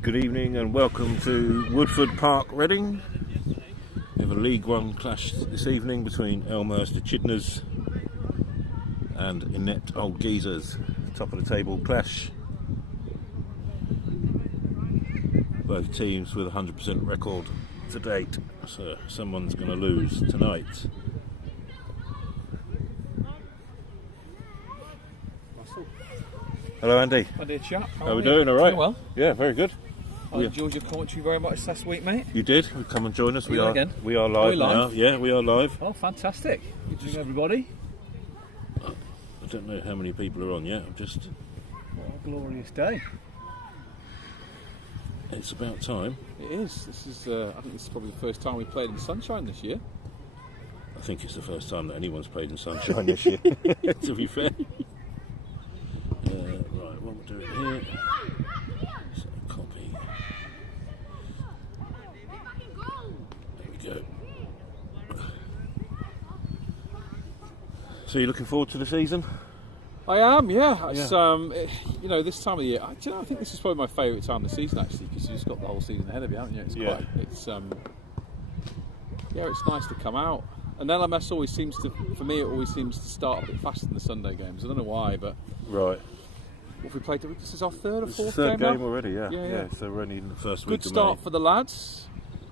Good evening and welcome to Woodford Park, Reading. We have a League One clash this evening between Elmhurst Echidnas and Inept Old Geezers. Top of the table clash. Both teams with a 100% record to date, so someone's going to lose tonight. Hello Andy. Hi dear chap. How are we doing? All right? Doing well. Yeah, very good. I enjoyed your commentary very much last week, mate. You did? Come and join us. We are again? We are live, live now. Yeah, we are live. Oh, fantastic. Good evening, everybody. I don't know how many people are on yet. I'm just... What a glorious day. It's about time. It is. This is. I think this is probably the first time we played in sunshine this year. I think it's the first time that anyone's played in sunshine this year, to be fair. Right, what we're doing here... So, copy. There we go. So you're looking forward to the season? I am, yeah. It's, you know, this time of the year. I think this is probably my favourite time of the season, actually, because you've just got the whole season ahead of you, haven't you? It's quite. It's it's nice to come out. And LMS always seems to, for me, it always seems to start a bit faster than the Sunday games. I don't know why, but right. What have we played? This is our third or fourth third game now? Already, yeah. So we're only in the first week Good of start May. for the lads.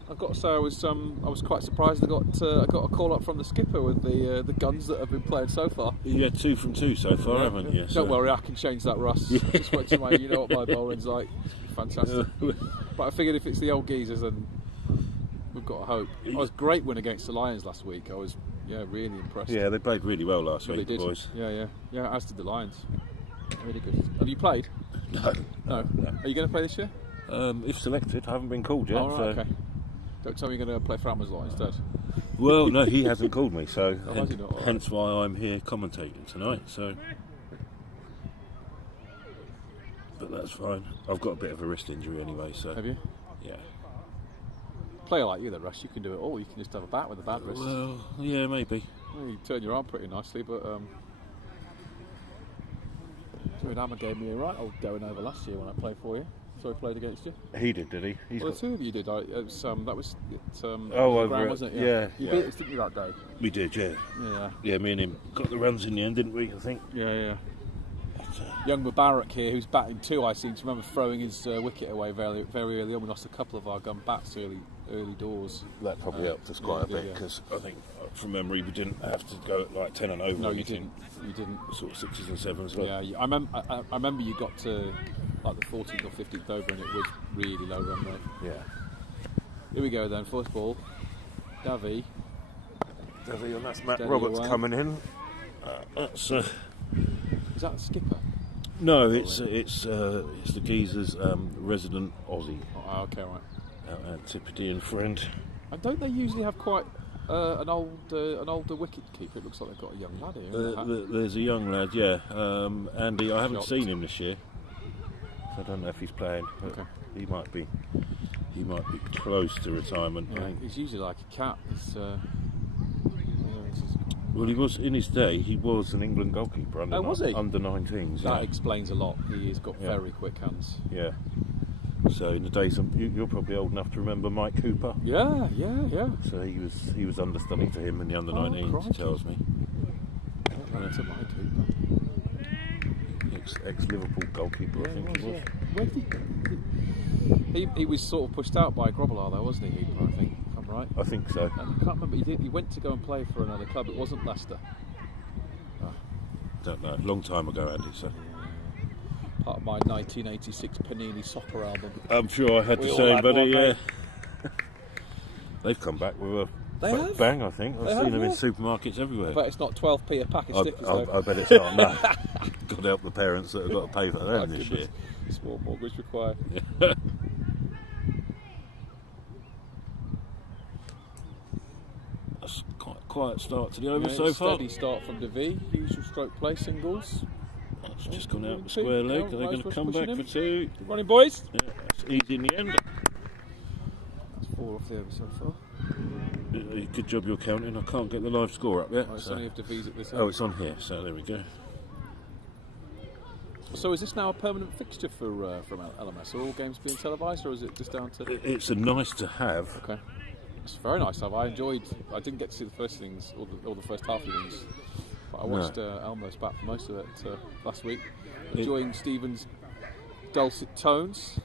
I've got to say, I was quite surprised I got a call up from the skipper with the guns that have been playing so far. You had 2 from 2 so far, haven't you? Don't worry, I can change that, Russ. Just went to my, you know what my bowling's like. It's fantastic. But I figured if it's the old geezers, then we've got a hope. I was a great win against the Lions last week. I was really impressed. Yeah, they played really well last week, they did. boys. Yeah, as did the Lions. Really good. Have you played? No. Are you going to play this year? If selected, I haven't been called yet. Oh, right, okay. Don't tell me you're going to play for Amazon instead. Well, no, he hasn't called me, so hence why I'm here commentating tonight. So, but that's fine. I've got a bit of a wrist injury anyway, so. Have you? Yeah. Player like you, then, Russ, you can do it all. You can just have a bat with a bad wrist. Well, yeah, maybe. Well, you turn your arm pretty nicely, but Hammer gave me a right old going over last year when I played for you. So I played against you. He did he? The two of you did. That was over ground, it. wasn't it? Yeah. You beat us, didn't you, that day? We did, yeah. Yeah, me and him got the runs in the end, didn't we? I think. Yeah. Young Mubarak here, who's batting 2, I seem to remember throwing his wicket away very, very early on. We lost a couple of our gun bats early doors. That probably helped us quite a bit because I think from memory we didn't have to go at like 10 and over. No, you didn't. Sort of 6s and 7s. Like. Yeah, I remember you got to like the 14th or 15th over and it was really low run rate. Yeah. Here we go then. First ball, Davy, and that's Matt Roberts away. Coming in. That's. Is that the skipper? No, it's the Geezers' resident Aussie. Oh, okay, right. Antipodean friend. And don't they usually have quite an older wicket keeper? It looks like they've got a young lad here. There's a young lad, yeah. Andy, I haven't seen him this year, so I don't know if he's playing. But okay. He might be close to retirement. Yeah, he's usually like a cat. Well, he was in his day. He was an England goalkeeper under was he? Under 19s. That explains a lot. He's got very quick hands. Yeah. So in the days, you're probably old enough to remember Mike Cooper. Yeah. So he was understudy to him in the under 19s. He tells me. To Mike Cooper. Ex-Liverpool goalkeeper, I think he was. Where did he was sort of pushed out by Grobbelaar, though, wasn't he? Hooper, I think. If I'm right. I think so. I can't remember. He went to go and play for another club. It wasn't Leicester. Don't know. Long time ago, Andy. So. Part of my 1986 Panini soccer album. I'm sure I had the same, buddy. Yeah. They've come back with a bang. I think I've seen them in supermarkets everywhere. But it's not 12p a pack of stickers. I bet it's not. No. Got to help the parents that have got to pay for them this year. Small mortgage required. Yeah. That's quite a quiet start to the over so far. Steady start from DeVee. Usual stroke play singles. That's just gone out the square leg. Are they going to come back for 2? Good running, boys. Yeah, that's easy in the end. That's 4 off the over so far. Good job you're counting. I can't get the live score up yet. It's only if DeVee's at this end. Oh, it's on here. So there we go. So is this now a permanent fixture from LMS? Are all games being televised, or is it just down to? It's a nice to have. Okay, it's very nice to have. I didn't get to see the first innings or the first half innings, but I watched Elmhurst bat for most of it last week. Enjoying Stephen's dulcet tones.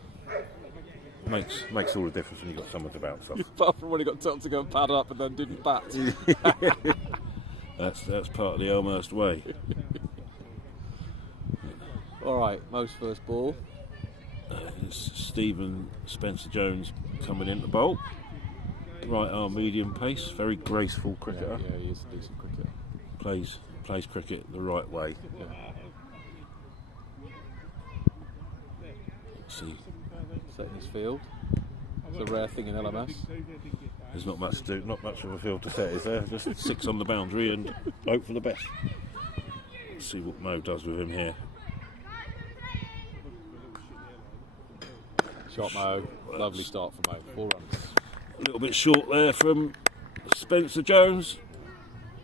Makes all the difference when you've got someone to bounce off. Apart from when he got told to go and pad up and then didn't bat. That's part of the Elmhurst way. All right, Mo's first ball. It's Stephen Spencer Jones coming into bowl. Right arm, medium pace, very graceful cricketer. Yeah, he is a decent cricketer. Plays cricket the right way. Yeah. Let's see. Setting his field. It's a rare thing in LMS. There's not much to do, not much of a field to set, is there? Just 6 on the boundary and hope for the best. Let's see what Mo does with him here. Shot Mo. Lovely start for Mo. 4 runs. A little bit short there from Spencer Jones.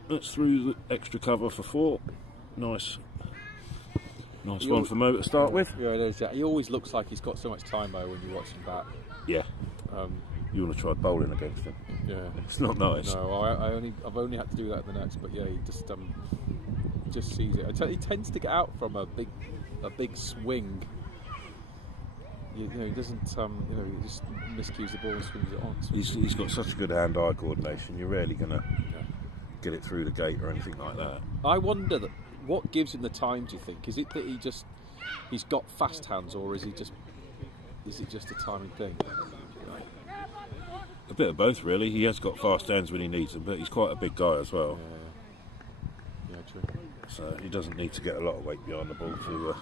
That's through the extra cover for 4. Nice one for Mo to start with. Yeah, it is. Yeah. He always looks like he's got so much time, Mo, when you watch him bat. Yeah. You want to try bowling against him? Yeah. It's not nice. No, I've only had to do that in the nets, but yeah, he just sees it. He tends to get out from a big swing. He doesn't. He just miscues the ball and swings it on. He's got such good hand-eye coordination. You're rarely gonna get it through the gate or anything like that. I wonder what gives him the time. Do you think? Is it that he's got fast hands, or is it just a timing thing? A bit of both, really. He has got fast hands when he needs them, but he's quite a big guy as well. Yeah, true. So he doesn't need to get a lot of weight behind the ball to.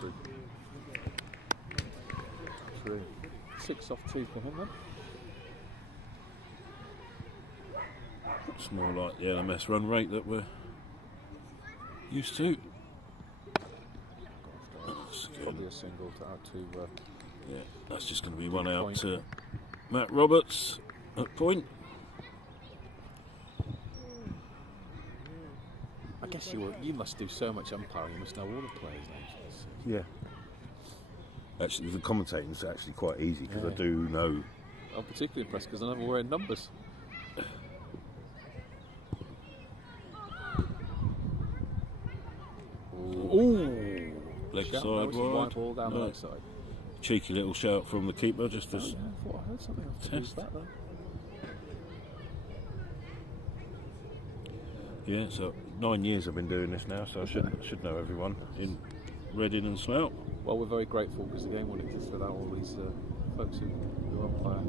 True. 6 off 2 for him then. It's more like the LMS run rate that we're used to. Probably a single to out to. Yeah, that's just going to be one out to Matt Roberts at point. I guess you must do so much umpiring. You must know all the players' names. Yeah. Actually, the commentating is actually quite easy because I do know. I'm particularly impressed because I never wear numbers. Ooh! Leg Shout, side wide. White ball down the leg side. Cheeky little shout from the keeper, just as. I thought I heard something off the that though. Yeah, so 9 years I've been doing this now, so I should know everyone in Reading and Slough. Well, we're very grateful because the game wouldn't exist without all these folks who umpire.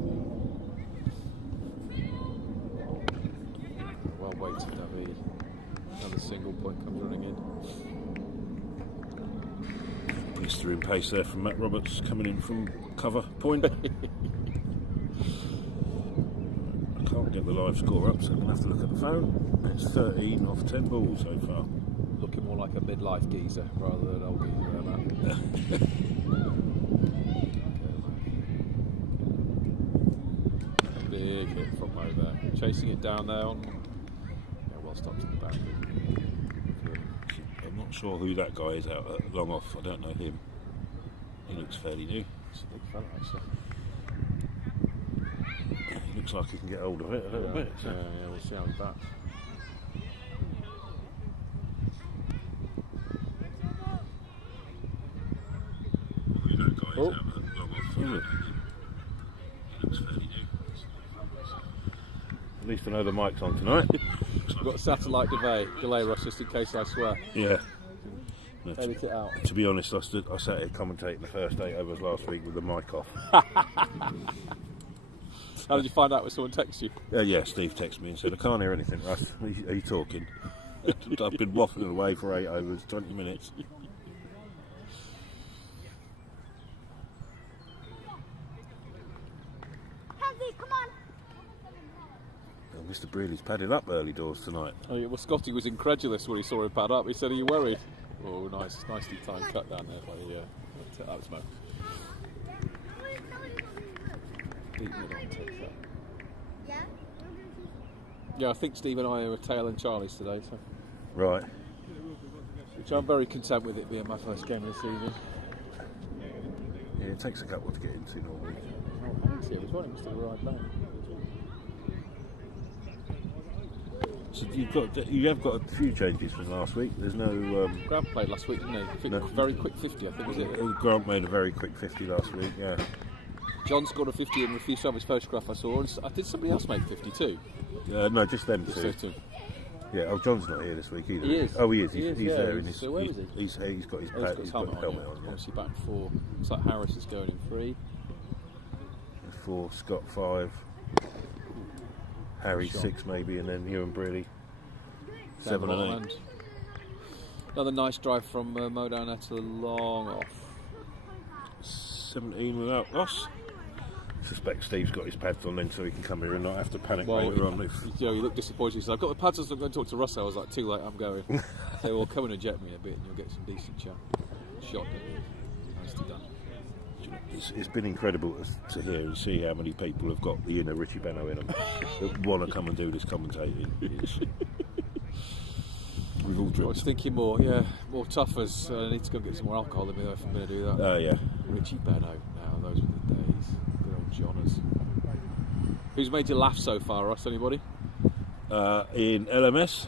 Well weighted, Davy. Another single point comes running in. Blistering pace there from Matt Roberts coming in from cover point. I can't get the live score up, so I'm going to have to look at the phone. It's 13 off 10 balls so far. Looking more like a midlife geezer rather than an old geezer there, Matt. Big hit from Mo there. Chasing it down there on. Yeah, well stopped in the back. I'm not sure who that guy is out at long off. I don't know him. He looks fairly new. It's a big fella, actually. He looks like he can get hold of it a little bit. So. Yeah, we'll see how he bats. Oh. At least I know the mic's on tonight. We've got a satellite delay, Ross, just in case I swear. Yeah. Edit it out. To be honest, I sat here commentating the first 8 overs last week with the mic off. How did you find out when someone texted you? Yeah, Steve texted me and said, I can't hear anything, Russ. Are you talking? I've been waffling away for 8 overs, 20 minutes. Mr. Brealey's padded up early doors tonight. Oh, yeah, well, Scotty was incredulous when he saw him pad up. He said, "Are you worried?" Oh, nicely timed cut down there by that was Mo. Deep middle, takes that. Yeah, I think Steve and I are tailing Charlie's today, so. Right. Which I'm very content with it being my first game of the season. it takes a couple to get into normally. I didn't see it was one. It must have arrived late. So you have got a few changes from last week. There's no. Grant played last week, didn't he? No. Very quick 50, I think, was it? Grant made a very quick 50 last week. Yeah. John scored a 50 and refused to have his photograph. I saw. And did somebody else make 52? No, just them Just two. those two. Yeah. Oh, John's not here this week either. He is. Oh, he is. He's yeah, there. In his, so where is he? He's got his Oh, he's got his helmet on. yeah. Obviously back 4. Looks like Harris is going in 3. 4, Scott 5, Harry Shot. 6 maybe, and then you and Briley 7 and 8. Another nice drive from Mo down there to the long off. 17 without loss. Suspect Steve's got his pads on then, so he can come here and not have to panic later on. You look disappointed. He said, I've got the pads on, so I'm going to talk to Russell. I was like, too late, I'm going. So, well, come and eject me in a bit and you'll get some decent shot. Nicely done. It's been incredible to hear and see how many people have got the inner Richie Benno in them that want to come and do this commentating. We've all I drunk. was thinking more toughers. I need to go get some more alcohol in me if I'm going to do that. Oh, yeah. Richie Benno, now those were the days. Good old Johners. Who's made you laugh so far, Russ? Anybody? In LMS.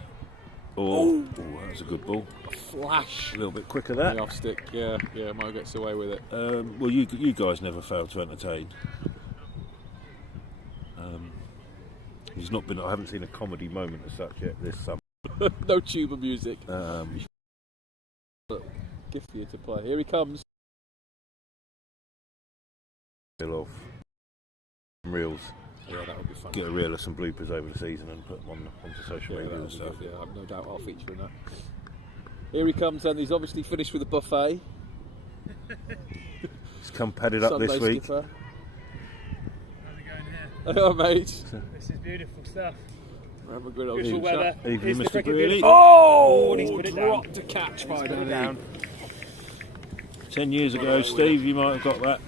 Oh, that was a good ball. A flash. A little bit quicker that. The off stick, yeah, Mo gets away with it. Well, you guys never fail to entertain. He's not been. I haven't seen a comedy moment as such yet this summer. No tuba music. Gift for you to play. Here he comes. Of reels. Yeah, that would be fun. Get a reel of some bloopers over the season and put them onto social media and stuff. Yeah, I've no doubt I'll feature in that. Here he comes, and he's obviously finished with the buffet. He's come padded up Sunday this week. skipper. How's it going here? Hello, mate. This is beautiful stuff. Have a good old Beautiful chat. weather. Evening, Is the Mr. cricket Greeley. beautiful? Oh, he's put it down. dropped a catch by Put it Danny. down. 10 years ago, Steve, you might have got that.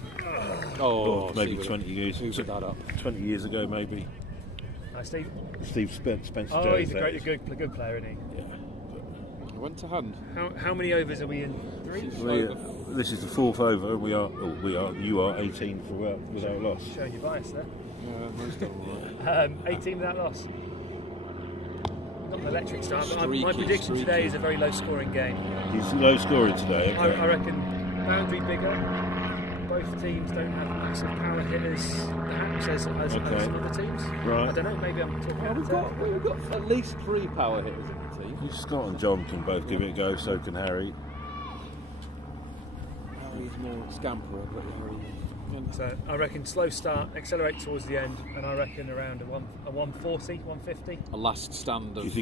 Oh, Or maybe see, 20 years. Who put that up? 20 years ago, maybe. Steve. Steve Spencer Oh, Jones. he's a that is. good player, isn't he? Yeah. Went to hand. How many overs are we in? 3? This is the 4th over, and you are 18 without loss. Showing your bias there. Yeah, most of them. 18 without loss. Not an electric start, but my Streaky, prediction streaky. today is a very low scoring game. He's low scoring today. Okay. I reckon boundary bigger. Both teams don't have massive power hitters, perhaps as some other teams. Right. I don't know. Maybe I'm talking. We've got at least 3 power hitters in the team. Scott and John can both give it a go, so can Harry. Harry's more scamperer, but Harry. So I reckon slow start, accelerate towards the end, and I reckon around a 140, 150. A last stand of. Do you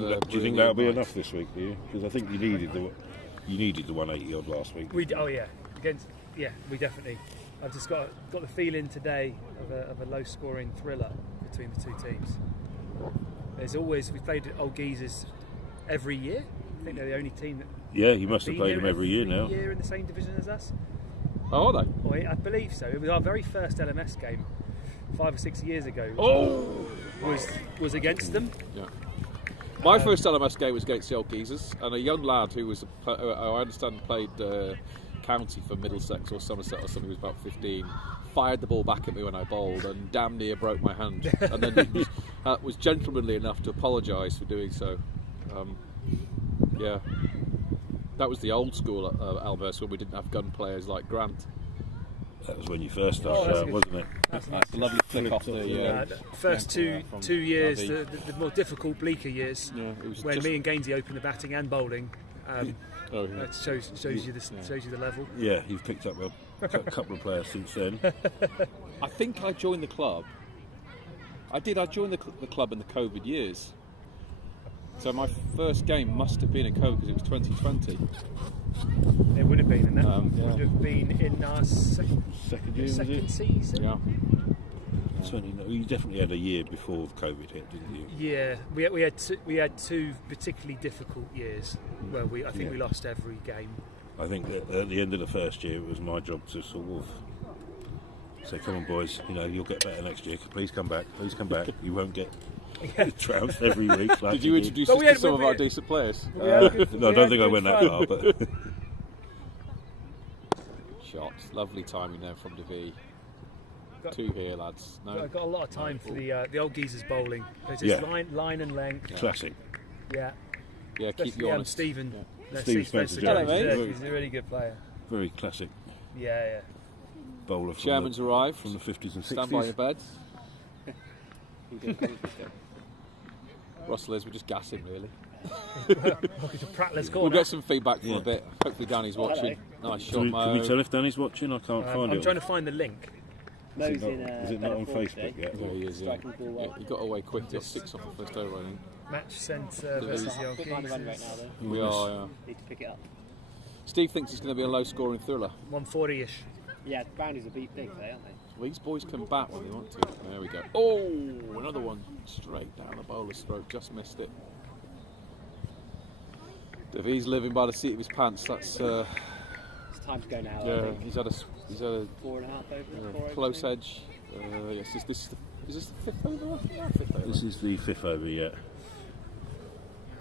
think that'll be enough this week? Do you? Because I think you needed the 180 odd last week. We definitely. I've just got the feeling today of a low scoring thriller between the two teams. We played Old Geezers every year. I think they're the only team that. Yeah, you must have played them every year now. Year in the same division as us. Oh, are they? Oh, I believe so. It was our very first LMS game 5 or 6 years ago. Was against them. Yeah. My first LMS game was against the Old Geezers, and a young lad who was, I understand, played county for Middlesex or Somerset or something, who was about 15, fired the ball back at me when I bowled and damn near broke my hand. And then was gentlemanly enough to apologise for doing so. Yeah. That was the old school at Elmhurst when we didn't have gun players like Grant. That was when you first started out, wasn't it? That's A lovely flick off the first two years, Abbey. the more difficult, bleaker years, Yeah, it was when just- me and Gainsey opened the batting and bowling. Oh, yeah. That shows you the level. Yeah, you've picked up a couple of players since then. I think I joined the club. I did. I joined the club in the COVID years. So my first game must have been in COVID because it was 2020. It would have been, and that Yeah. would have been in our Second year, was second it? season. Yeah. 20, no, you definitely had a year before COVID hit, didn't you? Yeah, we had two particularly difficult years where I think we lost every game. I think that at the end of the first year, it was my job to sort of say, "Come on, boys, you'll get better next year. Please come back. Please come back. You won't get trounced every week." Like Did you introduce But us we to had- some we of our had- decent players? We had good- No, I we don't had think I good went that fun. far, but shot. Lovely timing there from DeVee. Two here, lads. No, I've got a lot of time for the old geezers bowling. It's Yeah. just line and length. Classic. Yeah. Yeah, keep Especially, you honest. Stephen. Yeah. No, Steve Spencer Spencer Jones. Jones. He's a really good player. Very classic Yeah. bowler from Chairman's arrived. from the 50s and 60s. Stand by your beds. Russell is, we're just gassing really. Welcome to Prattler's We'll corner. get some feedback for Yeah. a bit. Hopefully Danny's watching. Nice shot, Can Mo. we tell if Danny's watching? I can't find I'm it. trying to find the link. Is it not on Facebook yet? Yeah, he is, yeah. He got away quick. He got 6 off the first over, I think. Match centre versus the old geezers. We are, yeah. Need to pick it up. Steve thinks it's going to be a low-scoring thriller. 140-ish. Yeah, boundaries are big today, aren't they? Well, these boys come back when they want to. There we go. Oh, another one straight down the bowler's throat. Just missed it. If living by the seat of his pants, that's It's time to go now. I yeah. think. He's had a 4.5 over. 4 over, close maybe. edge. Yes, is this the 5th over? Yeah, 5th over. This is the 5th over yet.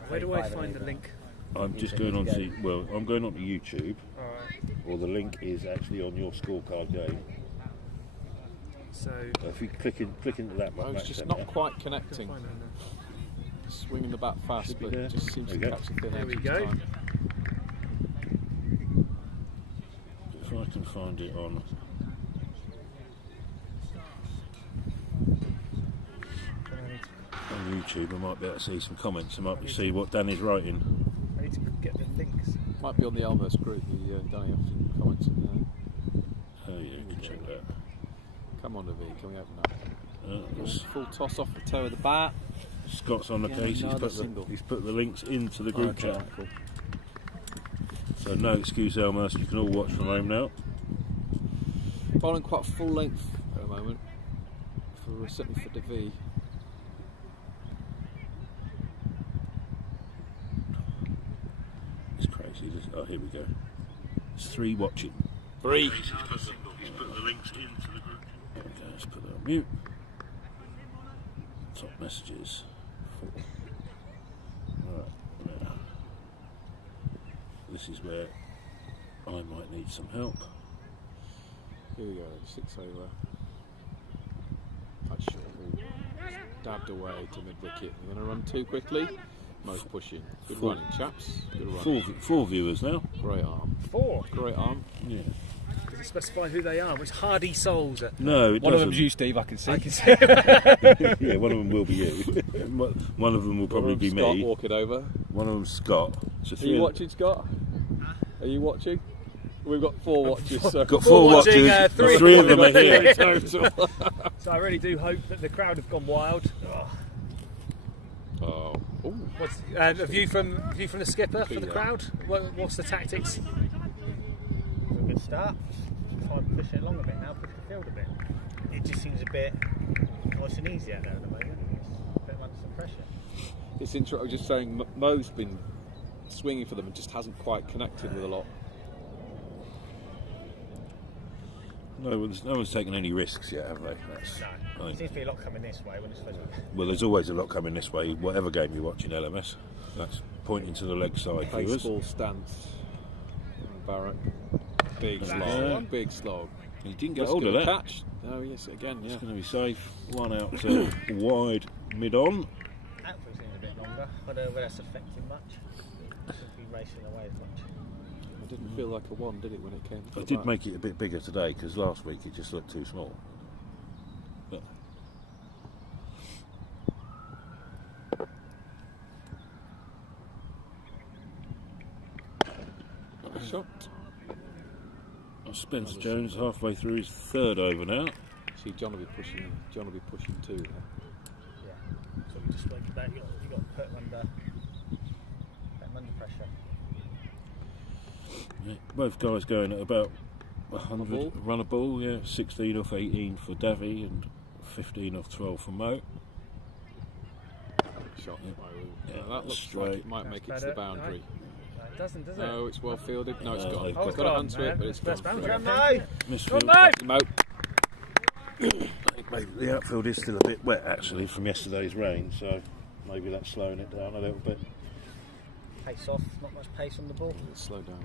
Where do I find the link? I'm just going on to I'm going on to YouTube, Alright. or the link is actually on your scorecard game. So If you click into that, I was match just centre. not quite connecting. find it now. Swinging the bat fast, Should be but there. it just seems There to we go. catch the thin There edge we each go. time. If I can find it on. On YouTube, I might be able to see some comments. I might be see what Danny's writing. I need to get the links. Might be on the Elmhurst group. The Danny often comments in there. Oh yeah, you can check that. Come on, David, can we open up? That's- Full toss off the toe of the bat. Scott's on the Yeah, case. another single. He's put the links into the group Okay, chat. cool. So no excuse, Elmhurst. You can all watch from home now. Bowling quite full length at the moment, certainly for DeVee. It's crazy. Oh, here we go. It's 3 watching. 3. He's put the links into the group. There we go. Let's put that on mute. Top messages. 4. Right, now. This is where I might need some help. Here we go, 6 over. That's short ball. Dabbed away to mid-wicket. They're going to run too quickly. Most pushing. Good Four. running, chaps. Good running. 4 viewers now. Great arm. 4. Great arm. Yeah. Does it specify who they are? Which hardy souls are? No, it One of doesn't. them's you, Steve, I can see. I can see. Yeah, one of them will be you. One of them will probably be Scott me. walking over. One of them's Scott. So Are you watching, Scott? Are you watching? We've got 4 watches. So. Got 4 watching, watchers. 3. 3 of them are here. Total. So I really do hope that the crowd have gone wild. Oh. Ooh. What's a view from the skipper for the crowd? What's the tactics? A good start. Just try and push it along a bit now, push the field a bit. It just seems a bit nice and easy out there at the moment. It's a bit under some pressure. It's interesting. I was just saying, Mo's been swinging for them and just hasn't quite connected with a lot. No one's taken any risks yet, have they? That's, No. I Seems think. to be a lot coming this way when it's supposed to be. Well, there's always a lot coming this way, whatever game you're watching, LMS. That's pointing to the leg side viewers. Baseball stance. Barrett. Big Yeah. slog. Big slog. He didn't get Just hold of gonna that. catch. Oh, yes, again, yeah. It's going to be safe. 1 out to wide mid-on. Outfield seems a bit longer. I don't know whether that's affecting much. Shouldn't be racing away as much. It didn't feel like a 1, did it, when it came to I the did bat? make it a bit bigger today because last week it just looked too small. But Shot. Spencer Jones halfway through his 3rd over now. See, John will be pushing. John will be pushing too. There. Yeah. So we just spoke about you got to put them under pressure. Yeah, both guys going at about 100 ball. run a ball, yeah. 16 off 18 for Davy and 15 off 12 for Mo. Shot. Yeah. Yeah, Yeah, that looks like straight. it might That's make it to the better. boundary. No, it doesn't, does it? No, it's well fielded. No, it's No, gone. they've It's got- got a hand to it, but it's That's gone. boundary. Come Okay. on, Misfield. Mo! Mo. I think maybe the outfield is still a bit wet actually from yesterday's rain, so maybe that's slowing it down a little bit. Pace off, not much pace on the ball. Slow down.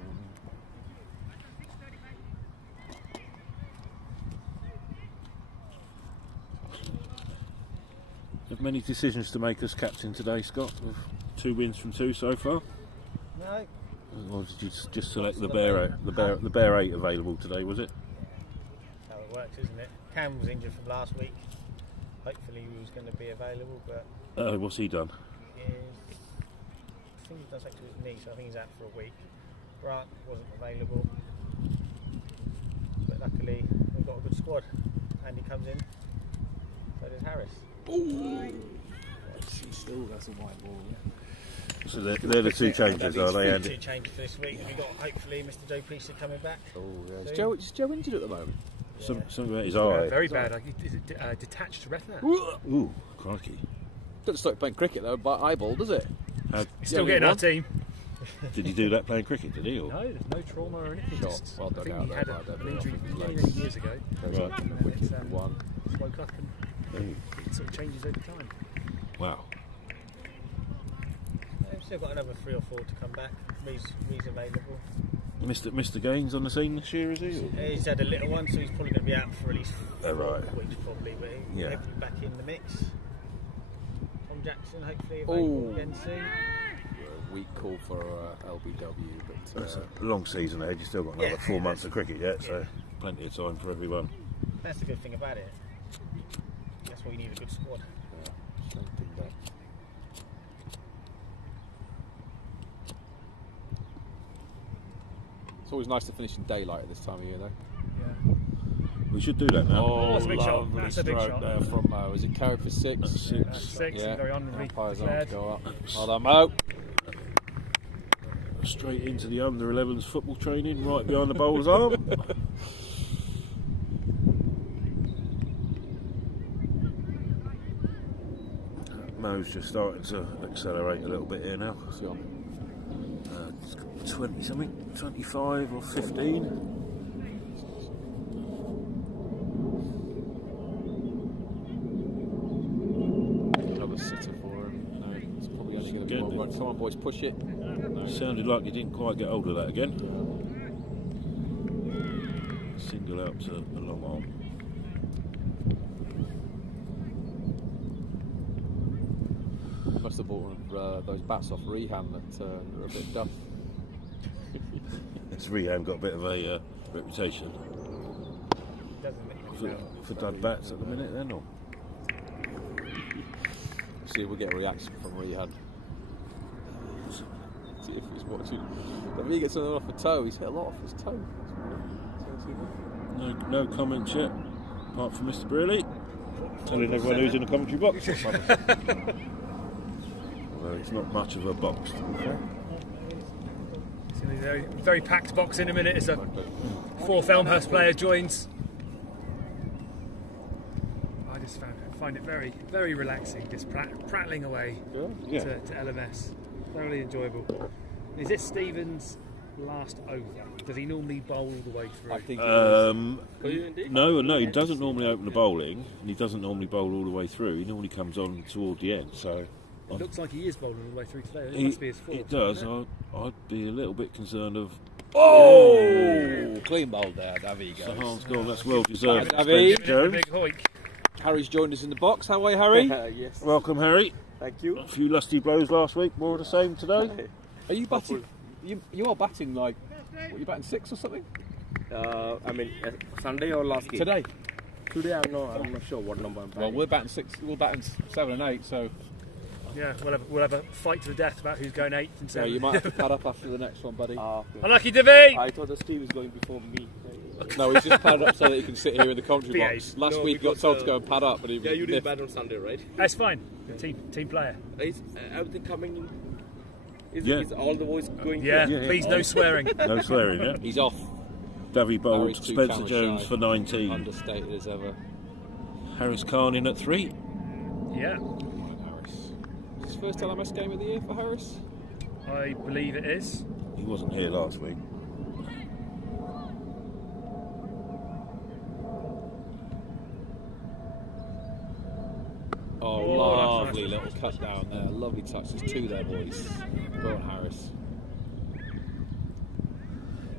Many decisions to make as captain today, Scott. With 2 wins from 2 so far. No, Or did you just select the bear 8? The bear 8 available today, was it? that's how it works, isn't it? Cam was injured from last week. Hopefully he was going to be available, but What's he done? I think he's done something to his knee, so I think he's out for a week. Grant wasn't available, but luckily we've got a good squad. Andy comes in, so does Harris. Still, that's a white ball. Yeah. So they're the 2 changes, are they, Andy? 2 changes for this week. We've got hopefully Mr. Joe Priestley coming back. Oh, yeah. soon. Is Joe injured at the moment? Something about his eye. Very bad. Is it detached retina? Ooh, crikey. Doesn't stop playing cricket though by eyeball, does it? Still getting our team. Did he do that playing cricket, did he? Or? No, there's no trauma or anything. Sure. Just, Well I dug think out he there had by an Debbie injury off many, his many years ago. Right. And it's One. woke up and it sort of changes over time. Wow. We've still got another 3 or 4 to come back. Ree's available. Mr. Gaines on the scene this year, is he? Or? He's had a little one, so he's probably going to be out for at least 4 right. weeks, probably. But he's Yeah. hopefully back in the mix. Tom Jackson, hopefully available again soon. A weak call for LBW, but It's a long season ahead. You've still got another 4 months of cricket yet, so Yeah. plenty of time for everyone. That's the good thing about it. That's why you need a good squad. same thing there. It's always nice to finish in daylight at this time of year, though. Yeah. We should do that now. Oh, that's a big shot. lovely That's a big stroke shot. there from Mo. Is it carried for 6? That's 6. 6 Yeah. and very honourably Umpire's arms declared. go up. Well done, Mo. Straight into the under 11s football training, right behind the bowler's arm. Mo's just starting to accelerate a little bit here now. So, It's got 20 something, 25 or 15. another sitter for him. No, it's probably only going to be Good. one run. Come on, boys, push it. No. Sounded like he didn't quite get hold of that again. Single out to a long arm. Must have bought one of those bats off Rehan that are a bit duff. This Rehan got a bit of a reputation Doesn't make me for dud bats at the minute, then, or? See if we get a reaction from Rehan. See if he's watching. Let me get something off the toe. He's hit a lot off his toe. No comments yet, apart from Mr. Brearley telling everyone who's in the commentary box. Well, it's not much of a box, to be fair. It's going to be a very, very packed box in a minute as a 4th Elmhurst player joins. I just find it very, very relaxing, just prattling away Yeah. to LMS. Thoroughly enjoyable. Is this Stephen's last over? Does he normally bowl all the way through? I think No, he doesn't normally open the bowling, and he doesn't normally bowl all the way through. He normally comes on toward the end, so it looks like he is bowling all the way through today. It he- must be his 4th. it does. I'd be a little bit concerned of. Oh, clean bowl there. There you go. Sahan's gone. That's well deserved. David. Spencer Jones. Big hoik. Harry's joined us in the box. How are you, Harry? Yes. Welcome, Harry. Thank you. A few lusty blows last week. More of the same today. Are you batting? You are batting like. What, you batting 6 or something? I mean, Sunday or last game? Today. Today, I'm not sure what number I'm Well, playing. we're batting 6. We're batting 7 and 8. So Yeah, we'll have a fight to the death about who's going 8th and 7th. you might have to pad up after the next one, buddy. Okay. Unlucky Divi! I thought the Steve was going before me. No, he's just padded up so that he can sit here in the commentary BAs. box. Last No, week he got because, told to go and pad up, but he Yeah, you did miffed. bad on Sunday, right? That's fine. Team player. Is everything coming in? Yeah. Is all the voice going Yeah, through? please no swearing. No swearing, yeah. He's off. Davy bowled, Harry's too Spencer camera Jones shy. for 19. Understated as ever. Harris Khan in at 3. Yeah, Harris. Is this his first LMS game of the year for Harris? I believe it is. He wasn't here last week. Oh, Oh, lovely that's little cut down there. Lovely touch. There's 2 there, boys. Go on, Harris.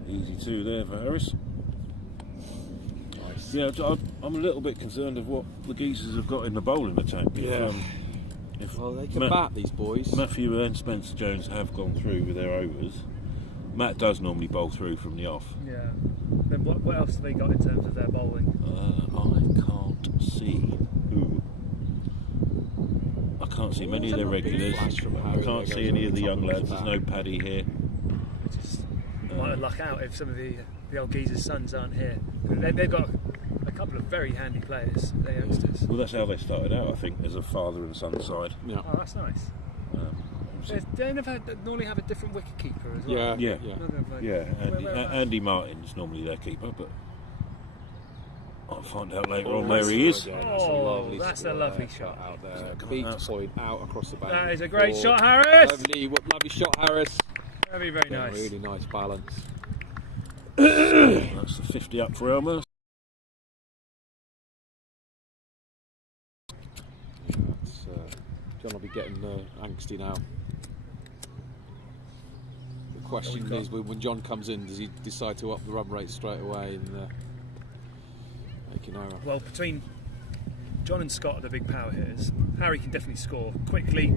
Easy 2 there for Harris. Nice. Yeah, I'm a little bit concerned of what the Geezers have got in the bowling attack. Yeah. Well, they can bat, these boys. Matthew and Spencer Jones have gone through with their overs. Matt does normally bowl through from the off. Yeah. Then what else have they got in terms of their bowling? I can't see who. I can't see many of their regulars. I can't see any of the young lads. There's no Paddy here. Just might have luck out if some of the old geezers' sons aren't here. They've got a couple of very handy players, they're youngsters. Well, that's how they started out, I think, as a father and son side. Yeah. Oh, that's nice. They normally have a different wicket keeper as well. Yeah. Where Andy Martin's normally their keeper, but I'll find out later on where he is. That's a lovely shot out there. Beat point out across the back. That is a great shot, Harris. Lovely shot, Harris. Very, very nice. Really nice balance. That's the 50 up for Elmhurst. John will be getting angsty now. The question is, when John comes in, does he decide to up the run rate straight away and make an error? Well, between John and Scott are the big power hitters. Harry can definitely score quickly.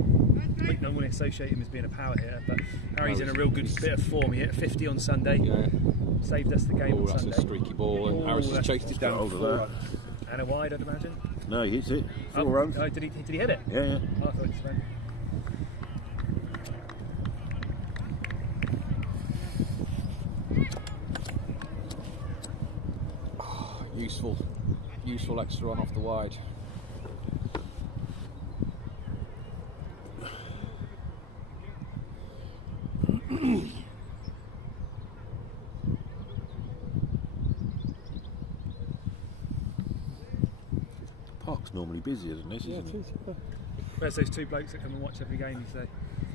I don't want to associate him as being a power hitter, but Harry's in a real good bit of form. He hit a 50 on Sunday. Yeah. Saved us the game on That's Sunday. a streaky ball, and Harris has chased it down. Hold of that. And a wide, I'd imagine. No, he hits it. 4 runs. Oh, did he hit it? Yeah. Oh, I thought he just went. Useful extra run off the wide. Park's normally busier than this, isn't it? Where's those two blokes that come and watch every game, you say?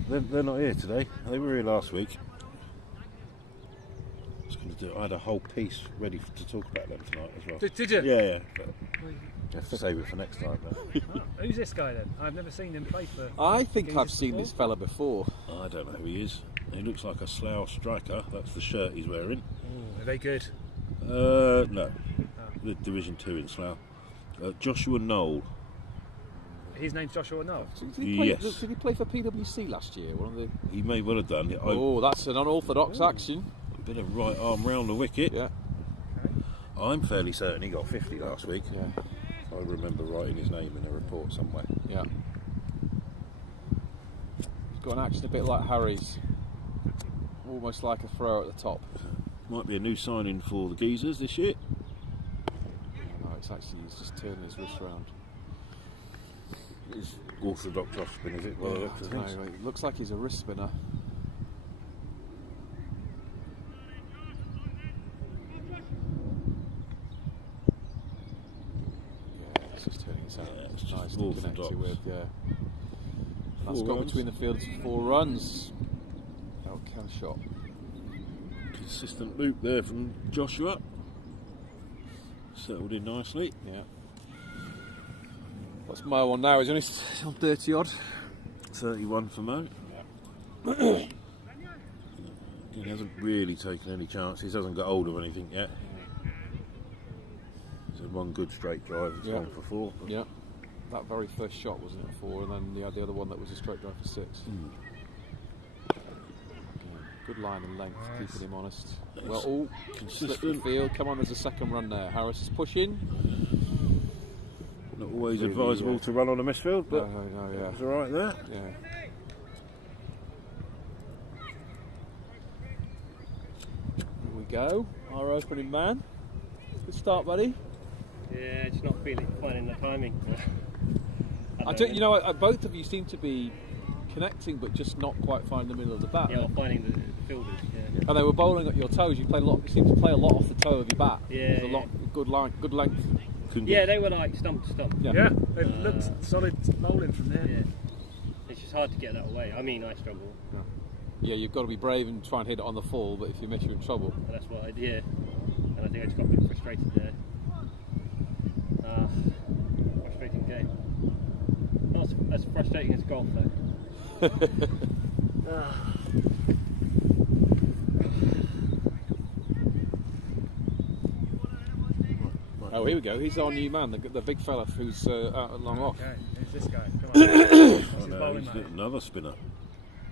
They're not here today. They were here last week. I had a whole piece ready to talk about them tonight as well. Did you? Yeah. But I have to save it for next time. Oh, who's this guy then? I've never seen him play for. I think Geezers I've seen before. this fella before. I don't know who he is. He looks like a Slough striker. That's the shirt he's wearing. Ooh, are they good? No. The Division 2 in Slough. Joshua Knoll. His name's Joshua Knoll. Did he play, Yes. Did he play for PwC last year? He may well have done. That's an unorthodox action. A bit of right arm round the wicket. Yeah. I'm fairly certain he got 50 last week. Yeah. I remember writing his name in a report somewhere. Yeah. He's got an action a bit like Harry's. Almost like a throw at the top. Might be a new signing for the Geezers this year. No, it's actually, he's just turning his wrist round. It's orthodox off spin, is it? Well, It looks like he's a wrist spinner. Yeah, it's just turning his hand. Yeah, It's it's just nice to connect orthodox. it with, yeah. That's 4 got runs. between the fields for 4 runs. Oh, can shot. Consistent loop there from Joshua. Settled in nicely. Yeah. What's Mo on now? He's only on 30 odd. 31 for Mo. Yeah. He hasn't really taken any chances. Hasn't got hold of anything yet. He's had 1 good straight drive. It's gone for 4. Yeah. That very first shot wasn't it 4, and then the other one that was a straight drive for 6. Good line and length, keeping him honest. Well, all slip the field. Come on, there's a second run there. Harris is pushing. Not always advisable to run on a misfield, but yeah. it's all right there. Yeah. Here we go. Our opening man. Good start, buddy. Yeah, just not finding the timing. I don't. You know, both of you seem to be connecting, but just not quite finding the middle of the bat. Yeah, or finding the fielders. Yeah. And they were bowling at your toes. You played a lot. You seem to play a lot off the toe of your bat. Yeah, There's a lot, good line, good length. Yeah, they were like stump to stump. Yeah, they looked solid bowling from there. Yeah. It's just hard to get that away. I mean, I struggle. Yeah, you've got to be brave and try and hit it on the full, but if you miss, you're in trouble. And that's what I did. And I think I just got a bit frustrated there. Frustrating game. Not as frustrating as golf though. here we go. He's our new man, the big fella who's out and long off. Okay, who's this guy? Come on. What's his No, bowling, he's mate? another spinner.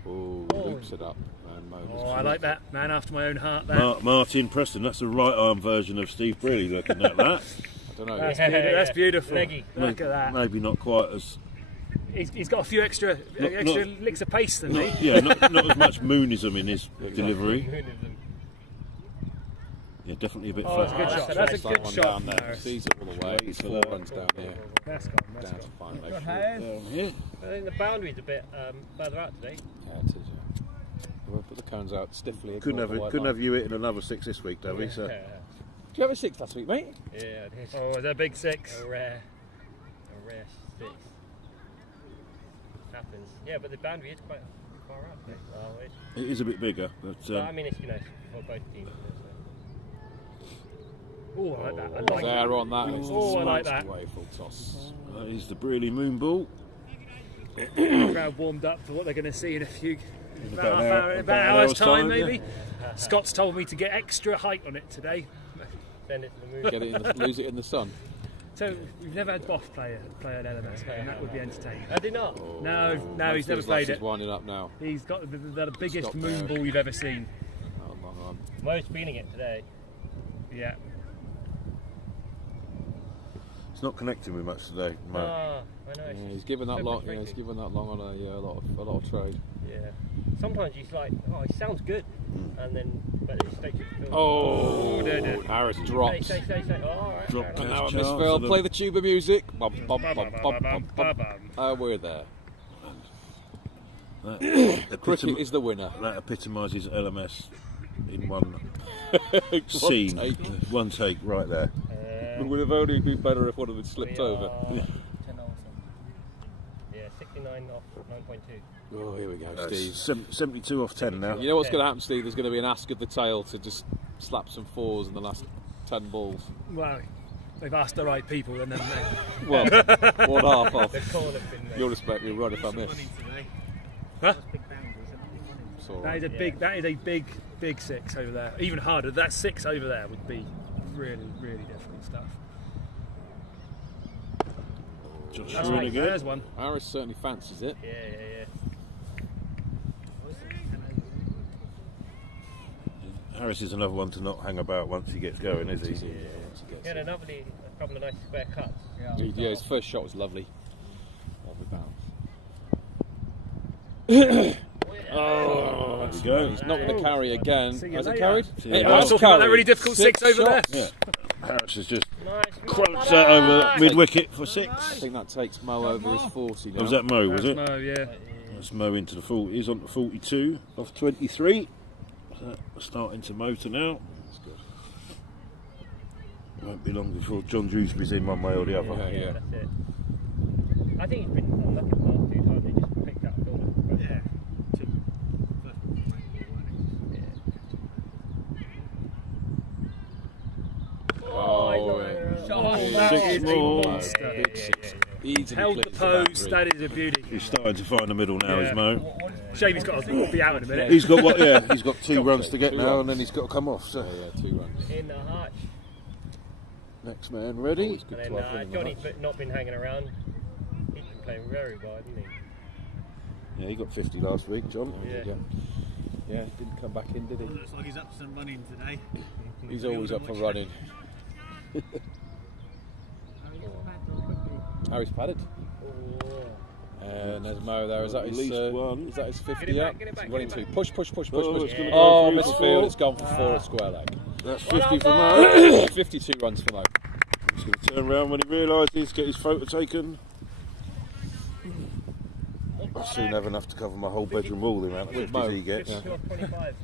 Oh, loops it up. And Oh, I like that. Man after my own heart there. Martin Preston, that's the right arm version of Steve Brearley looking at that. I don't know. That's beautiful. Leggy. Look at that. Maybe not quite as... He's got a few extra Not- licks of pace than me. Yeah, not as much moonism in his delivery. Yeah, definitely a bit Oh, that's a flat. good shot. That's a good one shot. down there. Harris. Sees it all the way. He's 4 runs down here. That's gone. That's Down to gone. final. Yeah. I think the boundary's a bit further out today. Yeah, it is. Yeah. We'll put the cones out stiffly. Couldn't ignore the white have line. you hitting another 6 this week, Davey. So. Did you have a 6 last week, mate? Yeah, it is. Oh, the big 6. A rare 6. Happens. Yeah, but the boundary is quite far out today. Well, It is a bit bigger, but I mean, it's for both teams. Oh, I like that. I like There that. on that. It's Oh, I like smoked that. away, full toss. that is the Brearley moon ball. Crowd warmed up for what they're going to see in a few. about About an an hour's hour's time, time, maybe. Scott's told me to get extra height on it today. Send it to the moon. Get it in lose it in the sun. So we've never had Boff play an LMS game. That would be entertaining. I did not. No, Most he's of never his played laps it. is winding up now. He's got the biggest Stop moon there. ball you've ever seen. Oh, long on. Mo's feeling it today. Yeah. It's not connecting with much today, Mo. I know. Yeah, he's given that so long. Yeah, frustrating. he's given that long on a lot of trade. Yeah. Sometimes he's like, oh, it sounds good, and then but it takes you. Oh, no. Harris drops. Say. Oh, all right. Drop all right. And now Catch Miss chance Phil, and play a- the tuba music. Bum, bum, bum, bum, bum, bum. We're there. Cricket is the winner. That epitomises LMS in one scene, take. one take right there. It would have only been better if one of them slipped over. Yeah, 69 off 9.2. Oh, here we go, That's Steve. 72 off 10 now. You know what's going to happen, Steve? There's going to be an ask of the tail to just slap some 4s in the last 10 balls. Well, they've asked the right people, and then they. Well, 1.5 off. The call has been made. You'll respect me, run if I miss. Huh? It's all That right. is a big 6 over there. Even harder. That 6 over there would be really, really difficult stuff. Josh That's really right. good. There's one. Harris certainly fancies it. Yeah. Harris is another one to not hang about once he gets going, is he? He had a couple of nice square cuts. Yeah, his first shot was lovely. Lovely bounce. Oh, There we go. he's not going to carry again. See you Has it later. carried? See you It later. I has was talking about that carried. really difficult 6 over there. shots. Yeah. Harris has just Nice. crunched that over mid-wicket for 6. I think that takes Mo over his 40 now. Was that Mo, was it? No, yeah. That's Mo into the 40. He's on to 42 off 23. So we're starting to motor now. That's good. Won't be long before John Dewsbury's in one way or the other. Yeah. That's it. I think he's been unlucky the last 2 times. They just picked out fielder. Yeah. That Six is a more. monster. Big 6. Easily Held the clips pose. the That is a beauty. He's starting to find the middle now, Yeah. is Mo. Shame he's got to be out in a minute. He's got what? Yeah, he's got 2 runs to get Two now, runs. and then he's got to come off. So Yeah, 2 runs. In the hutch. next man ready. Always good And to then have him in the Johnny's hutch. not been hanging around. He's been playing very well, hasn't he? Yeah, he got 50 last week, John. Yeah. Yeah, didn't come back in, did he? Looks like he's up to some running today. He's always up for running. Harry's padded. And there's Mo there. Is that At his, least one. Is that his 50 Get it back, up? get it back, He's running get it 2. Push, push, push, push, Oh, push. it's gonna go Oh, through Miss for Field, 4. it's gone for 4 at square leg. That's 50 for Mo. 52 runs for Mo. He's going to turn around when he realises, get his photo taken. I'll soon have enough to cover my whole bedroom wall, the amount of With 50s Mo. he gets. Yeah. 25.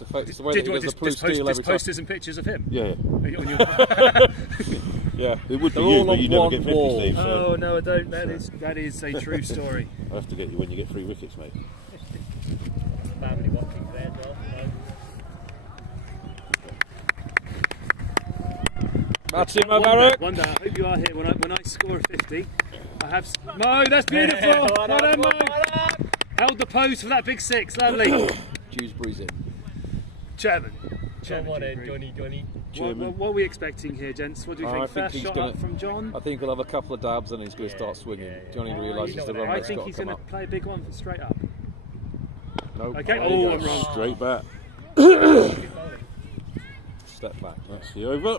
It's the way that he does the blue steel every time. posters and pictures of him? Yeah, On your- Yeah. it would be They're you, all but on you never one get 50, wall. Steve. So Oh no, I don't. That is a true story. I'll have to get you when you get 3 wickets, mate. Family watching today as well. Martin Mubarak. One day, I hope you are here when I score a 50. I have Mo. That's beautiful. Well done, Mo. Held the pose for that big 6. Lovely. Dewsbury's in. Chairman. Come on Dewsbury. then, Johnny. Chairman. What are we expecting here, gents? What do you think? I First think he's shot gonna, up from John? I think he'll have a couple of dabs and he's going to start swinging. Johnny realises the run I rate's think got he's to come going to up. play a big one from straight up. Nope. Okay, There you I'm go. wrong. Straight back. Step back. That's the over.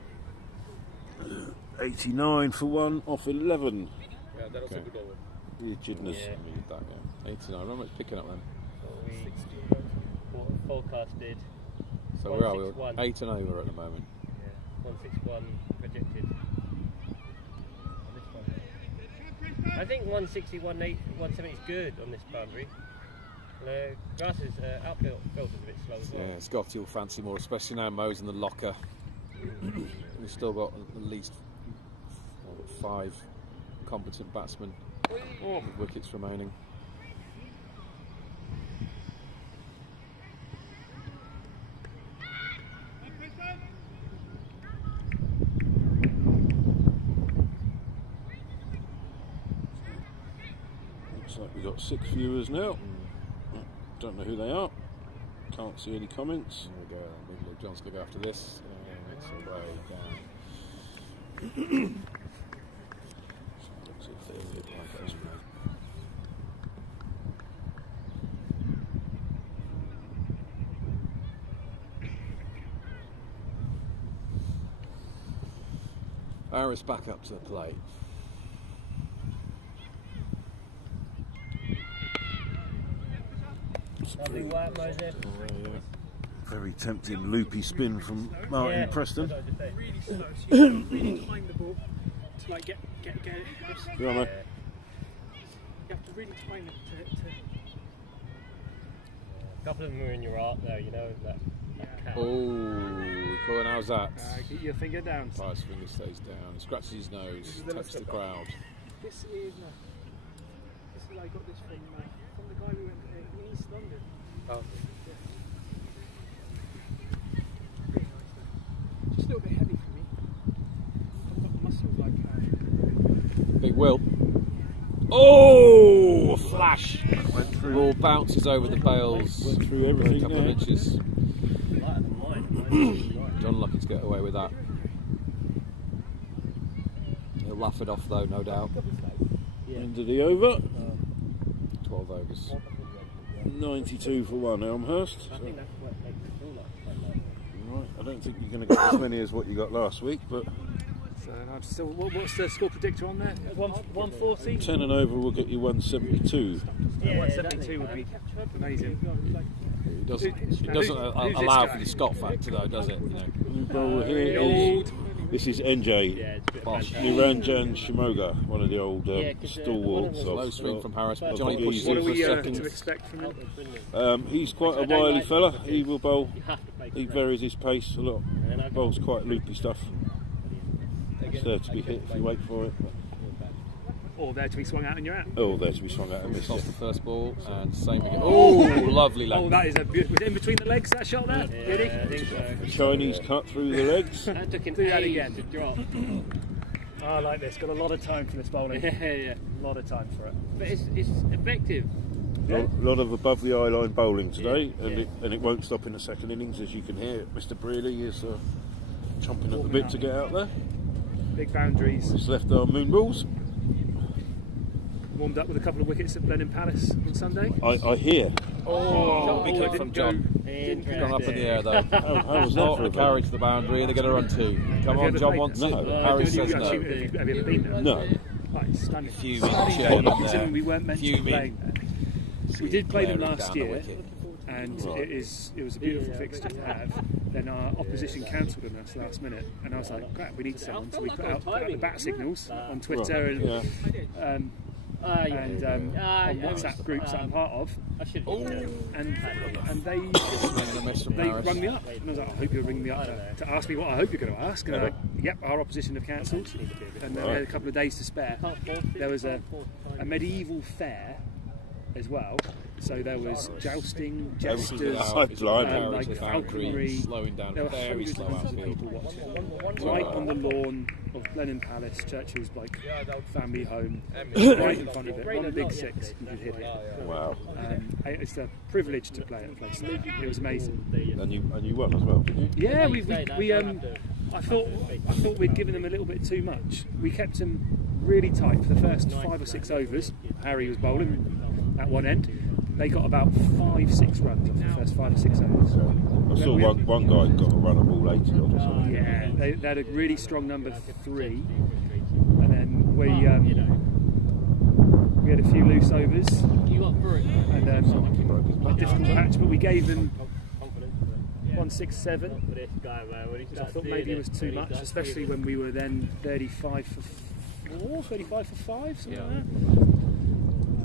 89 for 1 off 11. Yeah, that was a Okay. good over. The Echidnas. Yeah. We need that, yeah. 89. Remember, it's picking up then. We forecasted So where are we? 161. 8 and over at the moment. 161 projected. This one. I think 161, 170 is good on this boundary. The grass is outfield is a bit slow as well. Yeah, Scotty will fancy more, especially now Mo's in the locker. We've still got at least 5 competent batsmen with wickets remaining. Looks like we've got 6 viewers now. Don't know who they are. Can't see any comments. There we go. Big Luke John's going to go after this. It's away down. Looks like they're a bit like us, mate. Harris back up to the plate. Lovely work, Moses. Very tempting loopy spin from Martin Yeah. Preston. Really slow, so you have to really time the ball to like get it across. Yeah, mate. You have to really time it to A couple of them are in your art there, you know, that cat. Oh, Colin, how's that? keep your finger down. Price finger stays down. He scratches his nose, touches the crowd. This is I got this from the guy we went in East London. Oh. Really nice though. Just a little bit heavy for me. I've got muscles like Big Will. Oh, a flash. Went through. Ball bounces over the bails. Went through for a everything couple of there. inches. Lighter than mine. John lucky to get away with that. He'll laugh it off though, no doubt. Into the over. 12 overs. 92 for 1 Elmhurst. I think that's what makes it feel like quite low. Right, I don't think you're going to get as many as what you got last week, but So what's the score predictor on there? 140? 10 and over will get you 172. Yeah, 172 would be amazing. It doesn't Who's allow this for guy? the Scott factor though, does it? You know. New bowler here The is, old this is NJ. Yeah, it's a bit Bosh. fantastic. Niranjan Shimoga, one of the old Yeah, 'cause, stalwarts. one of Low swing from Harris, but of Johnny the pushes What in are for a we to second. expect from him? He's quite a I don't wily like fella. them He will bowl. You have to play He for varies his pace a lot. And then I got- Bowls quite loopy stuff. It's there to be hit if you wait for it. Or there to be swung out and you're out. Oh, there to be swung out and Toss missed the it. first ball and same again. Oh, lovely length. Oh, that is a beautiful. Was it in between the legs that shot there? Yeah, Did he? I think so. Chinese cut through the legs. That took him Do that ages again. to drop. Oh, I like this. Got a lot of time for this bowling. Yeah, yeah. A lot of time for it. But it's effective. A lot of above the eye line bowling today, Yeah, and yeah. it won't stop in the second innings, as you can hear. Mr. Brealey is chomping at the bit to get out there. Big boundaries. He's left our moon balls. Warmed up with a couple of wickets at Blenheim Palace on Sunday. I hear. Oh, big it hit from John. Gone up in the air though. How was that Not for the a carriage to the boundary, they're going to run 2. Come Have you on, ever John played wants that? it. No. Harry Have you says no. actually- have you ever been there? No. Oh, it's stunning. Fuming Stunning chairman game, there. considering we weren't meant to be Fuming. playing there. We did play them Glaring last down the year, wicket. and Right. it was a beautiful fixture to have. Then our opposition cancelled on us last minute, and I was like, crap, we need someone. So we put out the bat signals on Twitter Right, and yeah. on WhatsApp groups that I'm part of, I should and they Swing and a miss from they Harris. rung me up, and I was like, I hope you'll ring me up to ask me what I hope you're going to ask. And I'm like, yep, our opposition have cancelled, and then they had a couple of days to spare. There was a medieval fair as well, so there was jousting, jesters, Blimey. like falconry. Slowing down, There were very hundreds slow and hundreds of outfield. people watching, right on the lawn of Blenheim Palace, Churchill's like family home, right in front of it, on a big 6, you could hit it. Wow. It's a privilege to play at a place like that. It was amazing. And you won as well, did you? Yeah, we I thought we'd given them a little bit too much. We kept them really tight for the first 5 or 6 overs. Harry was bowling at one end. They got about 5-6 runs off the first 5 or 6 overs. I saw one guy got a run of all 80 odd or something. Yeah, they had a really strong number 3, and then we had a few loose overs and a difficult patch, but we gave them 167, which I thought maybe was too much, especially when we were then 35 for 4, 35 for 5, something like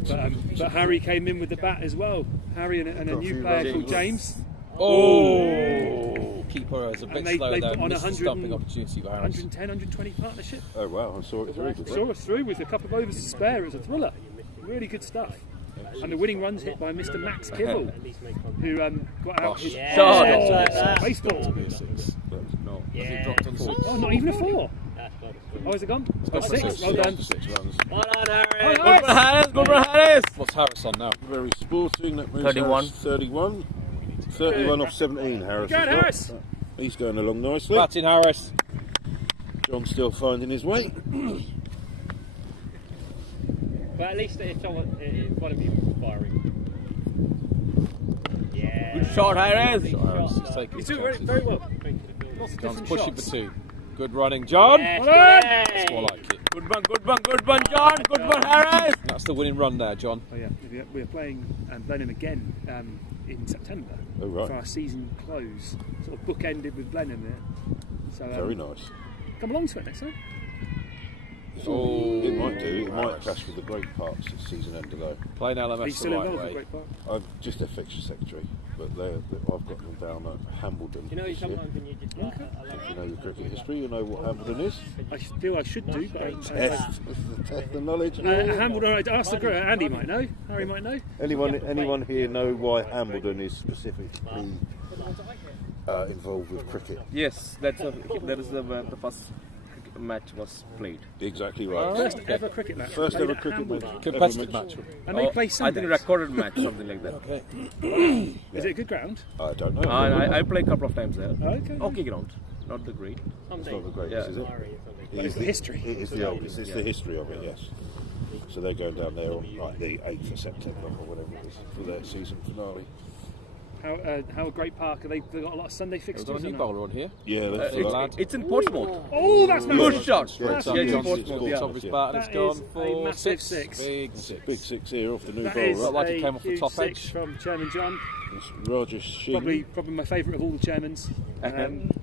that. But Harry came in with the bat as well. Harry and a new player called James. Oh, keeper is a bit they slow put there. on Missed the stumping opportunity for Harris. 110, 120 partnership. Oh wow, I saw it through. Saw us through with a couple of overs to spare. It was a thriller. Really good stuff. And the winning runs hit by Mr. Max Kibble, who got out his baseball. That's not. He dropped on 4. Oh, not even a 4. Oh, is it gone? Oh, 6. Well done. 6 runs. Well done, Oh, Harry. Good for Harris. What's Harris on now? Very sporting. That moves 31. Harris 31. 31 off 17. Harris. Go on, has got. Harris. He's going along nicely. Batting Harris. John's still finding his way. But at least if one of you was firing. Yeah. Good shot, Harris. He's taking He's his doing chances. very well. John's pushing for 2. Good running, John. Yes, That's more like it. Good one, John. Good one, Harris. That's the winning run there, John. Oh yeah, we're playing Blenheim again in September Oh, right. for our season close. Sort of bookended with Blenheim there. So Very nice. come along to it next time. Oh, It might do. It might clash with the Great Parks at season end though. playing Are you LMS the still right involved with way. Great Park? I'm just their fixture secretary, but I've got them down at Hambledon. You know, this year. sometimes when you just like, If you know the cricket history, you know what Hambledon is. I feel I should do, but Test. This is a test of knowledge. Hambledon, I'd ask the girl. Andy might know. Harry might know. Anyone here know why Hambledon is specifically involved with cricket? Yes, that is the first match was played. Exactly right. First ever cricket match. First played ever at cricket match. Hambledon. Competitive match. And they play I Sundays. think recorded match, something like that. Is it a good ground? I don't know. I played a couple of times there. Okay. Okay ground, not the great. It's not the greatest, Yeah. is it? But it's the history. It is the oldest. It's the history of it, yes. So they're going down there on like the 8th of September or whatever it is for their season finale. How a Great Park? Have they got a lot of Sunday We've fixtures? got a new or not? bowler on here. Yeah, that's the lad. It's in Portsmouth. Oh, that's Good massive. shot. Yeah, That's it's Yeah, a it's good in one. Portsmouth. Top of his bat has That gone is a for massive 6. six. Big 6. Big 6 here off the new That bowler. is Looked like he a came off the huge top six edge. from Chairman John. It's Roger Sheen. Probably my favourite of all the chairmans.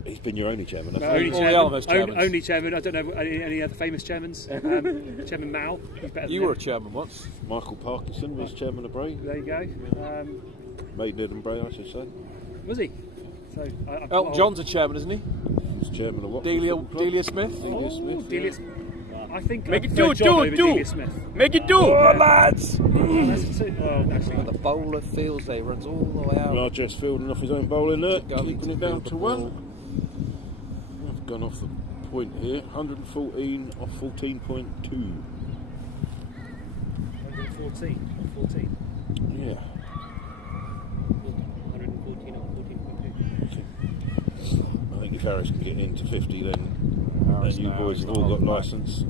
He's been your only chairman, No, I only think. All the chairman. Elmhurst chairmans. Only chairman. I don't know any other famous chairmans. Chairman Mao. He's better than You were a him. chairman once. Michael Parkinson was chairman of Bray. There you go. Maidenhead and Bray, I should say. Was he? So Elton John's a chairman, isn't he? He's chairman of what? Delia Smith. Delia Smith. Delia, I think Make I it prefer two, John two, over two. Delia Smith. Make it 2, lads. That's a two. Well, actually, The bowler feels they runs all the way out. Largest fielding off his own bowling there, Gully keeping to it down field to the 1. ball. I've gone off the point here, 114 off 14.2. 114. 14. Yeah. 114 or 14.2. I think if Harris can get into 50, then Harris you now boys is have not all got holding back. licence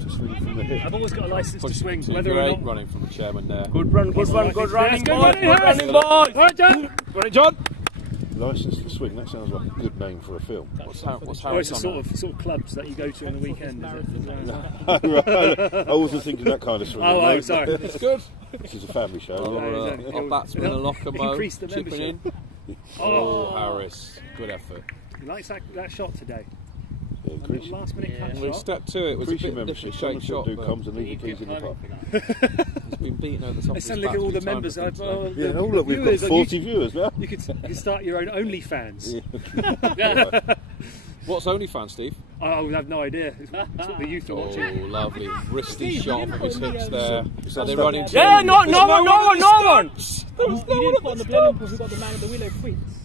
to swing from the hip. I've always got a licence to Pushing swing, to whether or great not. running from the chairman there. Good run, good running, boys. Harris. Good running, boys. All right, John. Got it, John. Licence to swing, that sounds like a good name for a film. What's Oh, it's Harris the on sort now? of clubs that you go to on the weekend. Is it? Right. I wasn't thinking that kind of swing. Oh, mate. sorry. It's good. This is a family show. Oh, yeah. Our batsman and Lockamo Increase the chipping in. membership. Oh, Harris. Good effort. He likes that shot today. Yeah, A increase, little last minute cut We've shot. stepped to it. It was a increase your bit membership. different Someone shaped should shot. do But comes and leave the keys in the pub. he's been beaten over the top Let's of his look at bat all the 3 times, members. I think, so. Yeah, oh look, we've got Viewers on 40 viewers now. You could start your own OnlyFans. What's OnlyFans, Steve? I have no idea. It's what the youth are Oh, watching. lovely. Wristy shot from his hips there. Are they running? Yeah, no one. You didn't put on the Blenheim because we got the Man of the Willow quits.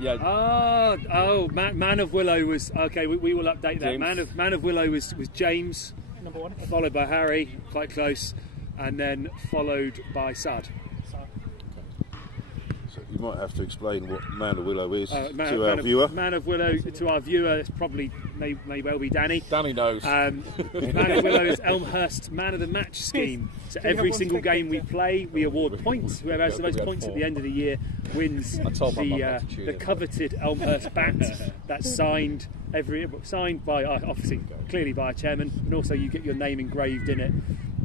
Yeah, Man of Willow was okay. We will update that. James. Man of Willow was James, Number 1. followed by Harry, quite close, and then followed by Sad. So You might have to explain what Man of Willow is to Man our viewer. Man of Willow to our viewer is probably may well be Danny. Danny knows. Man of Willow is Elmhurst Man of the Match scheme. So every single game we play, we award points. Whoever has the most points at the end of the year wins the coveted Elmhurst bat. That's signed by obviously clearly by a chairman, and also you get your name engraved in it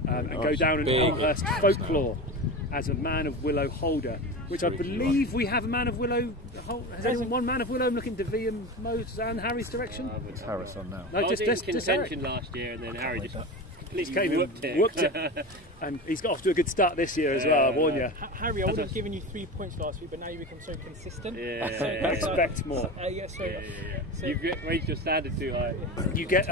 and go down in Elmhurst folklore as a Man of Willow holder. Which I believe we have a Man of Willow. Has anyone won Man of Willow? I'm looking to V and Mose and Harry's direction. It's Harris on now. No, I was in just contention last year, and then Harry just completely came in, whooped it. And he's got off to a good start this year as well, I warn you. Harry, I would have given you 3 points last week, but now you become so consistent. Yeah. I expect more. So you've raised your standard too high. You get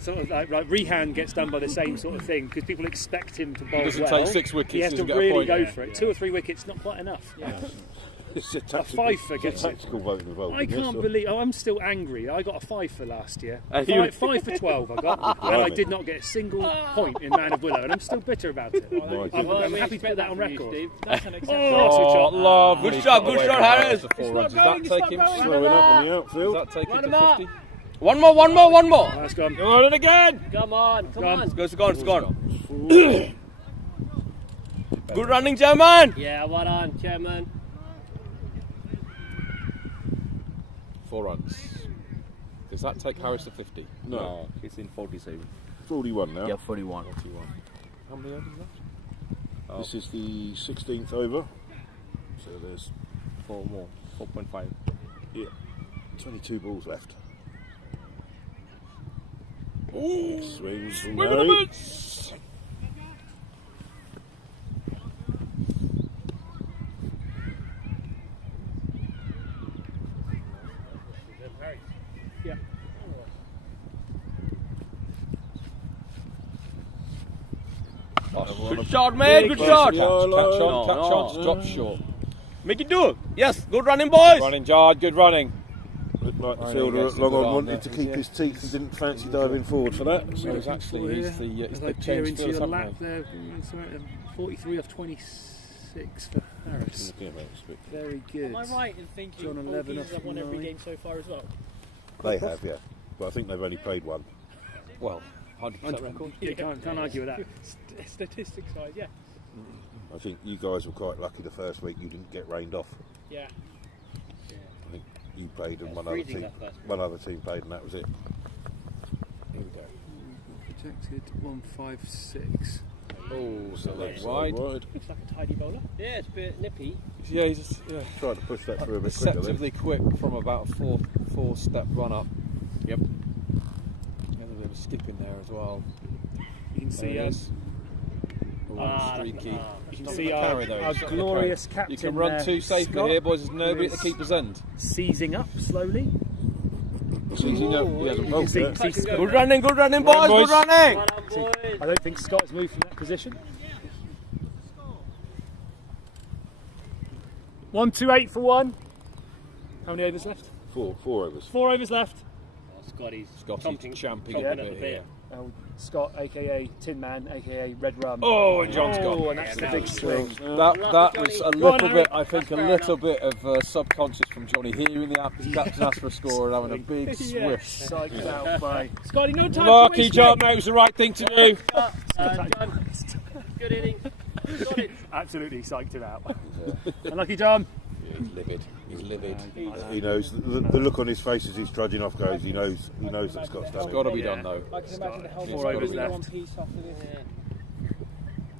sort of like Rehan gets done by the same sort of thing because people expect him to bowl He doesn't well. take 6 wickets, He has to doesn't get a really point. go for it. 2 or 3 wickets, not quite enough. It's a fifer gets it. tactical vote involved. I can't believe. I'm still angry. I got a 5 for last year. You- 5 for 12 I got, and I did not get a single point in Man of Willow, and I'm still bitter about it. I'm happy to put that on record. That's an Oh, lovely. Good shot, Harris. Does that take him? Throwing up in the outfield. Does that take him to 50? One more. That's gone. Go on it again. Come on. It's gone. Good running, Chairman. Yeah, well done, Chairman. 4 runs. Does that take Harris to 50? No, He's in 47. 41 now. 41. How many overs left? This is the 16th over. So there's 4 more. 4.5. 22 balls left. Swings from Swing of the Harry. boots. Yeah. Good shot, mate. Good shot. Catch on, drop short. Make it do. Yes, good running, boys. Running, Jard, good running. Looked like the Running fielder against at long the on line wanted there. to keep his teeth and didn't fancy diving forward for that. So he's actually he's the change into for your the lap there. 43 of 26 for Harris. Very good. Am I right in thinking John 11 Geezers have won every game so far as well? They have, yeah. But I think they've only played one. Well, 100% record. You can't argue with that. Statistics wise, yeah. I think you guys were quite lucky the first week you didn't get rained off. Yeah. I think you played and one freezing that first week. one other team played and that was it. Here we go. Protected 156. Oh, so that's Wide. wide. Looks like a tidy bowler. Yeah, it's a bit nippy. Yeah, he's just Tried to push that through a bit quicker. deceptively quick from about a four-step run up. Yep. And a bit of a skip in there as well. You can see There it is. Streaky. you can Not see the our, carry, though. our It's not the glorious carry. captain You can run there, too safely Scott, here, boys. There's nobody at the is keeper's end. seizing up slowly. Seizing up, he hasn't You can bowled see, yet. see Scott. Good running, boys. boys. Good running. Well done, boys. I don't think Scott's moved from that position. 128 for 1. How many overs left? 4 overs. 4 overs left. Scotty's champing chomping a bit up the beer. Scott, aka Tin Man, aka Red Rum. Oh, and John's gone. And that's the big swing. That was a little bit, I think, a little bit of subconscious from Johnny hearing the captain ask for a score and having a big swish. Psyched out by Scotty, no time Lucky to waste, John mate. knows the right thing to do. John, good innings. Got it. absolutely psyched him out. Unlucky John. He's livid. He's livid. He knows the look on his face as he's trudging off goes. He knows that Scott's done It's it. got to be done though. I can imagine the hell 4 overs one left. piece after this.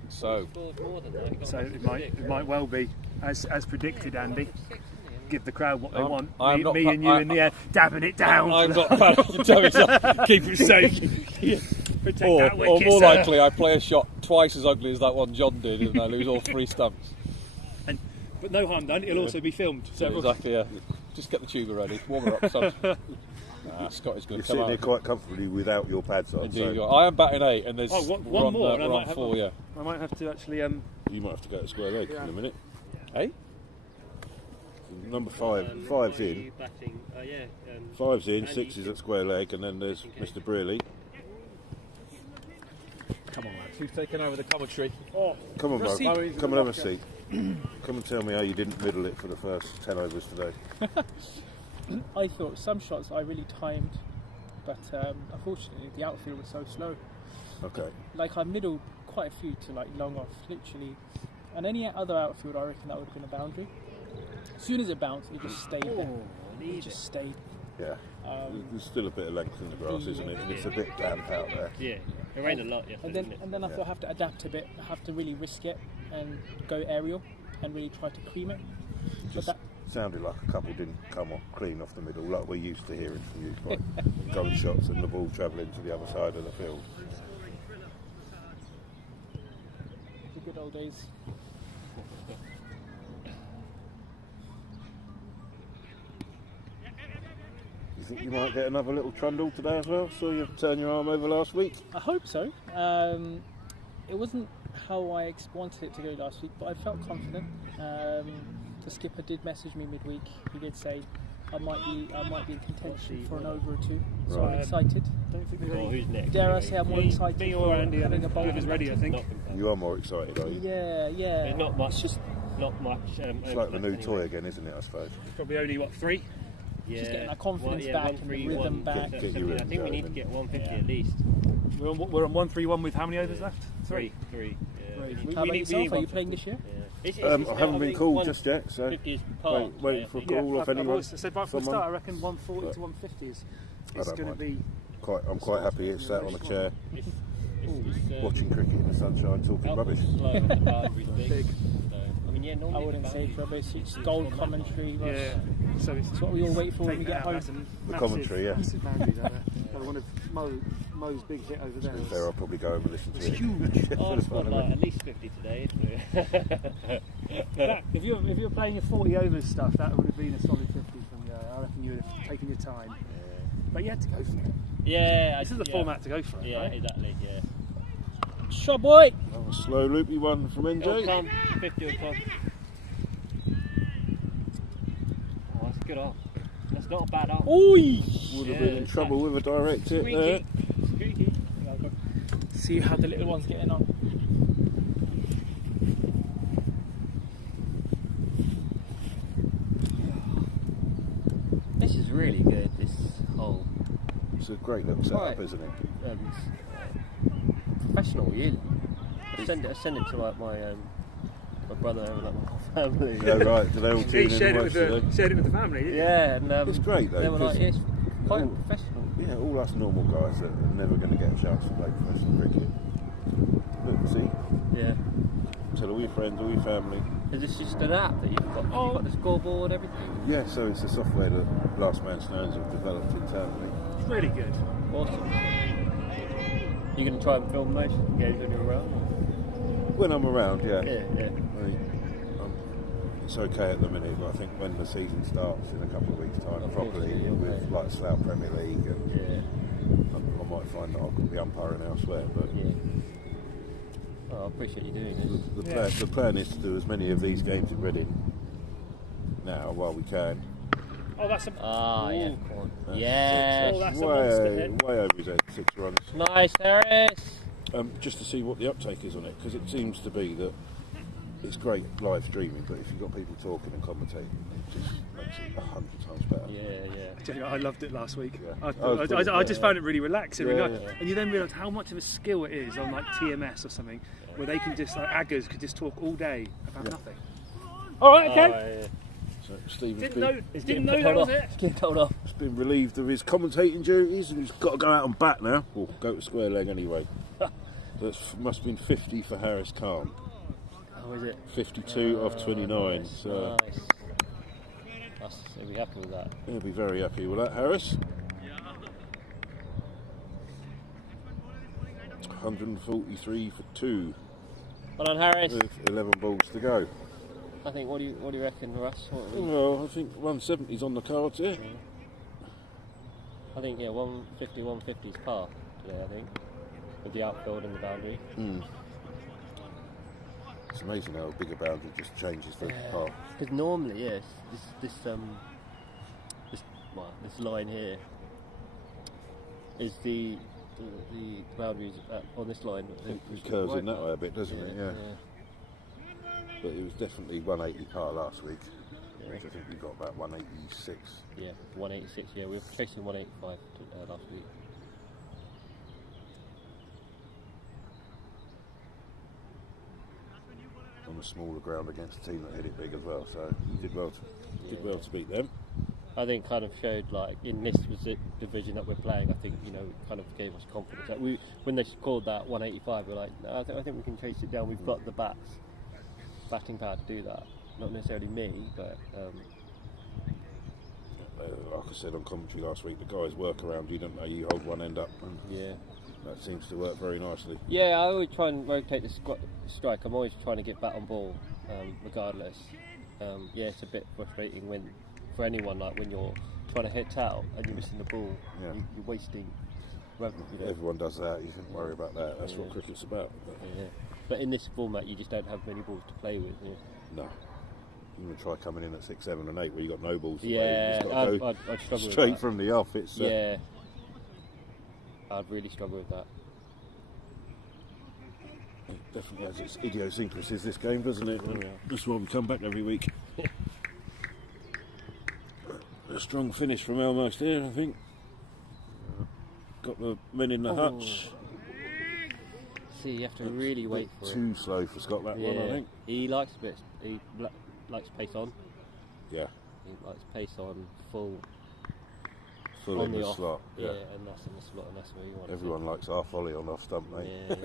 So, Scored more than that. He got So an it extra might, six. it might well be, as predicted, Andy. Give the crowd what they want. I'm not Me and you in the air, dabbing it down. I'm not panicking. Keep it safe. Protect that Or wicket, more sir. likely, I play a shot twice as ugly as that one John did, and I lose all 3 stumps. But no harm done. It'll also be filmed. So Exactly. Yeah. Just get the tuba ready. Warm her up, son. Scott is good. You're Come sitting on. here quite comfortably without your pads on. Indeed, So I am batting 8, and there's Oh, one we're on, more, and I we're might on have 4. Yeah. I might have to actually. you might have to go to square leg in a minute. Hey. Number 5, 5's in. Batting. Yeah. 5's in, 6 is at square leg, and then there's Mr. Brearley. Come on, lads. Who's taking over the commentary? Come on, bro. Come and have a seat. Come and tell me how you didn't middle it for the first 10 overs today. I thought some shots I really timed, but unfortunately the outfield was so slow. Okay. Like I middled quite a few to like long off, literally, and any other outfield I reckon that would have been a boundary. As soon as it bounced, it just stayed there. It just stayed. Yeah. There's still a bit of length in the grass, isn't it? And it's a bit damp out there. Yeah, it rained a lot yesterday. And then I thought I have to adapt a bit. I have to really risk it and go aerial and really try to cream it. Just sounded like a couple didn't come off clean off the middle, like we're used to hearing from you, like going shots and the ball travelling to the other side of the field. The good old days. You think you might get another little trundle today as well? Saw you turn your arm over last week. I hope so. It wasn't how I wanted it to go last week, but I felt confident. The skipper did message me midweek. He did say I might be in contention for an over or two. So Right. I'm excited. Don't think there's any. Who's next? Dare I say I'm more excited Me for or Andy having a bowl is ready, I think. You are more excited, are you? Yeah. There's not much. Not much. It's like the new toy again, isn't it, I suppose? Probably only, 3? Yeah. Just getting that confidence back and the rhythm back. Get your I rhythm think we need to going. get 150 at least. We're on 131 with how many overs left? 3. Three. Yeah. Right. We How about need yourself? Are you 150. playing this year? I haven't been called just yet, so 50 is part, waiting for a call off anyone. I said right from the someone. start, I reckon 140 to 150 is I don't going to mind. be. I'm quite happy it's sat on a chair It's watching cricket in the sunshine, talking rubbish. slow and the boundary's big. Big. So, I mean, yeah, normally I wouldn't the say it's boundary- rubbish. It's gold commentary. Russ. Yeah. So It's what we all wait for when we take get that home. out, that's a The commentary, yeah. massive boundaries out there. One of Mo's big hit over there. There, I'll probably go home and listen to It's it. huge. Oh, I've got like at least 50 today. If you were playing your 40 overs stuff, that would have been a solid 50 from there. I reckon you would have taken your time. But you had to go for it. Yeah, This is the format to go for it, Yeah, right? exactly. Yeah. Shot boy. A slow loopy one from It'll NJ. come 50 will come. Oh, that's a good arm. That's not a bad arm. Oi! Would have been in trouble with a direct hit there. Squeaky. See how the little one's getting on. This is really good. This whole It's a great little setup, isn't it? professional, really. I send it to like my brother and like my family. Yeah, right. Do they all He tune in shared and it watch with today? the family. Didn't Yeah, and It's great though, they were like, because yeah, it's quite all- professional. yeah, all us normal guys that are never going to get a chance to play professional cricket. Look, see, Yeah. tell all your friends, all your family. Is this just an app that you've got the scoreboard, everything? Yeah, so it's a software that Last Man Stands have developed internally. he? It's really good. Awesome. You're going to try and film most games when you're around? When I'm around, yeah. Yeah. It's okay at the minute, but I think when the season starts in a couple of weeks' time, properly with like Slough Premier League, and Yeah. I might find that I could be umpiring elsewhere. But Yeah. Oh, I appreciate you doing this. the plan is to do as many of these games in Reading now while we can. Oh, that's a. Ah, yeah. Ooh. Come on. That's Yes. Oh, that's a monster hit. way over his head, 6 runs. Nice, Harris. Just to see what the uptake is on it, because it seems to be that it's great live streaming, but if you've got people talking and commentating, it just makes it 100 times better. Yeah. I loved it last week. Yeah. I just found it really relaxing. Yeah, and, and you then realise how much of a skill it is on like TMS or something, where they can just, like Aggers could just talk all day about nothing. All right, okay. So Stephen's Didn't know that was it. Get told off. he's been relieved of his commentating duties and he's got to go out and bat now. Or go to square leg anyway. That must have been 50 for Harris Khan. How is it? 52 of 29. Nice. So Nice. He'll be happy with that. he'll be very happy with that, Harris. 143 for 2 Well done, Harris. with 11 balls to go. I think. What do you reckon, Russ? Well, I think 170's on the cards here. I think 150, 150 is par today. I think with the outfield and the boundary. It's amazing how a bigger boundary just changes the par. Because normally, yes, this line here is the boundaries on this line. It curves in that way a bit, doesn't it? Yeah. but it was definitely 180 par last week. Which I think we got about 186. Yeah, 186. Yeah, we were chasing 185 last week. On a smaller ground against a team that hit it big as well, so you did well to beat them. I think kind of showed, like, in this division that we're playing, I think, it kind of gave us confidence. Like when they scored that 185, we're like, no, I think we can chase it down. We've got the batting power to do that. Not necessarily me, but like I said on commentary last week, the guys work around you, don't they? You hold one end up, and that seems to work very nicely. Yeah, I always try and rotate the strike. I'm always trying to get bat on ball, regardless. It's a bit frustrating for anyone, like when you're trying to hit out and you're missing the ball, you're wasting. Everyone does that. You shouldn't worry about that. That's what cricket's about. But in this format, you just don't have many balls to play with. No. You would try coming in at 6, 7 and 8 where you got no balls to play. I'd struggle straight with that. From the off. It's I'd really struggle with that. It definitely has its idiosyncrasies, this game, doesn't it? That's why we come back every week. A strong finish from Elmhurst here, I think. Got the men in the hutch. See, you have to really wait for it. Too slow for Scott, that one, I think. He likes likes pace on. Yeah. He likes pace on, full in the slot. Yeah, and that's in the slot, and that's where you want Everyone likes half volley on off stump, mate. Yeah.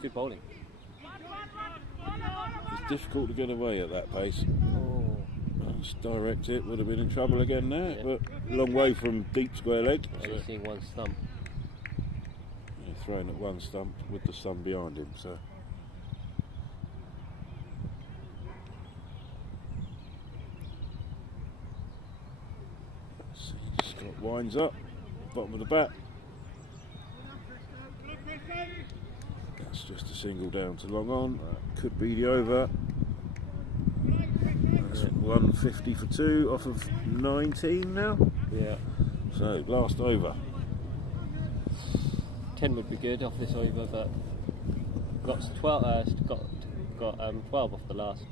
Good bowling. It's difficult to get away at that pace. Just direct it, would have been in trouble again there, but a long way from deep square leg. Only seeing one stump. Throwing at one stump with the sun behind him, so. Let's see, Scott winds up, bottom of the bat. That's just a single down to long on. That could be the over. That's 150 for 2 off of 19 now. Yeah. So last over. 10 would be good off this over, but got 12. Got 12 off the last.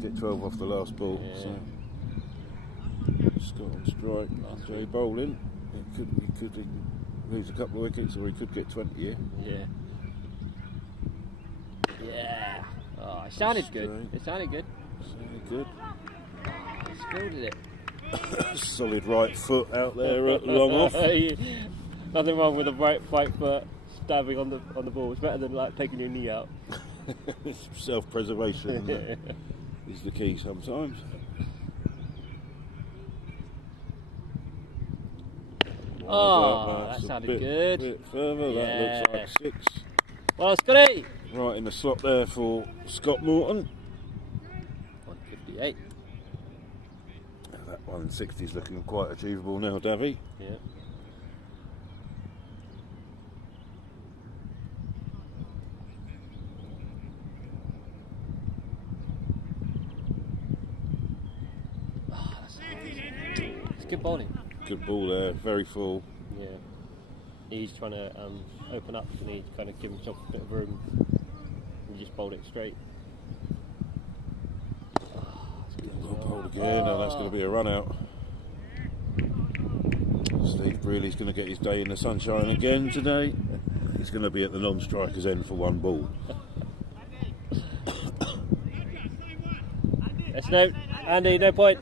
Get 12 off the last ball. Yeah. So Scott on strike. Jay bowling. He could lose a couple of wickets, or he could get 20 here. Yeah. Yeah. Oh, it sounded good. It sounded good. He fielded it. Solid right foot out there at long off. Nothing wrong with a right foot stabbing on the ball. It's better than like taking your knee out. Self-preservation is the key sometimes. That sounded good. A bit further. That looks like 6. Well, Scotty. Right in the slot there for Scott Morton. 158. That 160 is looking quite achievable now, Davy. Yeah. It's good bowling. Good ball there, very full. Yeah. He's trying to open up and he's kind of give himself a bit of room. He just bowled it straight. Bowled again, now that's going to be a run out. Steve Brealey's going to get his day in the sunshine again today. He's going to be at the non-striker's end for one ball. Yes, no, Andy, no point.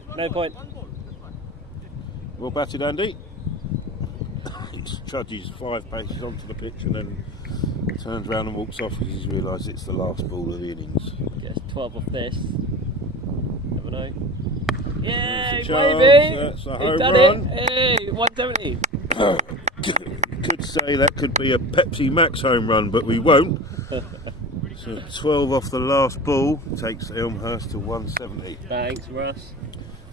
Well batted, Andy. He trudges 5 paces onto the pitch and then turns round and walks off because he's realised it's the last ball of the innings. Gets 12 off this. Never know. Yeah, baby! That's a home run. Hey, 170. Could say that could be a Pepsi Max home run, but we won't. So 12 off the last ball takes Elmhurst to 170. Thanks, Russ.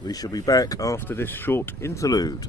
We shall be back after this short interlude.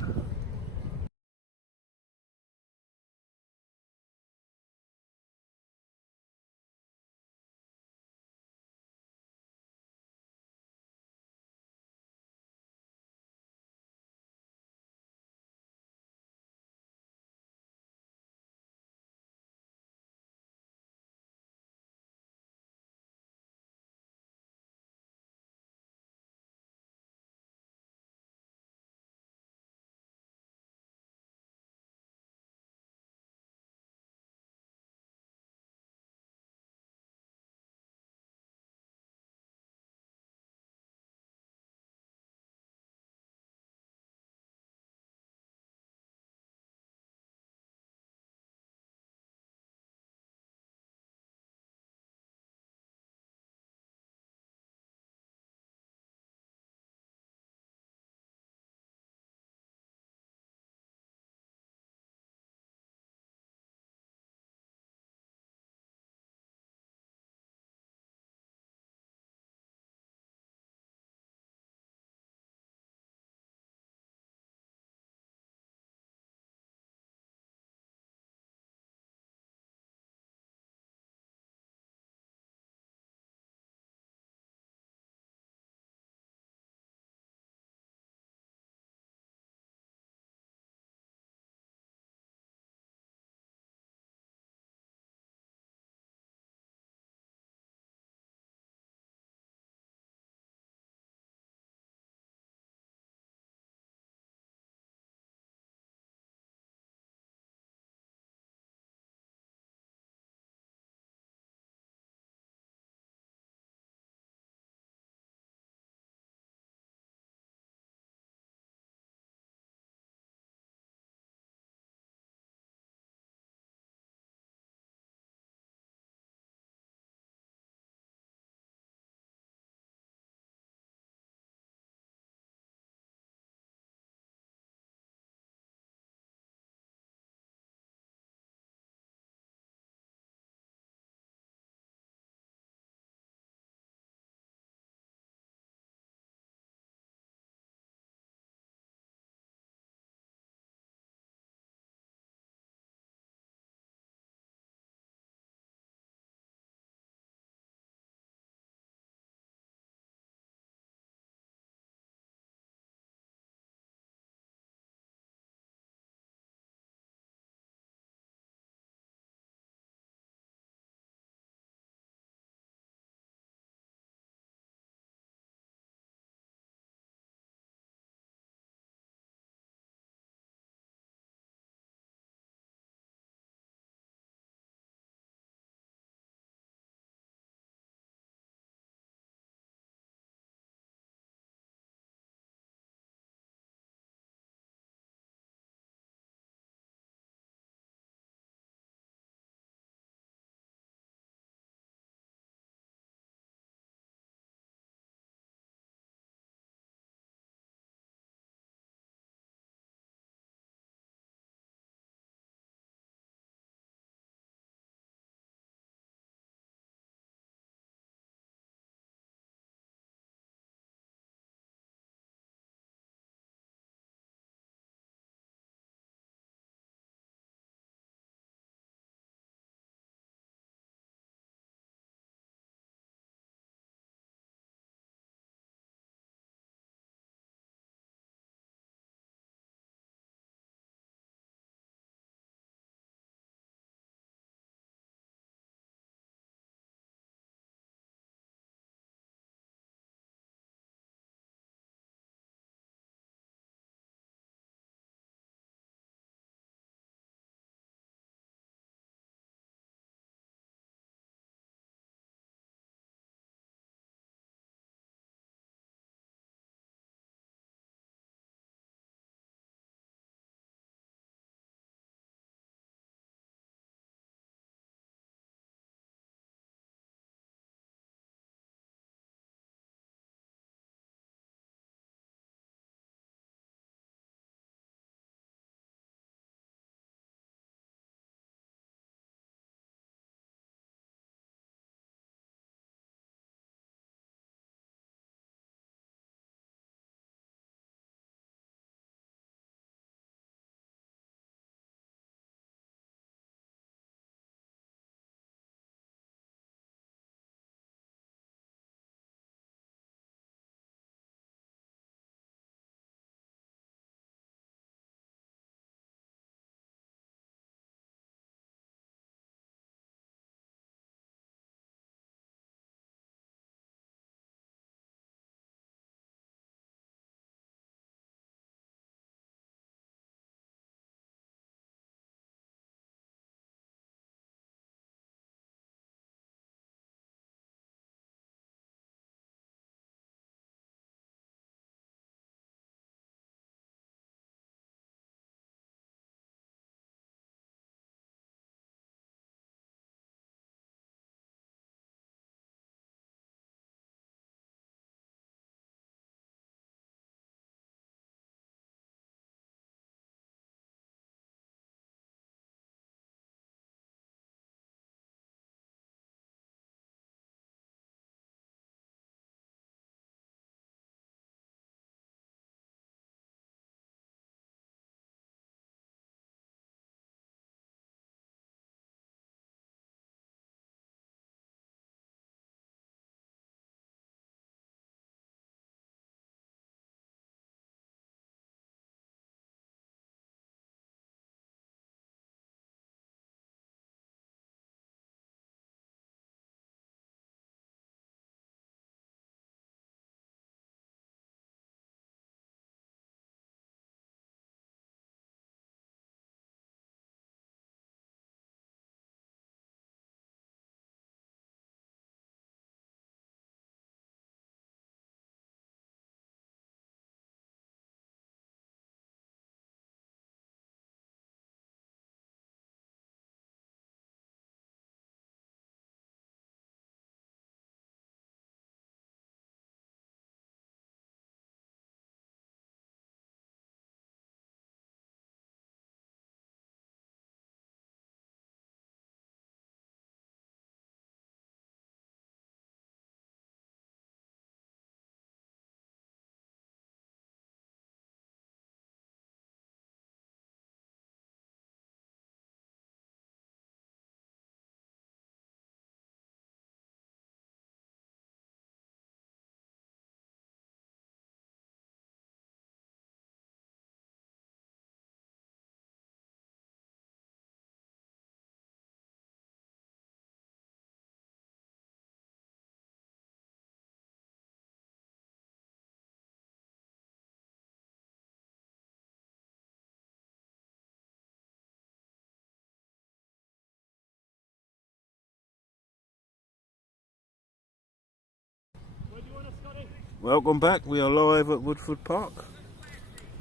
Welcome back. We are live at Woodford Park,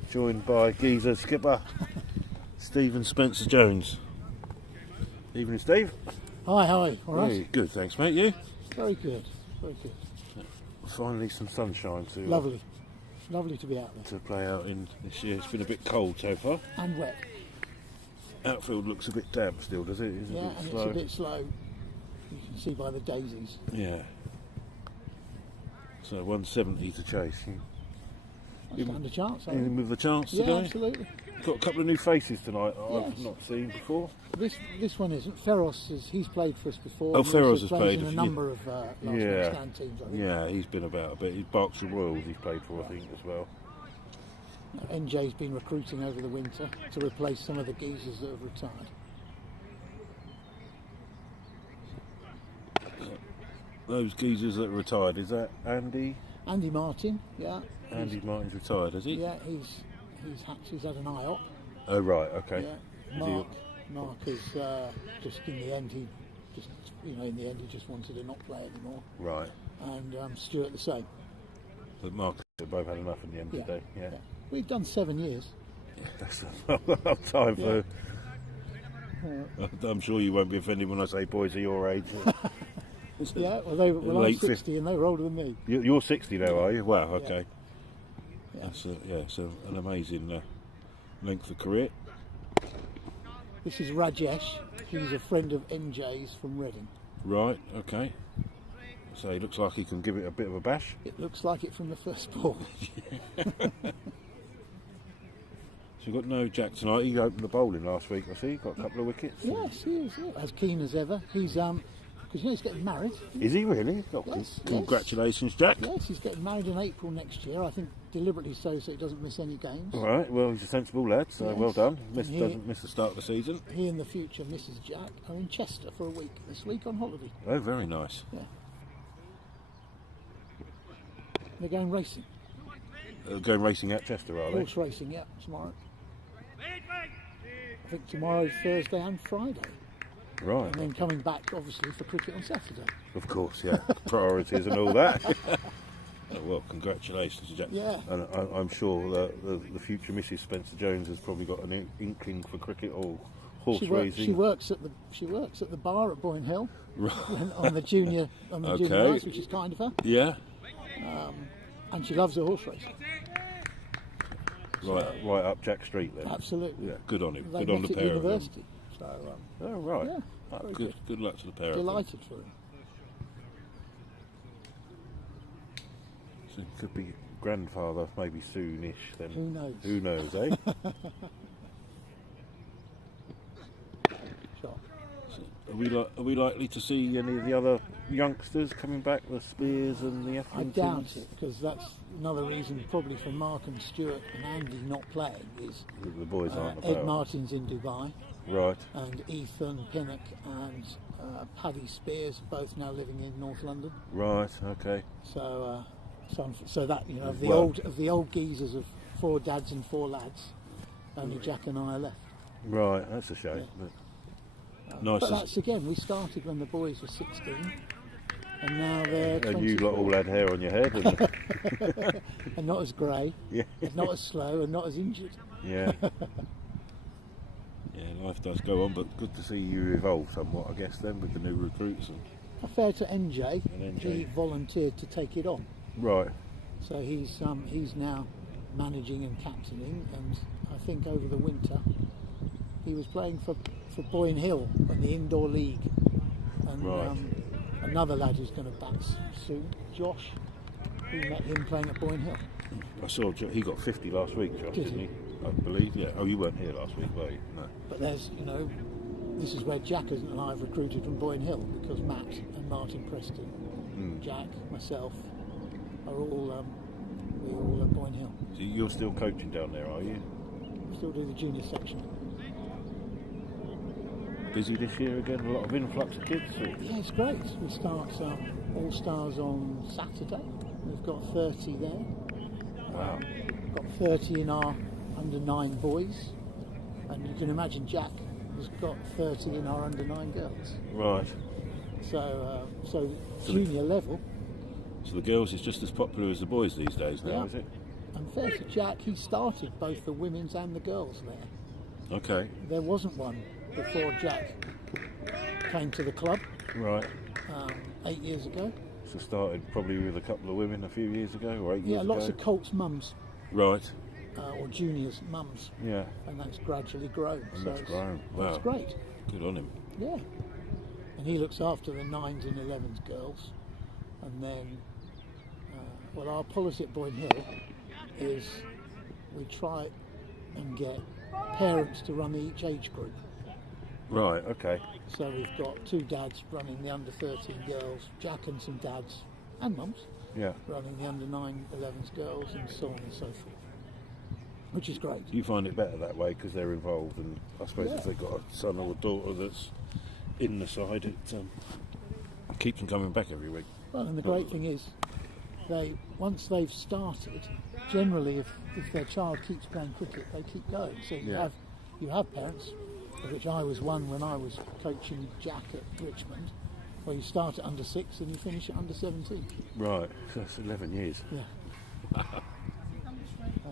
joined by geezer skipper Stephen Spencer Jones. Evening, Steve. Hi, all right? Hey, good, thanks, mate. You? Very good, very good. Finally, some sunshine to Lovely to be out there. to play out in this year. It's been a bit cold so far. And wet. Outfield looks a bit damp still, does it? It's a Yeah, bit and slow. it's a bit slow. You can see by the daisies. Yeah. So 170 to chase. I stand a chance. I Even think. with the chance Yeah, today. absolutely. Got a couple of new faces tonight I've Yes. not seen before. This one isn't. He's played for us before. Oh, He Ferros also has plays played in a a few- number of last man stand teams. I think. Yeah, he's been about a bit. He's Berkshire Royals he's played for, I think, as well. NJ's been recruiting over the winter to replace some of the geezers that have retired. Those geezers that are retired, is that Andy? Andy Martin, yeah. Andy Martin's retired, is he? Yeah, he's had an IOP. Oh, right, okay. Yeah. Is Mark is just in the end. In the end, he just wanted to not play anymore. Right. And Stuart the same. But Mark, they both had enough in the end of the day. Yeah. We've done 7 years. That's a long time for. I'm sure you won't be offended when I say boys are your age. Yeah, well, I'm Late 60 and they were older than me. You're 60 now, are you? Wow, okay. Yeah. That's an amazing length of career. This is Rajesh. He's a friend of NJ's from Reading. Right, okay. So he looks like he can give it a bit of a bash. It looks like it from the first ball. So you've got no Jack tonight. He opened the bowling last week, I see. Got a couple of wickets. Yes, he is. Yeah. As keen as ever. He's because he's getting married. Is he really? Oh, Yes, congratulations, Jack. Yes, he's getting married in April next year. I think deliberately so he doesn't miss any games. All right, well, he's a sensible lad, so Yes. well done. And he- Doesn't miss the start of the season. He and the future Mrs. Jack are in Chester for a week this week on holiday. Oh, very nice. Yeah. They're going racing. Going racing at Chester, are they? Horse racing, yeah, tomorrow. I think tomorrow, Thursday and Friday. Right. And then coming back, obviously, for cricket on Saturday. Of course, yeah. Priorities and all that. Well, congratulations, Jack. Yeah. And I'm sure that the future Mrs. Spencer Jones has probably got an inkling for cricket or horse racing. She works at the bar at Boyne Hill Right. on the junior Okay. nights, which is kind of her. Yeah. And she loves the horse racing. Right up Jack Street then. Absolutely. Yeah. Good on him. They Good on met the at pair of them. university. So Oh right. Yeah, Oh, very good. Good luck to the pair of them. delighted for them. So it could be grandfather, maybe soonish. Then Who knows? Who knows, eh? Sure. Are we likely to see any of the other youngsters coming back, the Spears and the I Effingtons? doubt it, because that's another reason probably for Mark and Stuart and Andy not playing is The boys aren't Ed about. Martin's in Dubai Right. and Ethan Pinnock and Paddy Spears are both now living in North London. Right. Okay. So that of the Well- old geezers of 4 dads and 4 lads, only Jack and I are left. Right. That's a shame. Yeah. But nice. But that's again, we started when the boys were 16, and now they're And you lot 24, all had hair on your head. And, and not as grey, yeah. and not as slow, and not as injured. Yeah. Yeah. Life does go on, but good to see you evolve somewhat, I guess. Then with the new recruits. And, Fair to NJ, And NJ. he volunteered to take it on, right. so he's now managing and captaining, and I think over the winter he was playing for Boyne Hill in the indoor league, and Right. another lad who's going to bat soon, Josh, we met him playing at Boyne Hill. I saw he got 50 last week, Josh, Did didn't he? he? I believe. Yeah. Oh, you weren't here last week, were you? No. But there's, this is where Jack and I have recruited from Boyne Hill, because Matt and Martin Preston, Jack, myself, are all we're all at Boyne Hill. So you're still coaching down there, are you? Still do the junior section. Busy this year again? A lot of influx of kids? Or? Yeah, it's great. We start All Stars on Saturday. We've got 30 there. Wow. We've got 30 in our under 9 boys, and you can imagine Jack has got 30 in our under 9 girls. Right. So junior level. So the girls is just as popular as the boys these days now, Yeah. is it? And fair to Jack, he started both the women's and the girls there. Okay, There wasn't one before Jack came to the club right. 8 years ago. So started probably with a couple of women a few years ago, or 8 years Yeah, ago. lots of Colts mums Right, or juniors mums, yeah. and that's gradually grown. And so that's it's- grown. Wow. That's great. Good on him. Yeah. And he looks after the 9s and 11s girls. And then, well, our policy at Boyne Hill is we try and get parents to run each age group. Right, okay. So we've got 2 dads running the under 13 girls, Jack and some dads and mums Yeah. running the under 9, 11s girls, and so on and so forth. Which is great. You find it better that way because they're involved, and I suppose Yeah. if they've got a son or a daughter that's in the side, it keeps them coming back every week. Well, and the great thing is, once they've started, generally, if their child keeps playing cricket, they keep going. So you have parents, of which I was one when I was coaching Jack at Richmond, where you start at under 6 and you finish at under 17. Right, so that's 11 years. Yeah,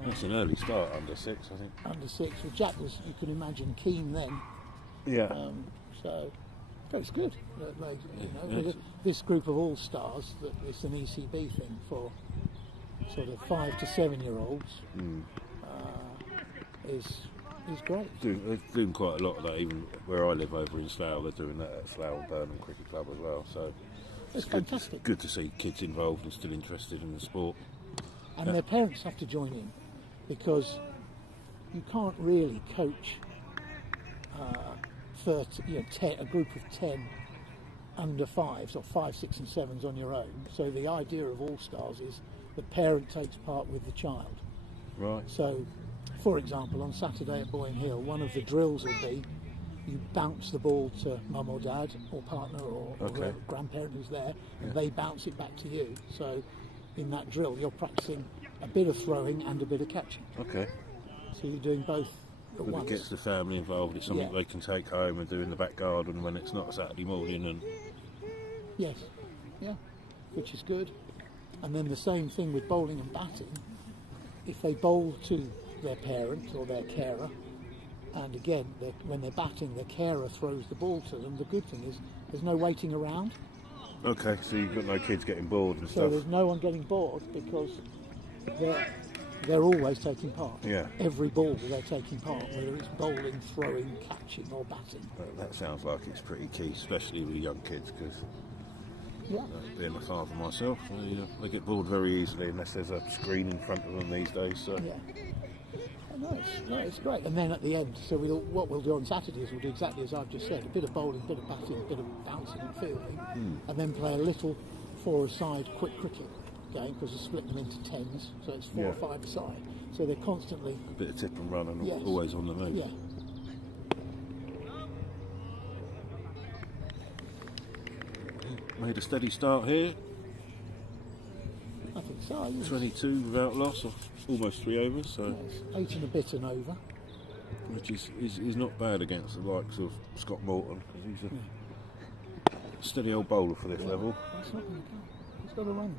That's an early start, under 6, I think. under 6. Well, Jack was, you can imagine, keen then. Yeah. So it's good. Yes. This group of all stars, that it's an ECB thing for sort of 5 to 7-year-olds, is great. They're doing quite a lot of that, even where I live over in Slough. They're doing that at Slough and Burnham Cricket Club as well. So It's fantastic. good to see kids involved and still interested in the sport. And their parents have to join in, because you can't really coach a group of 10 under 5s or 5, 6 and 7s on your own. So the idea of All Stars is the parent takes part with the child. Right. So, for example, on Saturday at Boyne Hill, one of the drills will be you bounce the ball to mum or dad or partner or Okay. grandparent who's there, and they bounce it back to you. So in that drill, you're practicing a bit of throwing and a bit of catching. Okay. So you're doing both at But it once. gets the family involved. It's something Yeah. they can take home and do in the back garden when it's not a Saturday morning. And Yes, yeah, which is good. And then the same thing with bowling and batting. If they bowl to their parent or their carer, and again, when they're batting, the carer throws the ball to them, the good thing is there's no waiting around. okay, so you've got no kids getting bored and So stuff. there's no one getting bored, because they're always taking part. Yeah. Every ball they're taking part, whether it's bowling, throwing, catching or batting. That sounds like it's pretty key, especially with young kids, because Yeah. being a father myself, they get bored very easily unless there's a screen in front of them these days. So Yeah. No, it's great. And then at the end, so what we'll do on Saturdays, we'll do exactly as I've just said, a bit of bowling, a bit of batting, a bit of bouncing and fielding, and then play a little 4-a-side quick cricket game, because we split them into 10s, so it's 4 or 5 a side. So they're constantly, a bit of tip and run and Yes. always on the move. yeah. Made a steady start here. I think so. Yes. 22 without loss, of almost 3 overs, so Yes, 8 and a bit and over. which is not bad against the likes of Scott Morton, because he's a steady old bowler for this level. That's not going to go. He's got a run.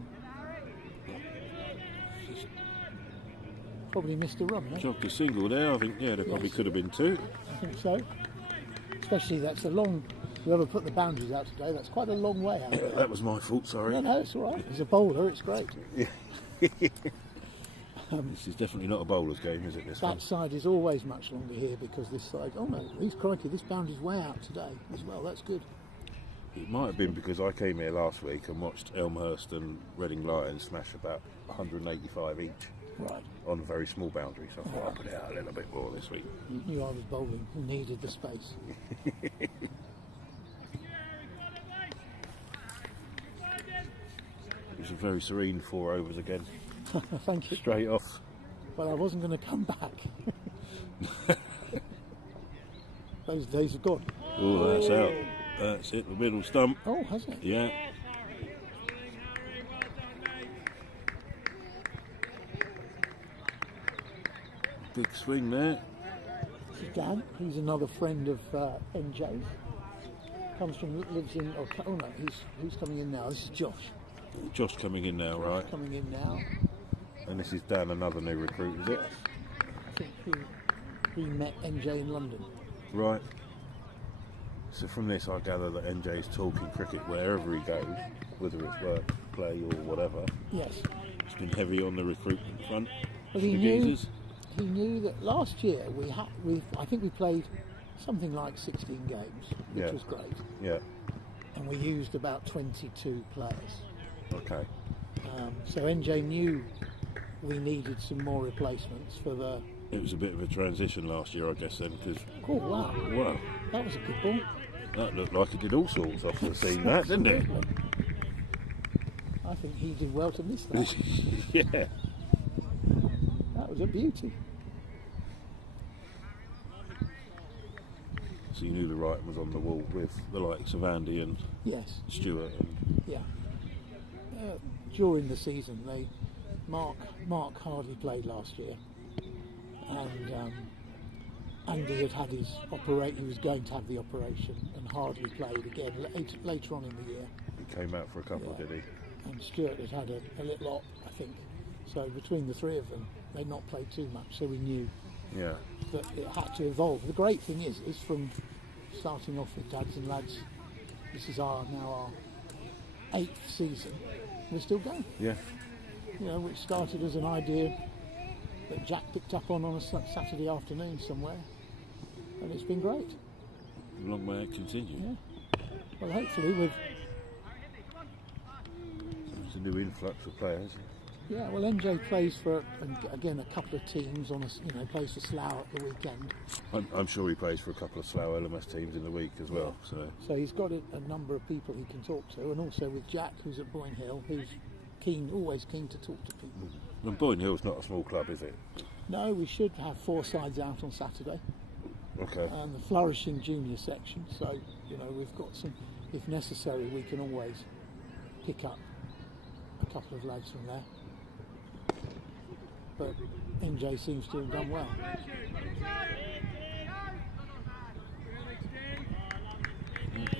Probably missed a run, eh? Jogged a single there. I think there probably Yes. could have been 2. I think so. Especially that's a long. Whoever put the boundaries out today, that's quite a long way out. There. That was my fault, sorry. No, it's all right. As a bowler, it's great. This is definitely not a bowler's game, is it, this one? That side is always much longer here, because this side. Oh no, crikey, this boundary's way out today as well. That's good. It might have been because I came here last week and watched Elmhurst and Reading Lions smash about 185 each Right. on a very small boundary, so I thought I'd put it out a little bit more this week. You knew I was bowling and needed the space. It was a very serene 4 overs again, Thank you. straight off. But I wasn't going to come back. Those days are gone. Oh, that's out. That's it, the middle stump. Oh, has it? Yeah. Big swing there. This is Dan. He's another friend of NJ's. Lives in. Oh no, who's coming in now? This is Josh. Josh coming in now, right? Coming in now. And this is Dan, another new recruit, is it? I think he met NJ in London. Right. So from this, I gather that NJ's talking cricket wherever he goes, whether it's work, play, or whatever. Yes. It's been heavy on the recruitment front. But for the geezers. he knew that last year I think we played something like 16 games, which was great. Yeah. And we used about 22 players. Okay. So NJ knew we needed some more replacements for the... It was a bit of a transition last year, I guess, then, because... Oh, wow. Wow. That was a good ball. That looked like it did all sorts off the scene, that, didn't it? I think he did well to miss that. Yeah. That was a beauty. So you knew the writing was on the wall with the likes of Andy and Yes. Stuart and... Yeah. During the season, Mark hardly played last year, and Andy had his operation. He was going to have the operation, and hardly played again later on in the year. He came out for a couple, did he? And Stuart had a little op, I think. So between the three of them, they'd not played too much. So we knew that it had to evolve. The great thing is from starting off with Dads and Lads. This is now our 8th season. We're still going. Yeah. You know, which started as an idea that Jack picked up on a Saturday afternoon somewhere, and it's been great. A long way to continue. Yeah. Well, hopefully with... There's a new influx of players. Yeah, well, NJ plays for, again, a couple of teams plays for Slough at the weekend. I'm sure he plays for a couple of Slough LMS teams in the week as well. So he's got a number of people he can talk to, and also with Jack, who's at Boyne Hill, who's always keen to talk to people. And Boyne Hill's not a small club, is it? No, we should have 4 sides out on Saturday. Okay. And the flourishing junior section, so, we've got some, if necessary, we can always pick up a couple of lads from there. But NJ seems to have done well.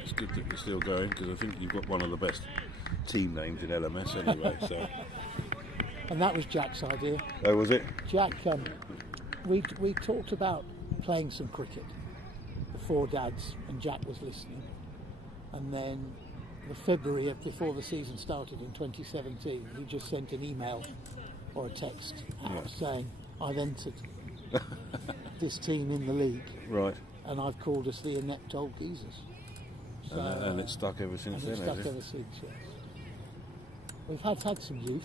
It's good that you're still going, because I think you've got one of the best team names in LMS anyway. So. And that was Jack's idea. Oh, was it? Jack, we talked about playing some cricket before Dad's, and Jack was listening. And then the February before the season started in 2017, he just sent an email or a text out saying, I've entered this team in the league. Right. And I've called us the Inept Old Geezers. So, and it's stuck ever since then, it's stuck ever since, yes. We've had some youth.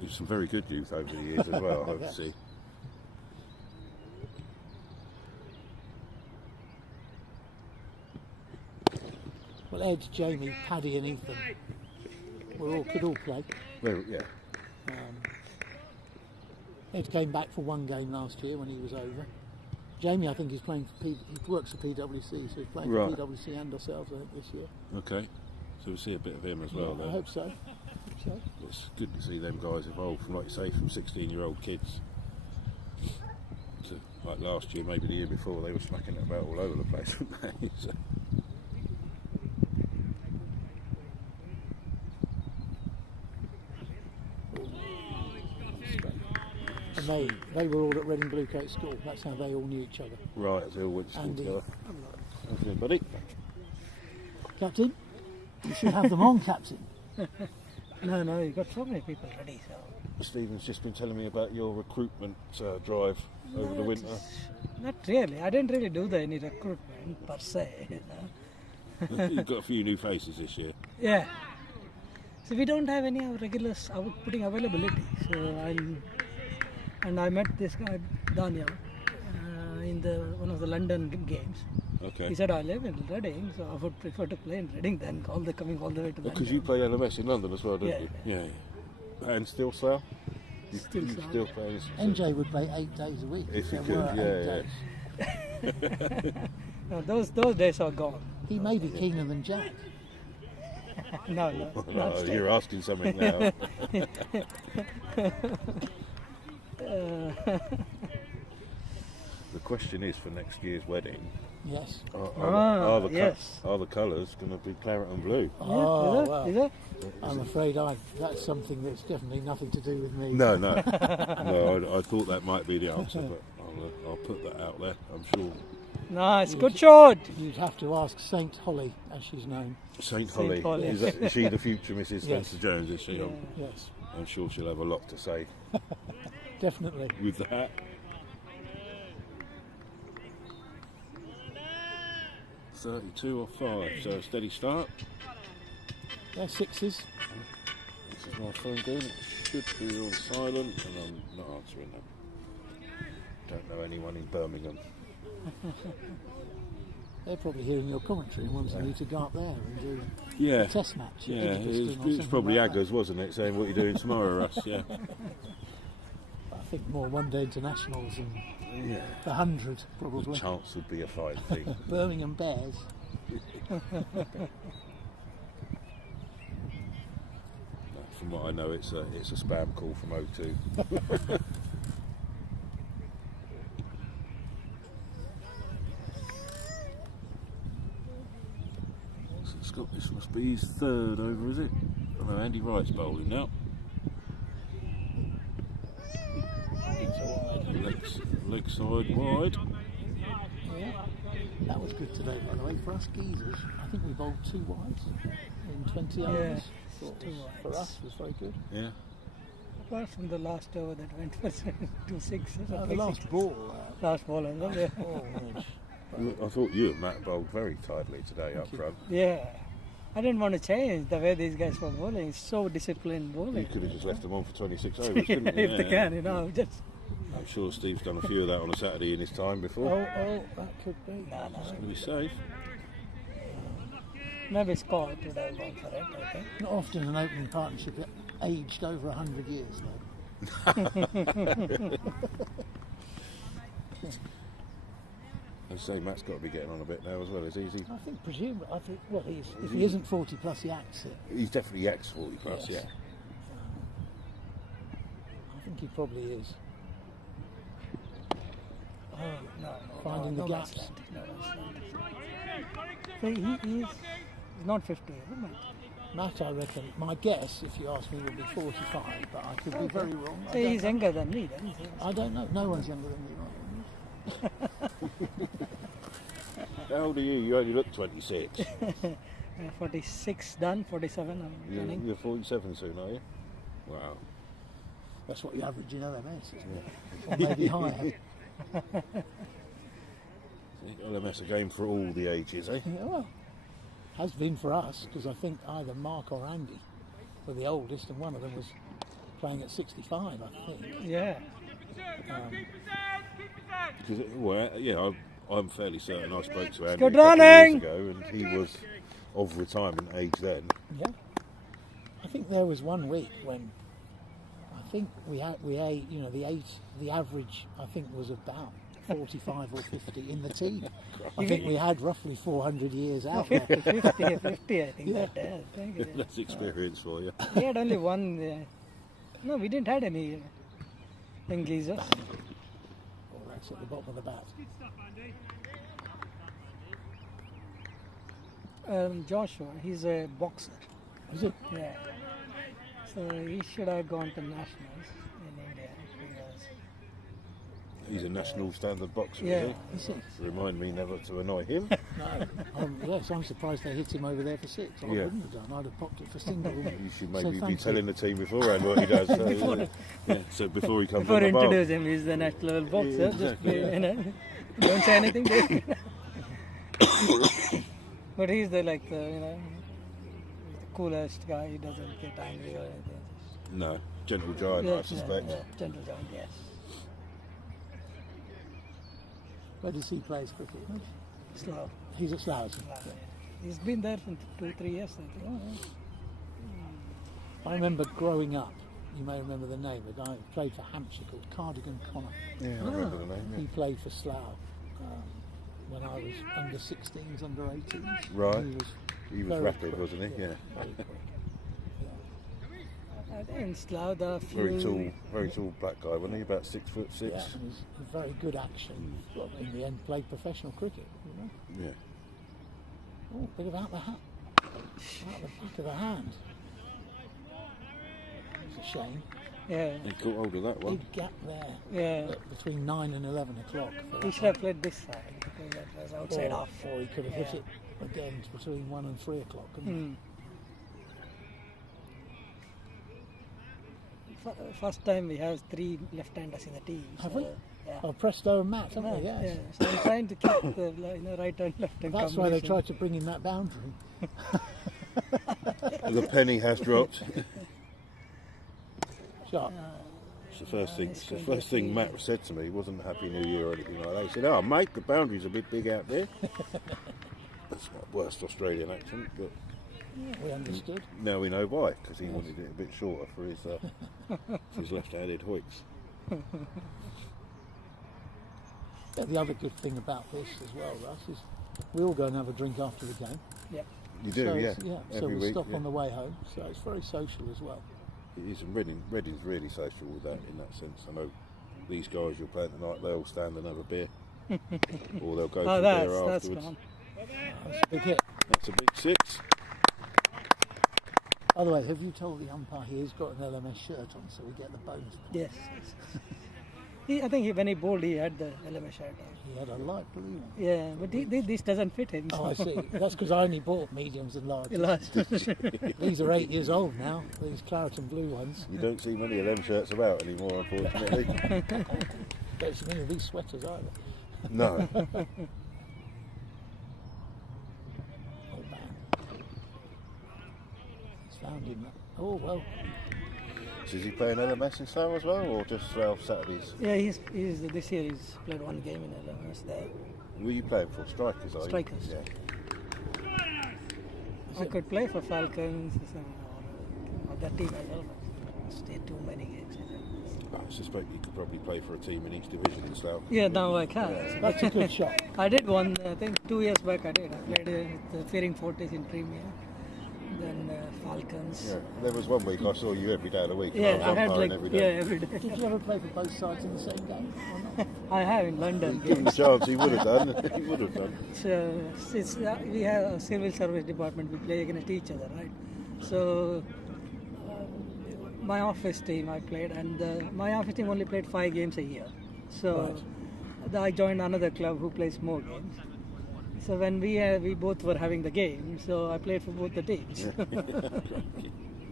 There's some very good youth over the years as well, I hope to see. Well, Ed, Jamie, Paddy and Ethan could all play. Well, yeah. Ed came back for one game last year when he was over. Jamie, I think, is playing for he works for PwC, so he's playing for PwC and ourselves, I think, this year. Okay, so we'll see a bit of him as well then. I hope so. It's good to see them guys evolve from, like you say, from 16-year-old kids to, like last year, maybe the year before, they were smacking it about all over the place, weren't they? So. And they were all at Reading Bluecoat School. That's how they all knew each other. Right, they all went to school together. How's it, buddy? Captain, you should have them on, Captain. No, you've got so many people ready. So. Stephen's just been telling me about your recruitment drive over the winter. Not really. I didn't really do any recruitment per se. You've got a few new faces this year. Yeah. So we don't have any regulars putting availability. So I met this guy Daniel in one of the London games. Okay. He said, I live in Reading, so I would prefer to play in Reading than coming all the way to London. Because you play LMS in London as well, don't you? Yeah. And still Slough? Still play. NJ would play 8 days a week. If he could, No, those days are gone. He may be keener than Jack. No, you're asking something now. The question is for next year's wedding, Yes. Are the yes. Are the colours going to be claret and blue? Oh, well, Is it? I'm afraid that's something that's definitely nothing to do with me. No, no. No, I thought that might be the answer, but I'll put that out there, I'm sure. Nice, good shot. You'd have to ask Saint Holly, as she's known. Saint Holly. Holly. Is she the future Mrs. Yes. Spencer Jones, is she? Yeah. Yes, I'm sure she'll have a lot to say definitely. with that. .32 or 5, so a steady start. They're sixes. This is my phone doing. It should be on silent, and I'm not answering them. Don't know anyone in Birmingham. They're probably hearing your commentary and wanting you to go up there and do Yeah. a test match. at Yeah, Edgbaston or it's something probably like that. Aggers, wasn't it, saying what you're doing tomorrow, Russ? Yeah. I think more one-day internationals and Yeah. the 100 The probably. chance would be a fine thing. Birmingham Bears. From what I know, it's a spam call from O2. This must be his third over, is it? Oh no, Andy Wright's bowling now. Leg side wide. Yeah. That was good today, by the way, for us geezers. I think we bowled 2 wides in 20 overs. Thought two for wides. us was very good. Yeah. Apart from the last over that went for 2 sixes. The last ball. Last ball, isn't it? Oh, I thought you and Matt bowled very tidily today up front. Yeah. I didn't want to change the way these guys were bowling. It's so disciplined bowling. You could have just left them on for 26 overs, couldn't you? If they can, just. I'm sure Steve's done a few of that on a Saturday in his time before. Oh, that could be. It's going to be safe. Maybe Scott would have gone for it, I think. Not often an opening partnership aged over 100 years, though. I say Matt's got to be getting on a bit now as well, is he? I think, well, if he isn't 40 plus, he acts it. He's definitely X40 plus, Yes. yeah. I think he probably is. Oh, no. Finding the gaps. So he's not 50, isn't it? Matt, I reckon, my guess, if you ask me, would be 45, but I could be very wrong. So he's younger than me then. I don't know. No one's younger than me, right? How old are you? You only look 26. 46 done, 47 I'm running. You're 47 soon, are you? Wow. That's what you average in LMS, isn't it? Or maybe higher. LMS a game for all the ages, eh? Yeah, well, has been for us, because I think either Mark or Andy were the oldest, and one of them was playing at 65, I think. Yeah. I'm fairly certain I spoke to Andy Good a couple of running! years ago, and he was of retirement age then. Yeah. I think there was one week when I think we ate, the average I think was about 45 or 50 in the team. I think we had roughly 400 years out there. 50, I think Yeah. that is. That's experience for you. We had only one. No, we didn't have any young geezers. Oh, that's at the bottom of the bat. Joshua, he's a boxer. Is it? Yeah. So he should have gone to nationals in India. Because He's a national standard boxer, Yeah. is he? Remind me never to annoy him. No. Yes, I'm surprised they hit him over there for 6. I Yeah. wouldn't have done. I'd have popped it for single. You should So maybe be thank telling you. the team beforehand what he does. So before he comes before on the bar. introduce him, he's the national level boxer. Yeah, Just exactly. don't say anything to him. But he's the coolest guy. He doesn't get angry or anything. No, gentle giant, I suspect. Yeah, gentle giant, yes. Where does he play his cricket? Slow. He's at Slough. He's been there for 2-3 years, I think. I remember growing up, you may remember the name, a guy who played for Hampshire called Cardigan Connor. Yeah, I remember the name. He played for Slough when I was under 16s, under 18s. Right. He was He was very rapid, quick, wasn't he? Yeah. Very quick. I think Slav, the Very tall black guy, wasn't he? About 6'6". Yeah, he's very good action. Well, in the end, played professional cricket. You know? Yeah. Oh, bit of out the back of the hand. It's a shame. Yeah. He caught hold of that one. Big gap there. Yeah. Between 9 and 11 o'clock. He should have played this side because that was outside off. Or he could have hit it again between 1 and 3 o'clock. Couldn't First time we have 3 left-handers in the team. Have we? Yeah. Oh, Presto and Matt, haven't we? Yes. So I'm trying to keep the right and left hand. That's why they tried to bring in that boundary. The penny has dropped. Shot. It's the first thing Matt said to me. He wasn't Happy New Year or anything like that. He said, "Oh, mate, the boundary's a bit big out there." That's my worst Australian accent, but we understood. Now we know why, because he wanted it a bit shorter for his left-handed hoiks. The other good thing about this as well, Russ, is we all go and have a drink after the game. Yep. You do, so yeah. So Every we week, stop yeah. on the way home, so it's very social as well. It is, and Reading's really social with that in that sense. I know these guys you're playing tonight, they'll stand and have a beer, or they'll go for a beer afterwards. That's a big hit. That's a big 6. By the way, have you told the umpire he's got an LMS shirt on, so we get the bonus points? Yes. I think when he bowled, he had the LMS shirt on. He had a light blue one. Yeah, but this doesn't fit him. Oh, I see. That's because I only bought mediums and larges. These are 8 years old now, these claret and blue ones. You don't see many of them shirts about anymore, unfortunately. Don't see many of these sweaters either. No. He's found him. Oh, well. So is he playing LMS in Slough as well, or just Slough Saturdays? Yeah, he's this year he's played 1 game in LMS there. Were you playing for Strikers, are you? Strikers. Yeah. I could play for Falcons or that team as well, but stayed too many games. I suspect you could probably play for a team in each division in Slough. Yeah, now I can. That's a good shot. I did one, I think 2 years back I did. I played the Fearing Forties in Premier, then Falcons. Yeah, there was one week I saw you every day of the week. Yeah, I was had umpiring like every day. every day. Did you ever play for both sides in the same game or not? I have in London. Given the chance, he would have done. He would have done. So since we have a civil service department, we play against each other, right? So my office team I played, and my office team only played 5 games a year. So I joined another club who plays more games. So when we both were having the game, so I played for both the teams.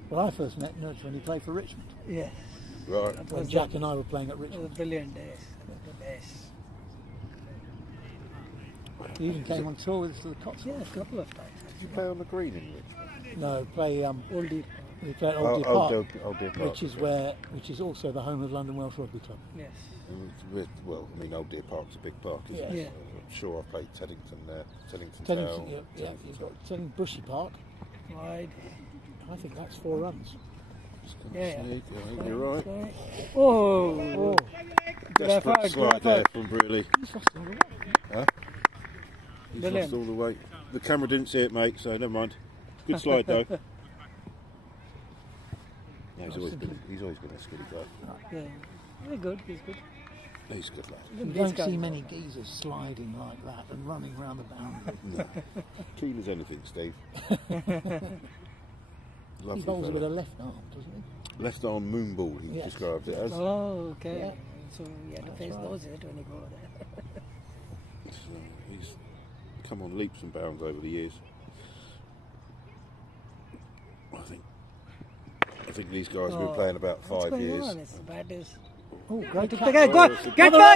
Well, I first met Nudge when he played for Richmond. Yeah. Right. When Jack and I were playing at It was Richmond. brilliant days. It was the best. He even came on tour with us to the Cotswolds. Yeah, a couple of times. Did you play on the green in Richmond? No, play Old Deer. we play at Old Deer Park, Old Deer Park. which is also the home of London Welsh Rugby Club. Yes. Well, I mean, Old Deer Park's a big park, isn't it? Yeah. I'm sure I've played Teddington there, Teddington Teddington, Town. yeah, you've got Teddington Bushy Park. Wide. I think that's 4 runs. Yeah. Sneak, I think you're right. Oh. Desperate slide there from Bruley. He's lost all the way. Huh? He's Brilliant. lost all the weight. The camera didn't see it, mate, so never mind. Good slide though. No, he's always been a skilly guy. Yeah. Very good. He's good. He's a good lad. You don't see many geezers sliding like that and running round the boundary. No. Keen as anything, Steve. He Lovely bowls fella. with a left arm, doesn't he? Left arm moonball, he Yes. described it as. Oh, okay. Yeah. So you have to face those when you go there. So he's come on leaps and bounds over the years. I think these guys have been playing about 5 years. It's bad as... Oh, great Get catch. back,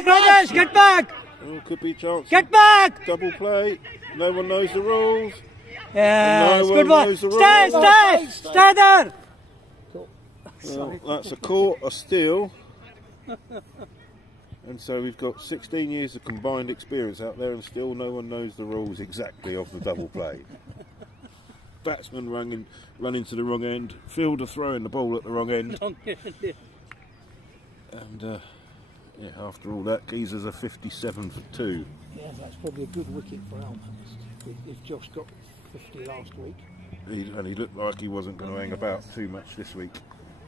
Rajesh! Get back! Oh, could be a chance. Get back! Double play. No one knows the rules. Yeah, No it's one good one. knows the Stay there! Well, that's a caught, a steal. And so we've got 16 years of combined experience out there, and still no one knows the rules exactly of the double play. Batsman run into the wrong end, fielder throwing the ball at the wrong end. And yeah, after all that, geezers are 57 for 2. Yeah, that's probably a good wicket for Elmhurst. If Josh got 50 last week. And he looked like he wasn't going to hang about too much this week.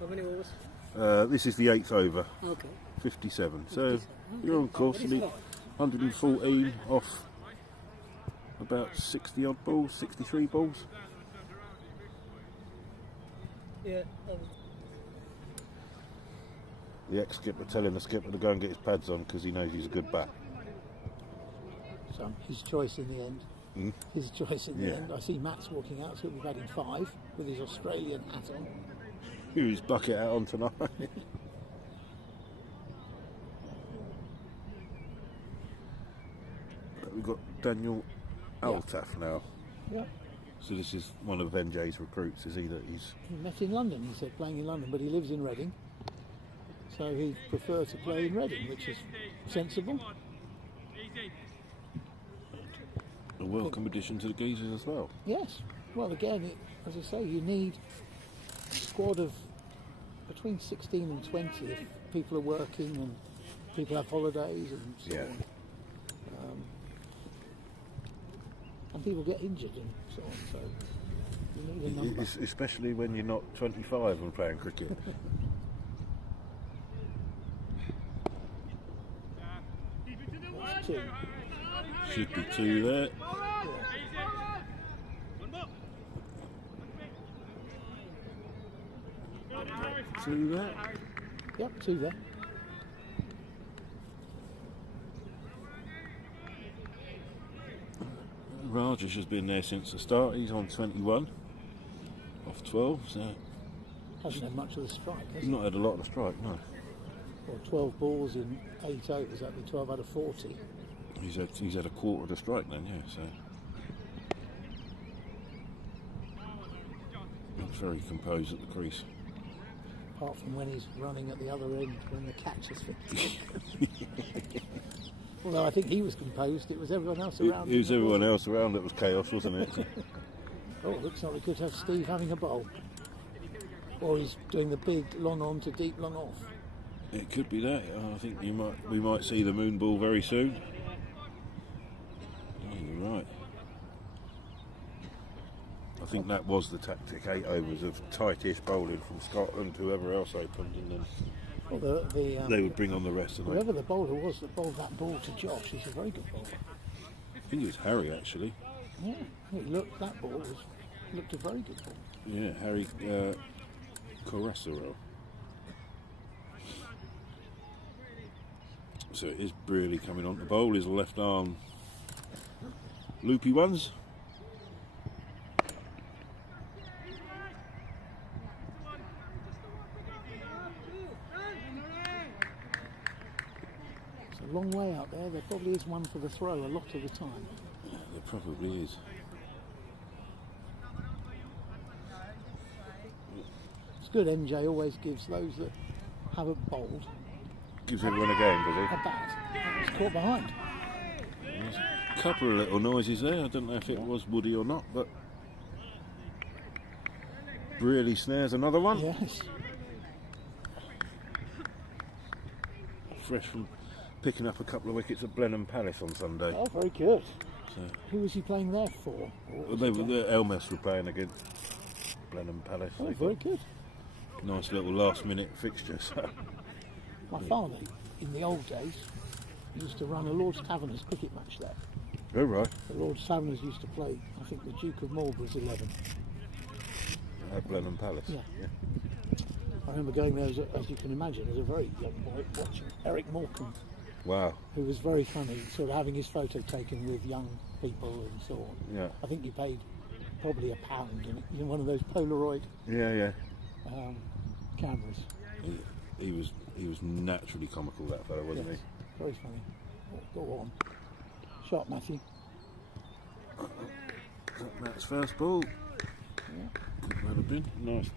How many overs? This is the 8th over, Okay. 57. So you're on course to be 114 off about 60 odd balls, 63 balls. Yeah. The ex-skipper telling the skipper to go and get his pads on because he knows he's a good bat. So his choice in the end. Mm. His choice in the Yeah. end. I see Matt's walking out, so he'll be batting 5 with his Australian hat on. Who his bucket out on tonight. We've got Daniel Altaf now. Yeah. So this is one of NJ's recruits, is he? That he's He met in London, he said, playing in London, but he lives in Reading. So he'd prefer to play in Reading, which is sensible. a welcome addition to the Geezers as well. Yes. Well, again, as I say, you need a squad of between 16 and 20 if people are working and people have holidays and so on. And people get injured and so on, so you need a number. Especially when you're not 25 and playing cricket. That's 2. Should be 2 there. Two there. Yep, 2 there. Rajesh has been there since the start. He's on 21 off 12, so Hasn't had much of a strike, has he's he? not had a lot of strike, no. Well, 12 balls in 8 overs, that'd be 12 out of 40. He's had a quarter of the strike then, yeah, so looks very composed at the crease. Apart from when he's running at the other end when the catch is finished. Although I think he was composed, it was everyone else around. It was everyone else around that was chaos, wasn't it? Oh, it looks like we could have Steve having a bowl. Or he's doing the big long on to deep long off. It could be that. I think we might see the moon ball very soon. Oh, you're right. I think that was the tactic, 8 overs of tightish bowling from Scotland, whoever else opened, and then Well, they would bring on the rest of them. whoever the bowler was that bowled that ball to Josh is a very good bowler. I think it was Harry actually. Yeah, that ball looked a very good ball. Yeah, Harry Corasero. So it is Brearley coming on to bowl. His left arm loopy ones. It's a long way out there. There probably is one for the throw a lot of the time. Yeah, there probably is. It's good. MJ always gives those that haven't bowled Gives everyone a game, does he? a bat. It's caught behind. There's a couple of little noises there. I don't know if it was Woody or not, but Brearley snares another one. Yes. Fresh from picking up a couple of wickets at Blenheim Palace on Sunday. Oh, very good. So, Who was he playing there for? Elmhurst were playing against Blenheim Palace. Oh, They very got good. nice little last minute fixture. So. My father, in the old days, used to run a Lord's Taverners cricket match there. Oh, right. The Lord's Taverners used to play, I think, the Duke of Marlborough's 11. At Blenheim Palace. Yeah. I remember going there, as you can imagine, as a very young boy, watching Eric Morecambe, Wow. who was very funny, sort of having his photo taken with young people and so on. Yeah. I think you paid probably £1 in one of those Polaroid Yeah. cameras. He was naturally comical, that fellow, wasn't Yes, very funny. Oh, go on. Sharp, Matthew. he? That Matt's first ball. Could well have been. Nice,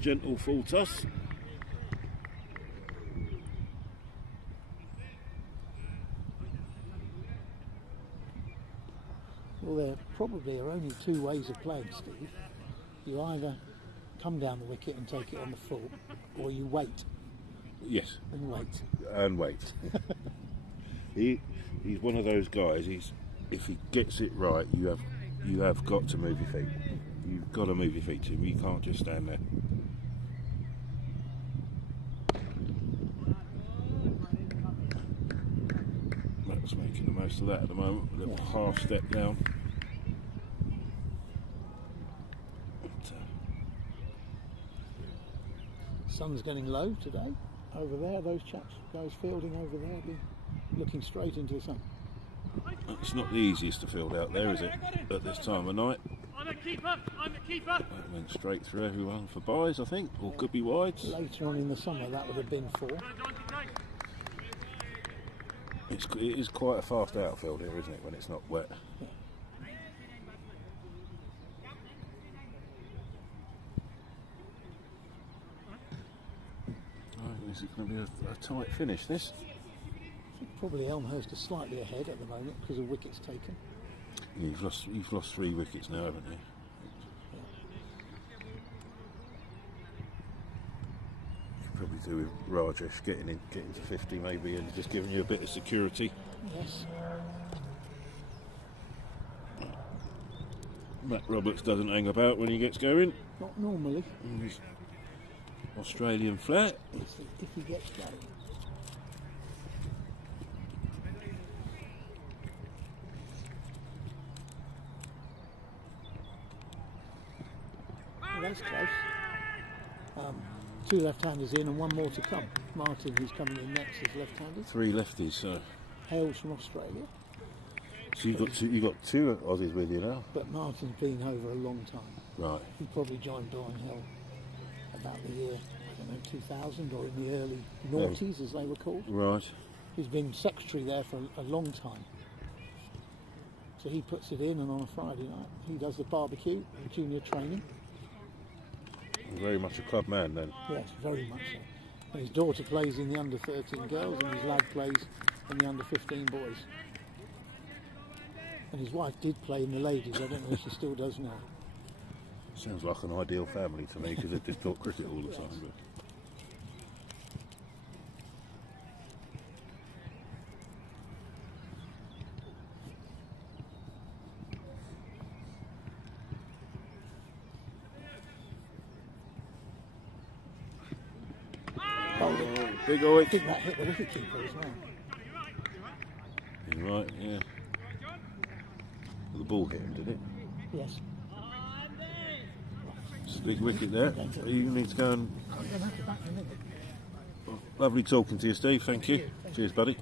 gentle full toss. Well, there probably are only 2 ways of playing, Steve. You either come down the wicket and take it on the full, or you wait Yes, and wait. and wait. He's one of those guys. If he gets it right, you have got to move your feet. You've got to move your feet to him. You can't just stand there. Just making the most of that at the moment. A little half step down. Sun's getting low today. Over there, those chaps, guys fielding over there, be looking straight into the sun. It's not the easiest to field out there, is it? At this time of night. I'm a keeper. That went straight through everyone for buys, I think, or could be wides. Later on in the summer, that would have been 4. It is quite a fast outfield here, isn't it, when it's not wet? Yeah. Is it going to be a tight finish, this? Probably Elmhurst is slightly ahead at the moment because of wickets taken. Yeah, you've lost 3 wickets now, haven't you? You could probably do with Rajesh getting to 50 maybe and just giving you a bit of security. Yes. Matt Roberts doesn't hang about when he gets going. Not normally. He's Australian flat. If he gets going. Well, that's close. 2 left-handers in and 1 more to come. Martin, who's coming in next, is left-handed. 3 lefties, so. Hails from Australia. So you got 2 Aussies with you now. But Martin's been over a long time. Right. He probably joined Blind Hill about the year, I don't know, 2000 or in the early noughties, as they were called. Right. He's been secretary there for a long time. So he puts it in, and on a Friday night he does the barbecue and junior training. Very much a club man then. Yes, very much so. And his daughter plays in the under 13 girls and his lad plays in the under 15 boys. And his wife did play in the ladies. I don't know if she still does now. Sounds like an ideal family to me because they just talk cricket all the time. But. Big oi. I think that hit the wicket keeper as well. You're right, yeah. The ball hit him, did it? Yes. It's a big wicket there. You need to go and... Lovely talking to you, Steve. Thank you. Cheers, buddy.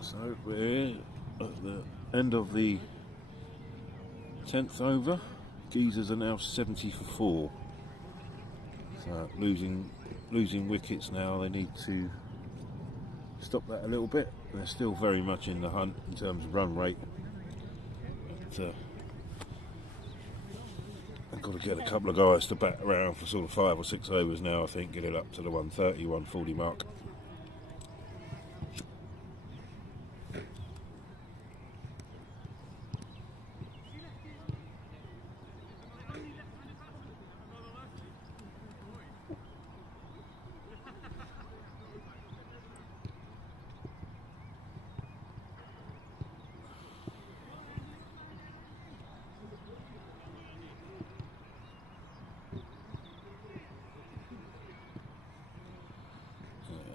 So we're at the end of the 10th over. Geezers are now 70 for 4. So losing wickets now. They need to stop that a little bit. They're still very much in the hunt in terms of run rate. But, they've got to get a couple of guys to bat around for sort of 5 or 6 overs now, I think, get it up to the 130, 140 mark.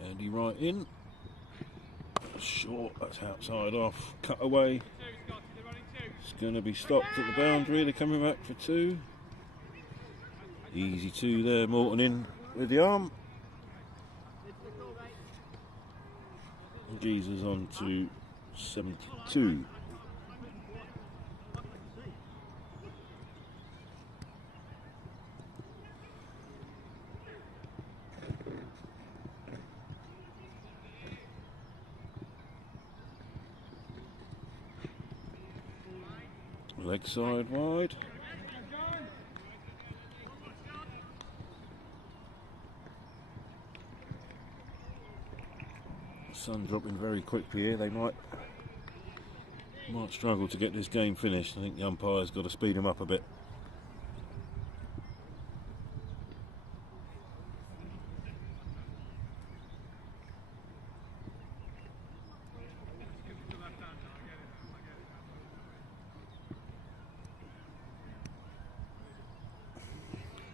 Andy right in. Short, that's outside off. Cut away. It's going to be stopped at the boundary. They're coming back for 2. Easy 2 there. Morton in with the arm. Jesus on to 72. Leg side wide. Sun dropping very quickly here. They might struggle to get this game finished. I think the umpire's got to speed them up a bit.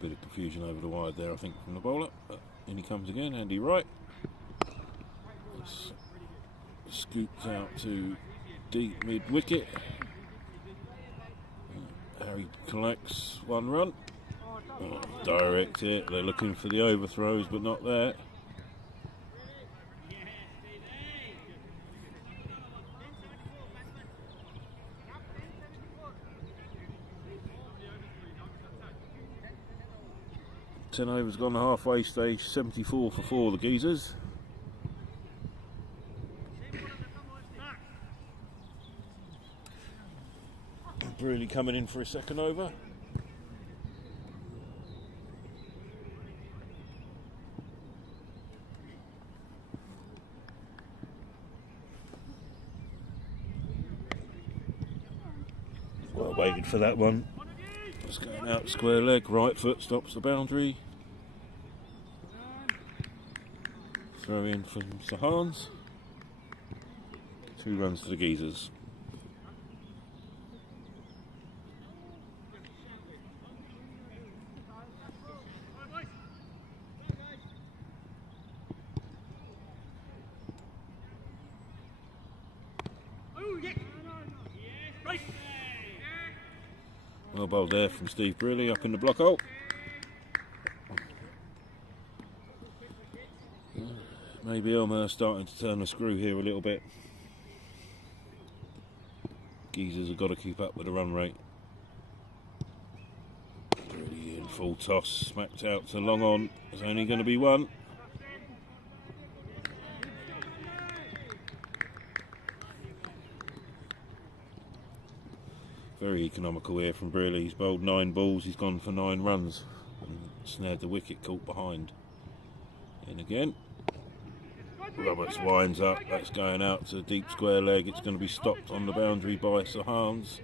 Bit of confusion over the wide there, I think, from the bowler. But in he comes again, Andy right. Scoops out to deep mid wicket. Harry collects one run. Direct it. They're looking for the overthrows, but not there. Ten overs gone the halfway stage. 74 for 4, the Geezers. Really coming in for a second over. Well waited for that one. It's going out square leg, right foot stops the boundary. Throw in from Sahans. 2 runs to the Geezers. Well bowled there from Steve Briley up in the block hole. Maybe Elmhurst starting to turn the screw here a little bit. Geezers have got to keep up with the run rate. Briley in full toss, smacked out to long on. There's only going to be one. Very economical here from Briley. He's bowled 9 balls, he's gone for 9 runs and snared the wicket caught behind. In again. Roberts winds up, that's going out to deep square leg. It's going to be stopped on the boundary by Sahans.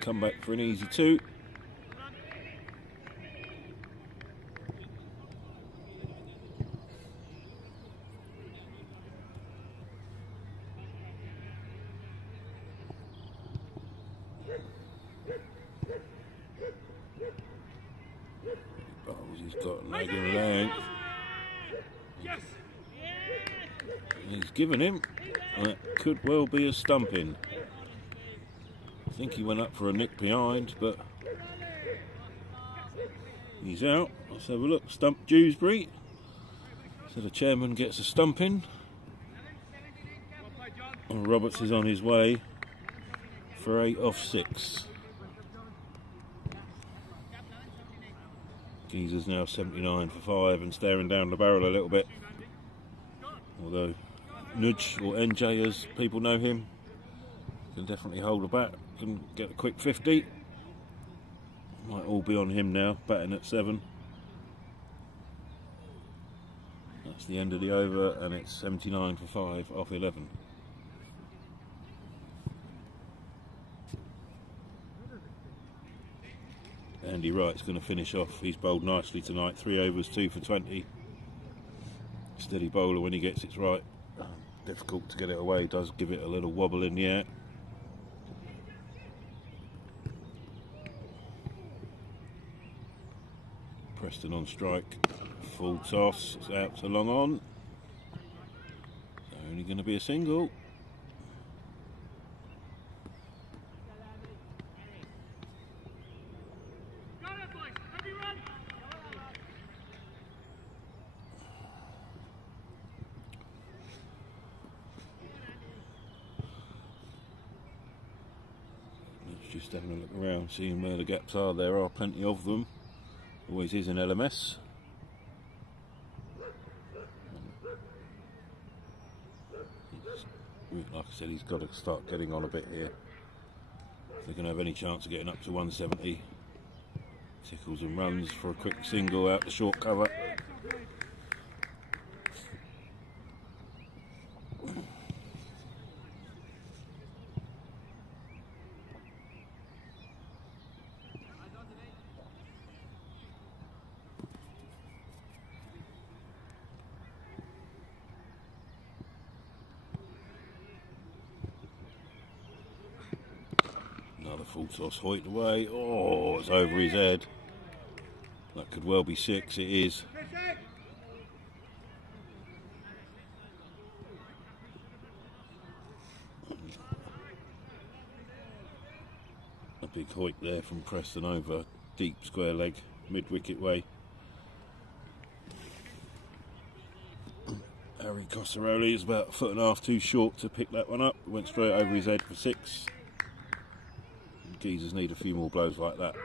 Come back for an easy 2. He's got leg and length. He's given him, and that could well be a stumping. I think he went up for a nick behind, but he's out. Let's have a look. Stump Dewsbury. So the chairman gets a stumping. And Roberts is on his way for 8 off 6. Geezer's now 79 for 5 and staring down the barrel a little bit. Although Nudge, or NJ as people know him, can definitely hold a bat, can get a quick 50. Might all be on him now, batting at 7. That's the end of the over, and it's 79 for 5 off 11. Andy Wright's going to finish off. He's bowled nicely tonight. 3 overs, 2 for 20. Steady bowler when he gets it right. Difficult to get it away. Does give it a little wobble in the air. Preston on strike. Full toss. It's out to long on. Only going to be a single. Just having a look around, seeing where the gaps are. There are plenty of them. Always is in LMS. Like I said, he's got to start getting on a bit here. If they're going to have any chance of getting up to 170. Tickles and runs for a quick single out the short cover. Another full toss, hoiked away. Oh, it's over his head. That could well be 6, it is. big hoik there from Preston over deep square leg, mid-wicket way. Harry Cosaroli is about a foot and a half too short to pick that one up. Went straight over his head for 6. Geezers need a few more blows like that.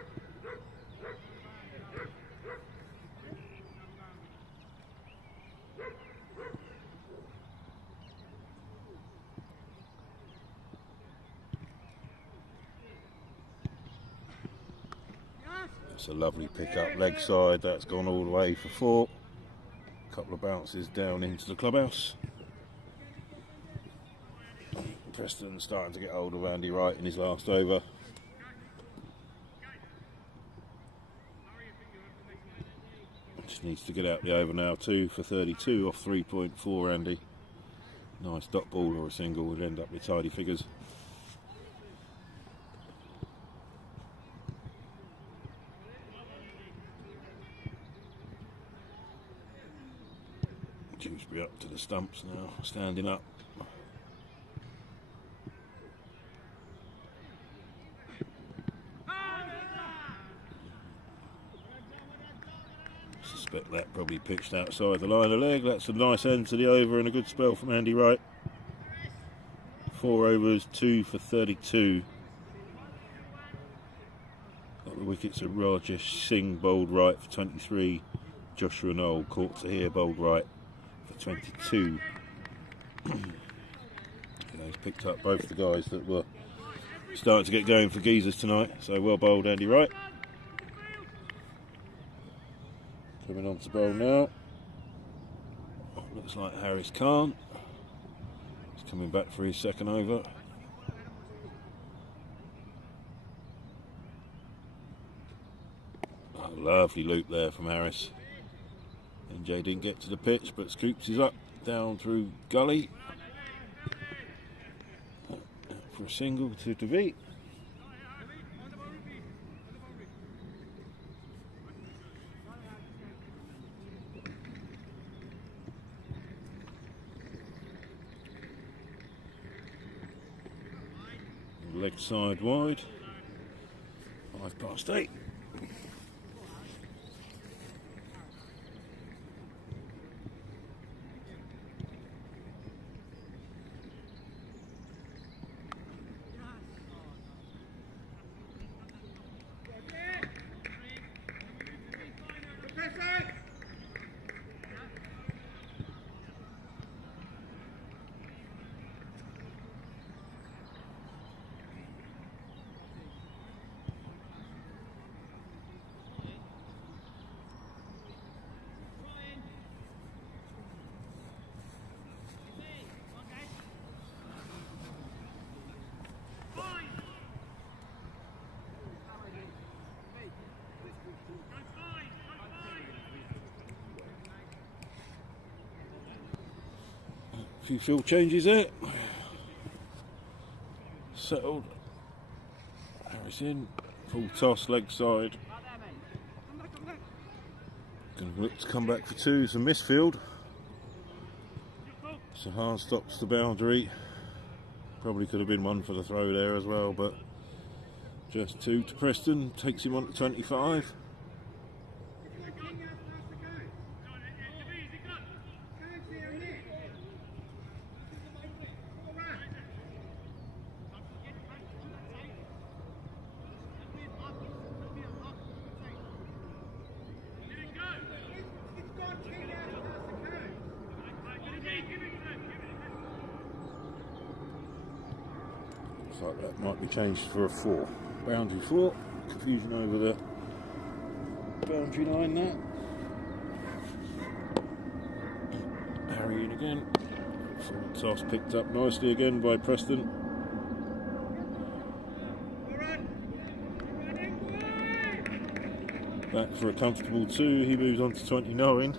That's a lovely pick up leg side. That's gone all the way for 4. Couple of bounces down into the clubhouse. Preston starting to get hold of Andy Wright in his last over. Just needs to get out the over now. 2 for 32 off 3.4. Andy, nice dot ball or a single would end up with tidy figures. Dewsbury up to the stumps now, standing up. Suspect that probably pitched outside the line of leg. That's a nice end to the over and a good spell from Andy Wright. 4 overs, 2 for 32. Got the wickets of Rajesh Singh bowled right for 23. Joshua Knoll caught to here bowled right 22. He's picked up both the guys that were starting to get going for Geezers tonight, so well bowled Andy Wright. Coming on to bowl now. Looks like Harris Khan. He's coming back for his second over. Oh, lovely loop there from Harris. NJ didn't get to the pitch, but scoops is up, down through gully. For a single to Devi. Leg side wide. 8:05. Few field changes there. Settled. Harris in. Full toss, leg side. Going to look to come back for 2. It's a misfield. Sahar stops the boundary. Probably could have been 1 for the throw there as well, but just 2 to Preston. Takes him on to 25. Looks like that might be changed for a 4. Boundary 4. Confusion over the boundary line there. Harry in again. Full toss picked up nicely again by Preston. Back for a comfortable 2. He moves on to 29.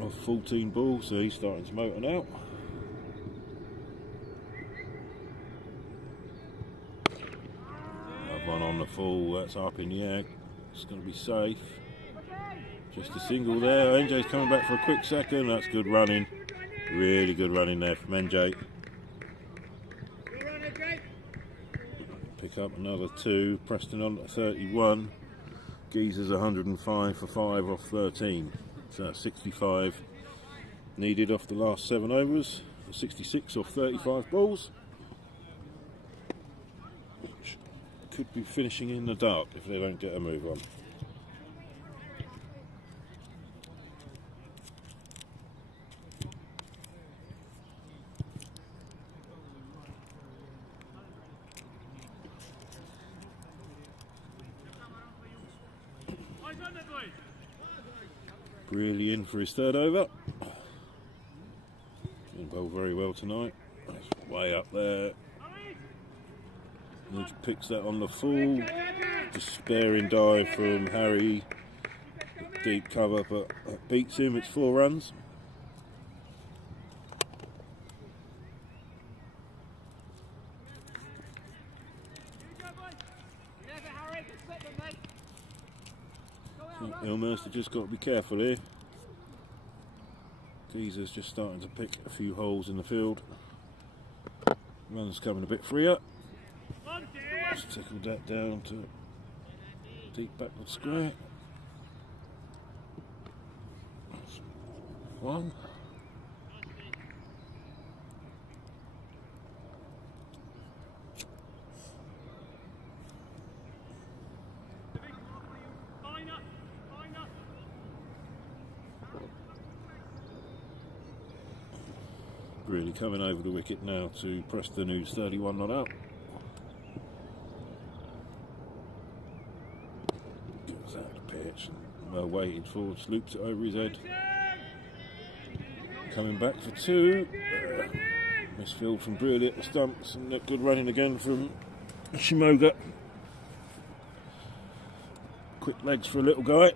Off 14 balls, so he's starting to motor now. One on the full, that's up in the air. It's going to be safe. Just a single there. NJ's coming back for a quick second. That's good running. Really good running there from NJ. pick up another 2. Preston on at 31. Geezers 105 for 5 off 13. So 65 needed off the last 7 overs. 66 off 35 balls. Which could be finishing in the dark if they don't get a move on. Really in for his 3rd over. He bowled very well tonight. That's way up there. He picks that on the full. Despairing dive from Harry. Deep cover, but beats him. It's 4 runs. Elmhurst have just got to be careful here. Geezer's just starting to pick a few holes in the field. Run's coming a bit freer. Just tickled that down to deep backward square. That's 1. Really coming over the wicket now to Preston, who's 31 not out. Gets out of the pitch and well weighted forward, sloops it over his head. Coming back for 2. Misfield from Brearley at the stumps, and good running again from Shimoga. Quick legs for a little guy.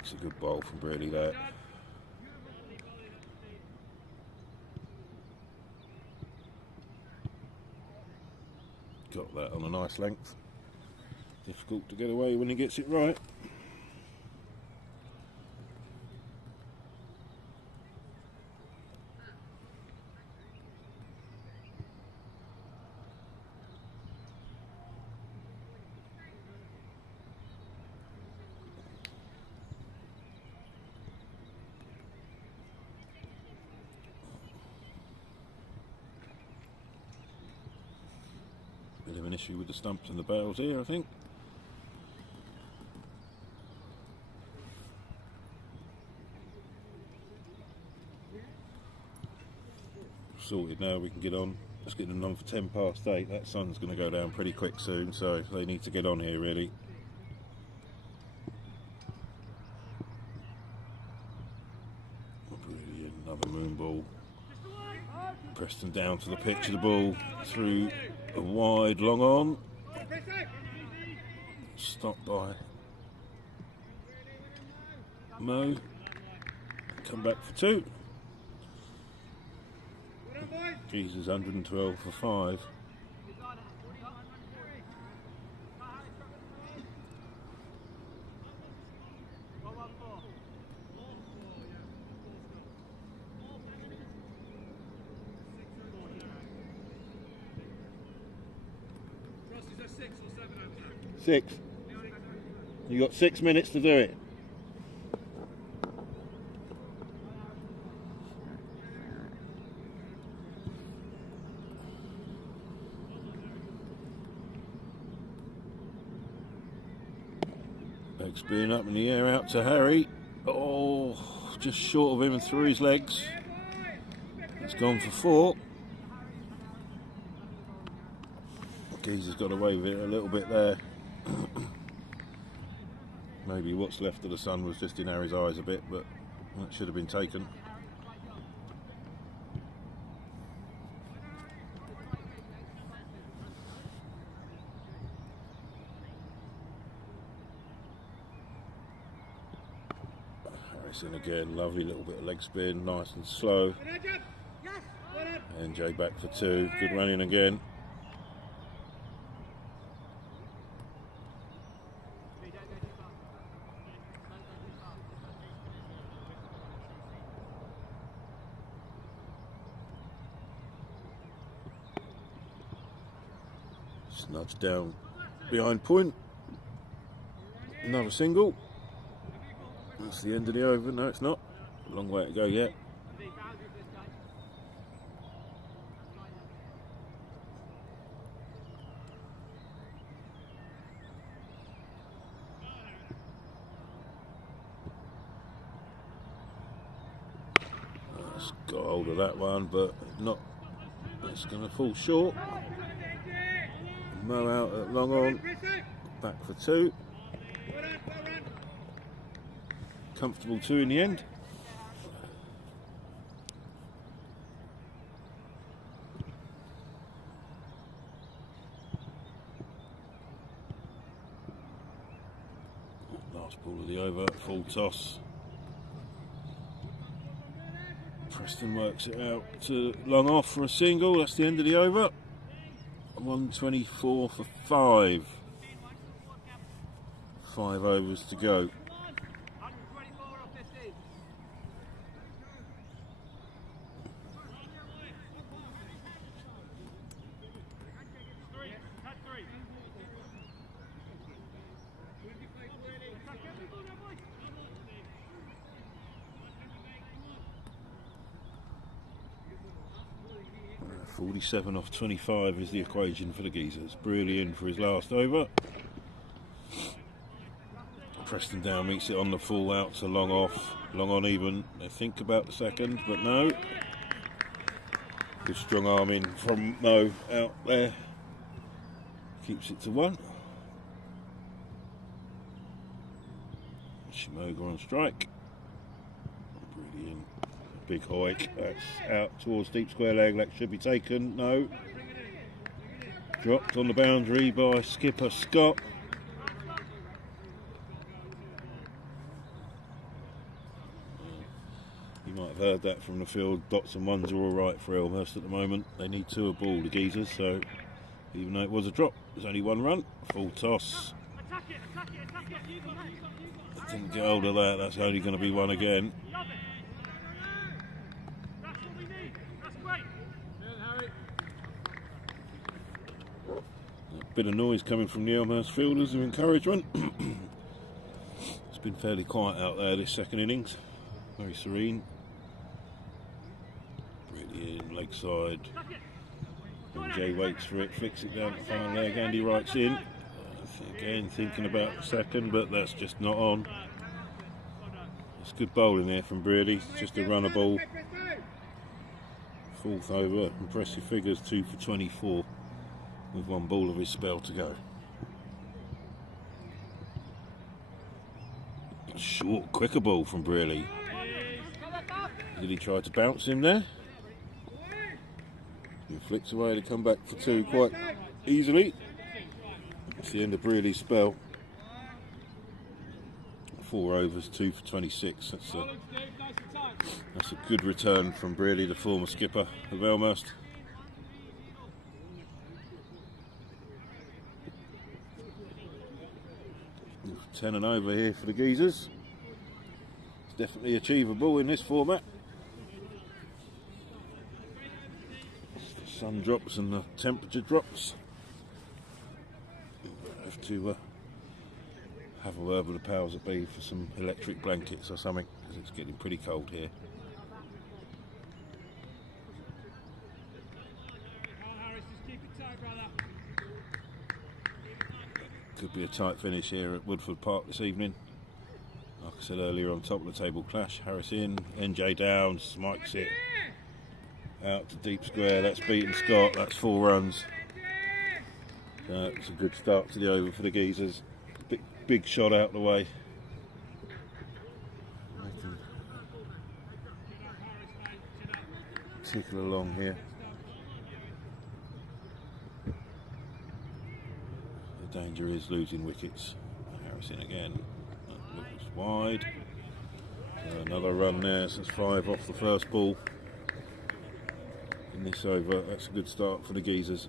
It's a good bowl from Brady there. Got that on a nice length. Difficult to get away when he gets it right. Bit of an issue with the stumps and the barrels here, I think. Sorted now, we can get on. Let's get them on for 10 past 8. That sun's going to go down pretty quick soon, so they need to get on here really. Brilliant, another moon ball. Preston down to the pitch of the ball, through a wide long on. Stopped by Mo. Come back for 2. Jesus, 112 for 5. Six. You got 6 minutes to do it. Leg spin up in the air out to Harry. Oh, just short of him and through his legs. It's gone for 4. Geezer's got away with it a little bit there. Maybe what's left of the sun was just in Harry's eyes a bit, but that should have been taken. Harrison again, lovely little bit of leg spin, nice and slow. And Jay back for 2, good running again. Just nudged down behind point. Another single. That's the end of the over. No, it's not. A long way to go yet. That's got hold of that one, but not. It's going to fall short. Mo out at long on. Back for two. Comfortable two in the end. Last ball of the over, full toss. Preston works it out to long off for a single. That's the end of the over. 124 for 5. 5 overs to go. Uh, 47 off 25 is the equation for the Geezers. Brearley in for his last over. Preston down, meets it on the full, out to long off, long on even. They think about the second, but no. Good strong arm in from Mo out there. Keeps it to 1. Shimoga on strike. Brilliant. Big hoik. That's out towards deep square leg. That should be taken. No. Dropped on the boundary by skipper Scott. You might have heard that from the field. Dots and ones are all right for Elmhurst at the moment. They need 2 a ball, the Geezers, so even though it was a drop, there's only 1 run. Full toss. Didn't get hold of that. That's only going to be 1 again. A bit of noise coming from the Elmhurst fielders of encouragement. It's been fairly quiet out there this second innings. Very serene. Really in, leg side. Jay waits for it, flicks it down the final leg. Andy writes in. Again, thinking about the second, but that's just not on. It's good bowling there from Brearley. Just a runner ball. 4th over. Impressive figures, 2 for 24. With 1 ball of his spell to go. A short, quicker ball from Brearley. Did he try to bounce him there? He flicks away to come back for 2 quite easily. It's the end of Brearley's spell. 4 overs, 2 for 26. That's a good return from Brearley, the former skipper of Elmhurst. 10 and over here for the Geezers. It's definitely achievable in this format. The sun drops and the temperature drops. Have to have a word with the powers that be for some electric blankets or something, because it's getting pretty cold here. Could be a tight finish here at Woodford Park this evening. Like I said earlier, on top of the table clash. Harris in, NJ down, smikes it out to deep square. That's beaten Scott. That's 4 runs. It's a good start to the over for the Geezers. Big shot out the way. Tickle along here. The danger is losing wickets. Harrison again. That looks wide. So another run there. So it's 5 off the first ball in this over. That's a good start for the Geezers.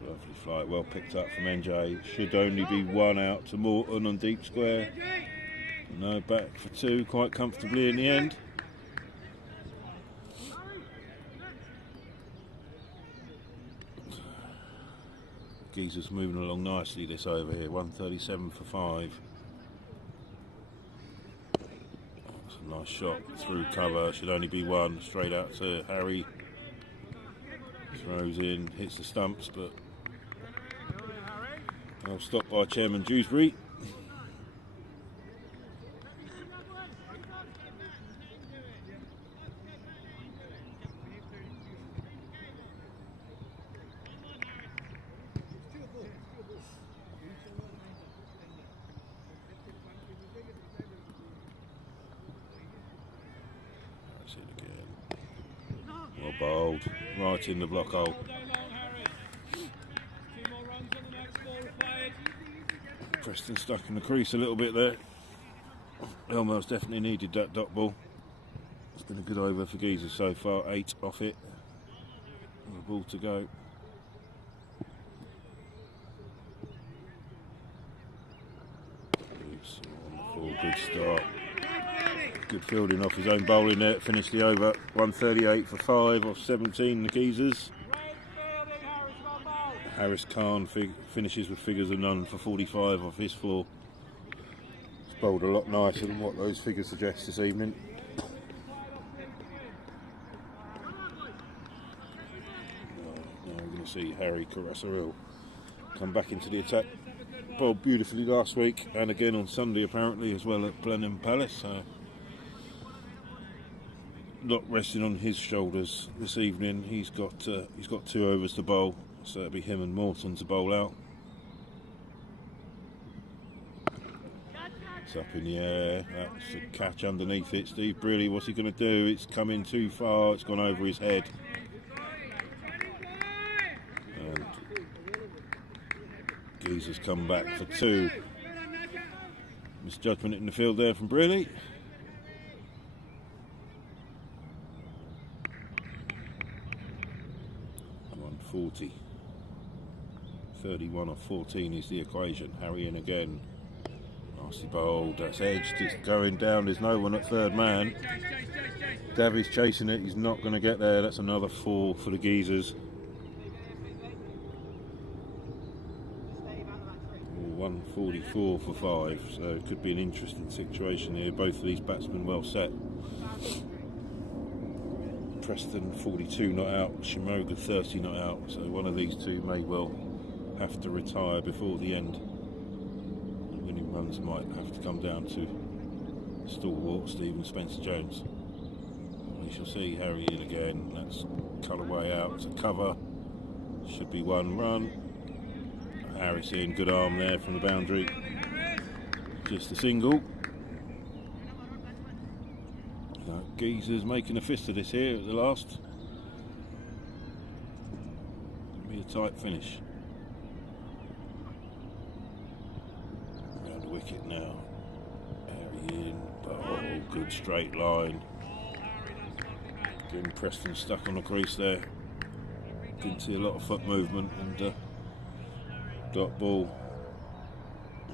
Lovely flight, well picked up from NJ. Should only be 1 out to Morton on deep square. No, back for 2 quite comfortably in the end. Geezer's moving along nicely this over here. 137 for 5. That's a nice shot through cover. Should only be one. Straight out to Harry. Throws in, hits the stumps, but well stopped by Chairman Dewsbury. That's it again. Well bowled, right in the block hole. Preston stuck in the crease a little bit there. Elmhurst definitely needed that dot ball. It's been a good over for Geezer so far. 8 off it. And a ball to go. Oops, good start. Good fielding off his own bowling net. Finished the over. 138 for 5 off 17 the Geezers. Harris Khan finishes with figures of none for 45 off his 4. It's bowled a lot nicer than what those figures suggest this evening. Now we're going to see Harry Carasseril come back into the attack. Bowled beautifully last week and again on Sunday apparently as well at Blenheim Palace. So not resting on his shoulders this evening. He's got 2 overs to bowl. So it'll be him and Morton to bowl out. It's up in the air. That's a catch underneath it. Steve Brearley, what's he going to do? It's come in too far. It's gone over his head. And Geezer's come back for 2. Misjudgment in the field there from Brearley. 140. 31 or 14 is the equation. Harry in again. Nasty bowled. That's edged. It's going down. There's no one at third man. Davies chasing it. He's not going to get there. That's another 4 for the Geezers. 144 for 5. So it could be an interesting situation here. Both of these batsmen well set. Preston 42 not out. Shimoga 30 not out. So one of these two may well have to retire before the end. Winning runs might have to come down to stalwart Stephen Spencer-Jones. We shall see Harry in again. That's colourway out to cover. Should be 1 run. Harris in, good arm there from the boundary. Just a single. Geezer's making a fist of this here at the last. It'll be a tight finish. Around the wicket now. Harry in. Oh, good straight line. Getting Preston stuck on the crease there. Didn't see a lot of foot movement and dot ball.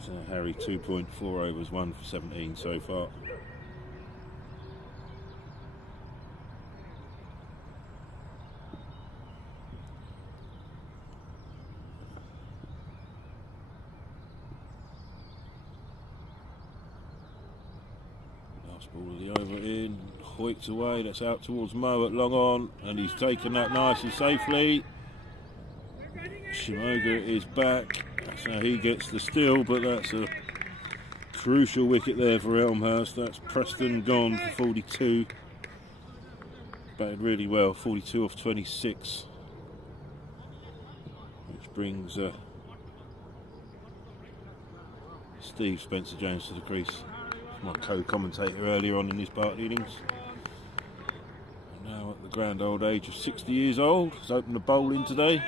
So Harry 2.4 overs, 1 for 17 so far. Ball of the over in, Hoyt's away, that's out towards Mo at long on, and he's taken that nice and safely. Shimoga is back, that's how he gets the steal, but that's a crucial wicket there for Elmhurst. That's Preston gone for 42. Batted really well, 42 off 26. Which brings Steve Spencer-Jones to the crease. My co-commentator earlier on in his party innings. Now at the grand old age of 60 years old, he's opened the bowling today.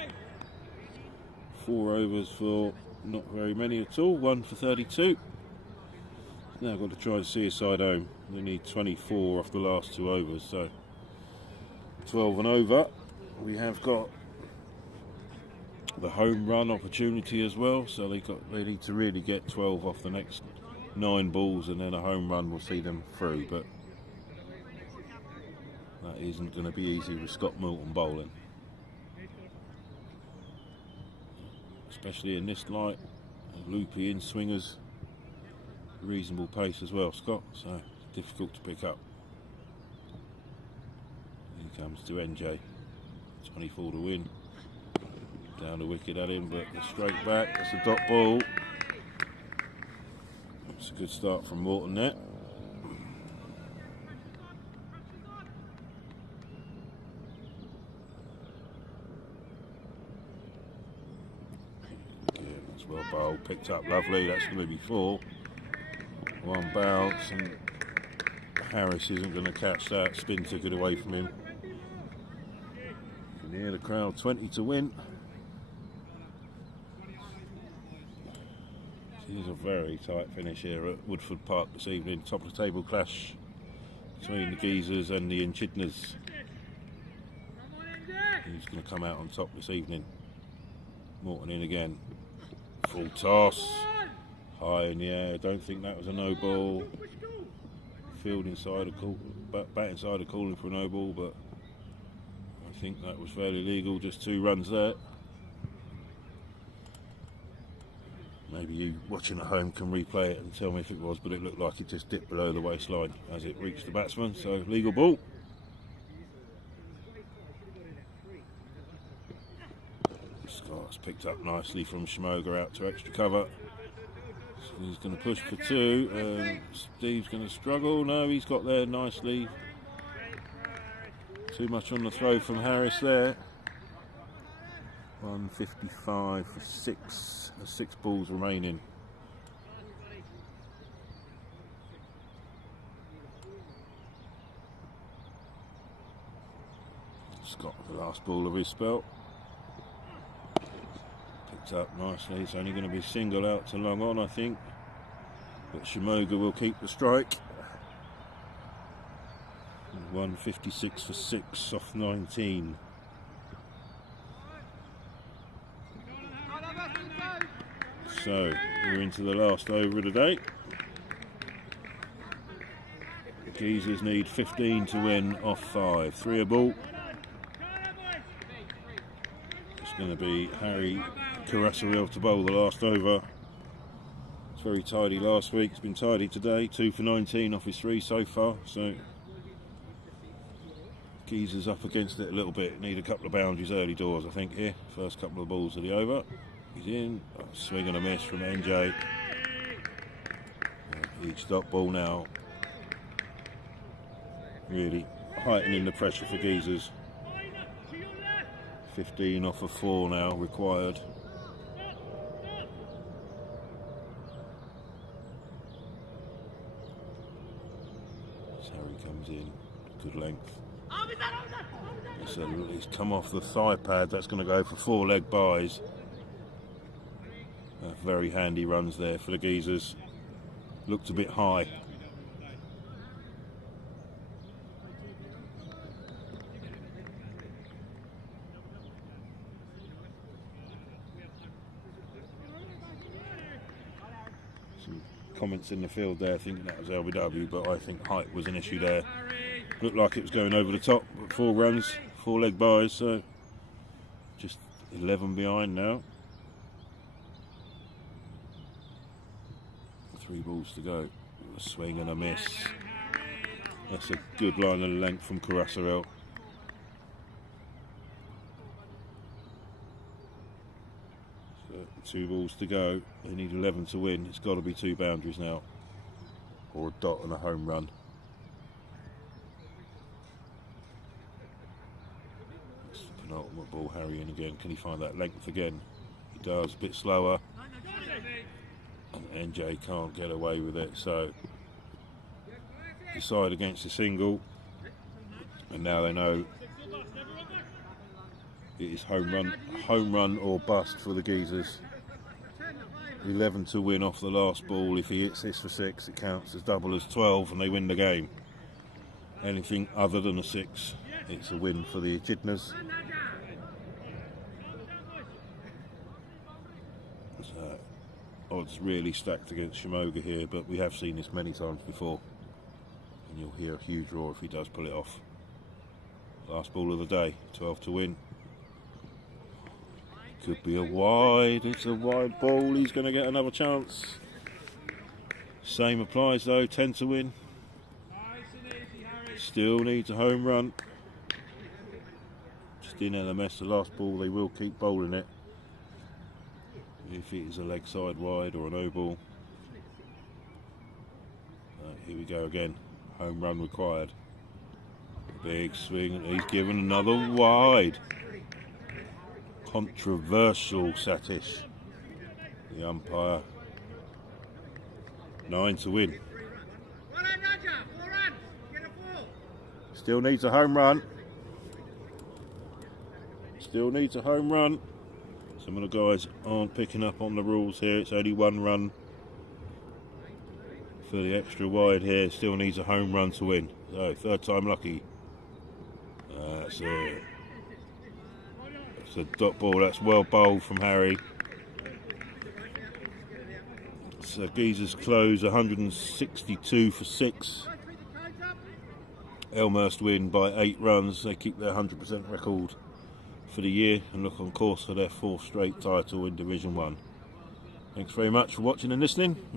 4 overs for not very many at all, 1 for 32. Now got to try and see his side home. They need 24 off the last 2 overs, so 12 and over. We have got the home run opportunity as well, so they need to really get 12 off the next 9 balls, and then a home run will see them through, but that isn't going to be easy with Scott Moulton bowling. especially in this light, loopy in swingers, reasonable pace as well, Scott, so difficult to pick up. Here comes to NJ, 24 to win. Down the wicket at him, but straight back, that's a dot ball. It's a good start from Morton there. Well bowled, picked up lovely, that's going to be 4. One bounce and Harris isn't going to catch that, spin took it away from him. You can hear the crowd, 20 to win. Here's a very tight finish here at Woodford Park this evening, top of the table clash between the Geezers and the Echidnas. Who's going to come out on top this evening? Morton in again. Full toss, high in the air. Don't think that was a no ball. Field inside a call, bat inside a calling for a no ball, but I think that was fairly legal. Just 2 runs there. Maybe you watching at home can replay it and tell me if it was, but it looked like it just dipped below the waistline as it reached the batsman. So legal ball. Scott's picked up nicely from Shimoga out to extra cover. So he's going to push for 2. Steve's going to struggle. No, he's got there nicely. Too much on the throw from Harris there. 155 for 6. There's 6 balls remaining. Scott, the last ball of his spell. Up nicely, it's only going to be single out to long on, I think, but Shimoga will keep the strike. 156 for 6 off 19. So we're into the last over of the day. The Geezers need 15 to win off 5. 3 a ball. It's going to be Harry Carasseril to bowl the last over. It's very tidy last week, it's been tidy today. 2 for 19 off his 3 so far, so Geezer's up against it a little bit. Need a couple of boundaries early doors, I think, here. First couple of balls of the over. He's in. Swing and a miss from NJ. Each dot ball now. Really heightening the pressure for Geezers. 15 off of 4 now required. Harry comes in, good length. He's come off the thigh pad, that's going to go for 4 leg byes. Very handy runs there for the Geezers. Looked a bit high. Some comments in the field there thinking that was LBW, but I think height was an issue there. Looked like it was going over the top, but 4 runs, 4 leg byes, so just 11 behind now. 3 balls to go. A swing and a miss. That's a good line of length from Carasseril. So 2 balls to go. They need 11 to win. It's got to be 2 boundaries now, or a dot and a home run. That's the penultimate ball. Harry in again. Can he find that length again? He does. A bit slower. And NJ can't get away with it, so decide against a single, and now they know it is home run or bust for the Geezers. 11 to win off the last ball. If he hits this for 6, it counts as double as 12 and they win the game. Anything other than a 6, it's a win for the Echidnas. Odds really stacked against Shimoga here, but we have seen this many times before, and you'll hear a huge roar if he does pull it off. Last ball of the day, 12 to win. Could be a wide. It's a wide ball. He's going to get another chance. Same applies though. 10 to win. Still needs a home run. Just in LMS, the last ball, they will keep bowling it. If it is a leg side wide or a no ball. Here we go again. Home run required. Big swing. He's given another wide. Controversial Satish. The umpire. 9 to win. Still needs a home run. Still needs a home run. Some of the guys aren't picking up on the rules here. It's only 1 run for the extra wide here. Still needs a home run to win. So, third time lucky. That's a dot ball. That's well bowled from Harry. So Geezers close 162 for 6. Elmhurst win by 8 runs. They keep their 100% record for the year and look on course for their 4th straight title in Division 1. Thanks very much for watching and listening.